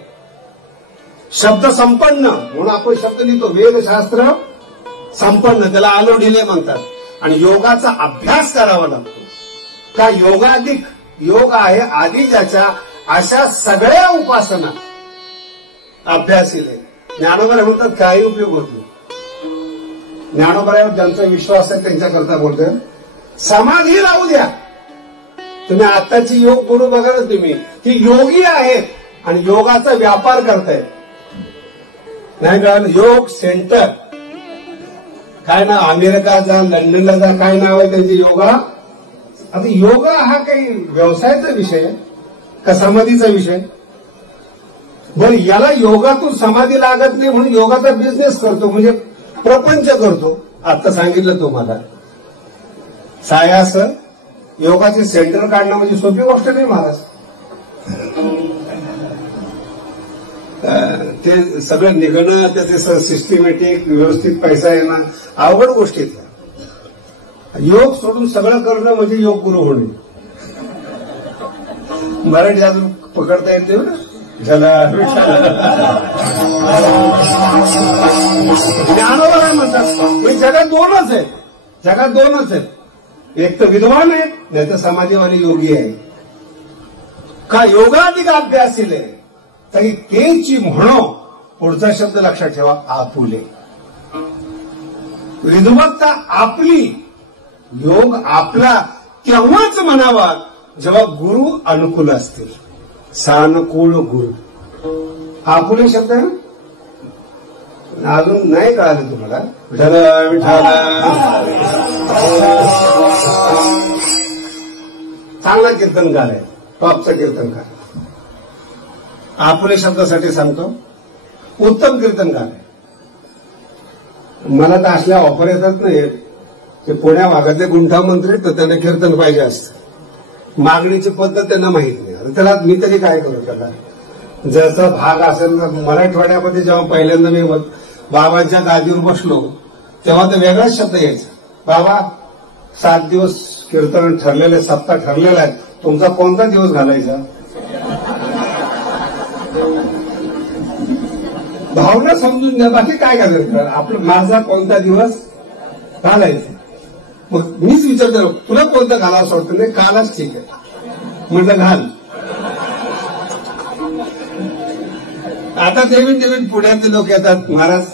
शब्द संपन्न म्हणून आपण शब्द लिहितो, वेदशास्त्र संपन्न त्याला आलो ढिले म्हणतात. आणि योगाचा अभ्यास करावा लागतो. का योगाधिक योग आहे आधी ज्याच्या, अशा सगळ्या उपासना अभ्यासिले. ज्ञानोबराय म्हणतात काही उपयोग होत नाही. ज्ञानोबरायावर ज्यांचा विश्वास आहे त्यांच्याकरता बोलतोय. समाधी राहू द्या. तुम्ही आताची योग गुरु बघा ना तुम्ही, ती योगी आहेत आणि योगाचा व्यापार करतायत. नाही कळलं. योग सेंटर काय ना, अमेरिका जा, लंडनला जा, काय नाव आहे त्यांचे योगा. आता योगा हा काही व्यवसायाचा विषय का समाधीचा विषय. बरं, याला योगातून समाधी लागत नाही म्हणून योगाचा बिझनेस करतो, म्हणजे प्रपंच करतो. आता सांगितलं तुम्हाला. सायास योगाचे सेंटर काढणं म्हणजे सोपी गोष्ट नाही महाराज. ते सगळं निघणं, त्याचे सिस्टमॅटिक व्यवस्थित पैसा येणं अवघड गोष्टीत. योग सोडून सगळं करणं म्हणजे योग गुरु होणे. मराठी अजून पकडता येते ना. ज्ञानोबराय म्हणतात हे जगात दोनच आहेत. जगात दोनच आहेत. एक तर विद्वान आहे, नाही तर समाधीवाले योगी आहे. का योगाधिक अभ्यासिले तरी तेची म्हणो. पुढचा शब्द लक्षात ठेवा, आपुले. विद्वत्ता आपली, योग आपला तेव्हाच म्हणावा जेव्हा गुरु अनुकूल असतील. सानुकूल गुरु. आपुले शब्द आहे ना. अजून नाही कळालं तुम्हाला. विठ्ठल विठ्ठल. चांगला कीर्तनकार आहे, टॉपचा कीर्तनकार. आपुले शब्दासाठी सांगतो, उत्तम कीर्तनकार आहे. मला तर असल्या ऑफर येतात नाही. ते पुण्या भागातले गुंठा मंत्री तर त्यांना कीर्तन पाहिजे असतं. मागणीची पद्धत त्यांना माहित नाही. त्याला मी तरी काय करू. त्याला जसा भाग असेल ना. मराठवाड्यामध्ये जेव्हा पहिल्यांदा मी बाबांच्या गादीवर बसलो तेव्हा तर वेगळाच शब्द यायचा. बाबा 7 दिवस कीर्तन ठरलेले, सप्ताह ठरलेला आहे, तुमचा कोणता दिवस घालायचा. भावना समजून घ्या, बाकी काय घालायचं. आपलं माझा कोणता दिवस घालायचा. मग मीच विचारतो तुला कोणता घालावं वाटतं. नाही कालच ठीक आहे म्हटलं घाल. आता नवीन पुण्यातले लोक येतात, महाराज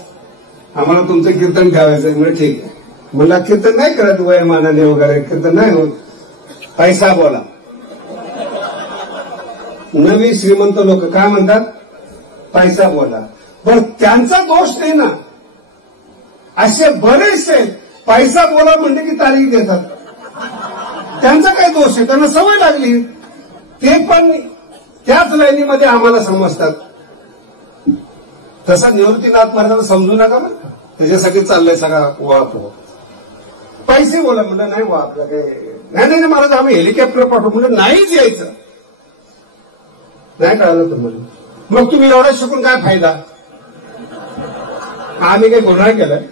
आम्हाला तुमचं कीर्तन ठेवायचं. म्हणजे ठीक आहे. मला कीर्तन नाही करत वयमानाने वगैरे, कीर्तन नाही होत. पैसा बोला. नवीन श्रीमंत लोक काय म्हणतात, पैसा बोला. पण त्यांचा दोष नाही ना. असे बरेचसे पैसा बोला म्हणजे की तारीख देतात. त्यांचा काय दोष आहे, त्यांना सवय लागली. ते पण त्याच लाईनीमध्ये आम्हाला समजतात. तसा निवृत्तीनाथ महाराजांना समजू नका बरं. त्याच्यासाठी चाललंय सगळा वाप. पैसे बोला म्हणलं नाही वा, आपलं काही नाही महाराज आम्ही हेलिकॉप्टर पाठवू म्हणजे नाहीच यायचं. नाही कळालं तुम्हाला. मग तुम्ही एवढं शिकून काय फायदा? आम्ही काही गुन्हा केलाय,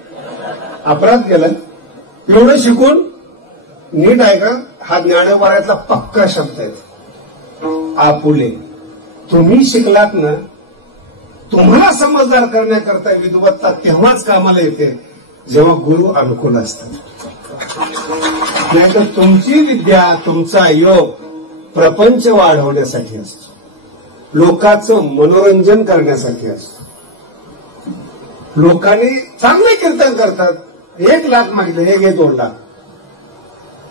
अपराध केलाय? एवढं शिकून नीट ऐका, हा ज्ञानोबारातला पक्का शब्द आहे. आपुले. तुम्ही शिकलात ना, तुम्हाला समजदार करण्याकरता विद्वत्ता तेव्हाच कामाला येते जेव्हा गुरु अनुकूल असतात. नाहीतर तुमची विद्या, तुमचा योग प्रपंच वाढवण्यासाठी असतो, लोकांचं मनोरंजन करण्यासाठी असतो. लोकांनी चांगले कीर्तन करतात, 1 लाख मागितलं, हे घे 2 लाख.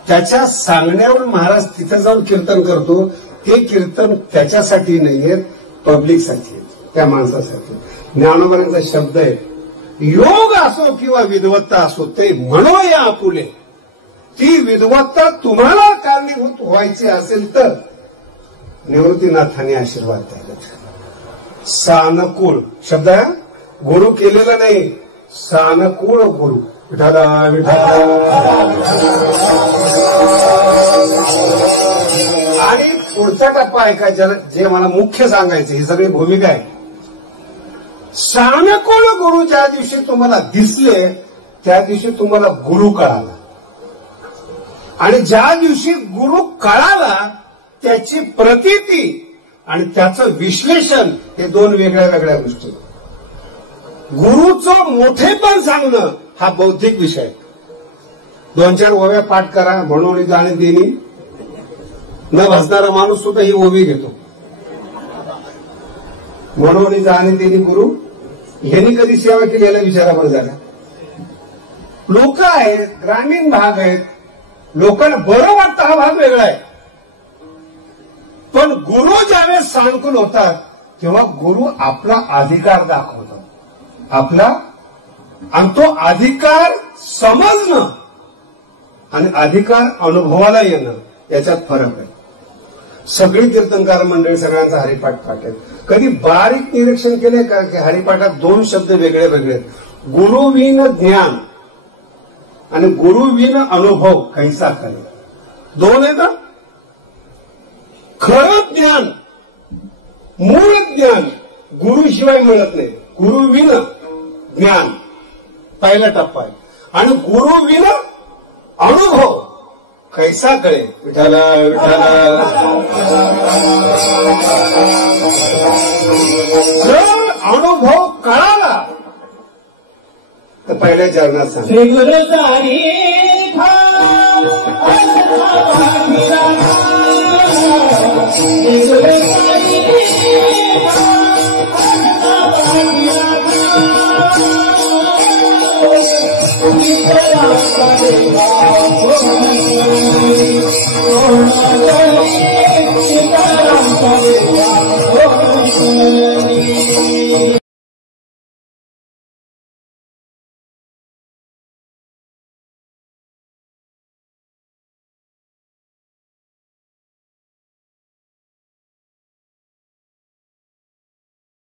त्याच्या सांगण्यावरून महाराज तिथे जाऊन कीर्तन करतो. ते कीर्तन त्याच्यासाठी नाहीये, पब्लिकसाठी, त्या माणसासाठी. ज्ञानोबांचा शब्द आहे, योग असो किंवा विद्वत्ता असो ते म्हणो या आपुले. ती विद्वत्ता तुम्हाला कारणीभूत व्हायची असेल तर निवृत्तीनाथांनी आशीर्वाद द्यायला. सानुकूळ शब्द आहे, गुरु केलेला नाही, सानुकूळ गुरु. विठाला विठाला. आणि पुढचा टप्पा ऐका, जे मला मुख्य सांगायचं, ही सगळी भूमिका आहे. सानुकूळ गुरु ज्या दिवशी तुम्हाला दिसले त्या दिवशी तुम्हाला गुरु कळाला, आणि ज्या दिवशी गुरु कळाला त्याची प्रतीती आणि त्याचं विश्लेषण हे 2 वेगळ्या वेगळ्या गोष्टी. गुरुचं मोठेपण सांगणं हा बौद्धिक विषय. 2-4 ओव्या पाठ करा म्हणून जाणे देणी न भसणारा माणूस सुद्धा ही ओवी घेतो. म्हणून जाणे देणी गुरु, ह्यांनी कधी सेवा केली याला विचारा बरं झाला. लोक आहेत, ग्रामीण भाग आहेत, लोकांना बरं वाटतं, हा भाग वेगळा आहे. पण गुरु ज्यावेळेस सानुकूल होतात तेव्हा गुरु आपला अधिकार दाखवतात, आपला. आणि तो अधिकार समजणं आणि अधिकार अनुभवाला येणं याच्यात फरक आहे. सगळी कीर्तनकार मंडळी सगळ्यांचा हरिपाठ पाठ आहे. कधी बारीक निरीक्षण केले का की हरिपाठात 2 शब्द वेगळे वेगळे आहेत. गुरुविन ज्ञान आणि गुरुविन अनुभव कैसा करे, 2 आहे ना. खरं ज्ञान, मूळ ज्ञान गुरुशिवाय मिळत नाही. गुरुविन ज्ञान पहिला टप्पा आहे. आणि गुरुविन अनुभव कैसा कळे. विठाला विठाला. जर अनुभव कळाला तर पहिल्या चरणात सांग. श्री गुरु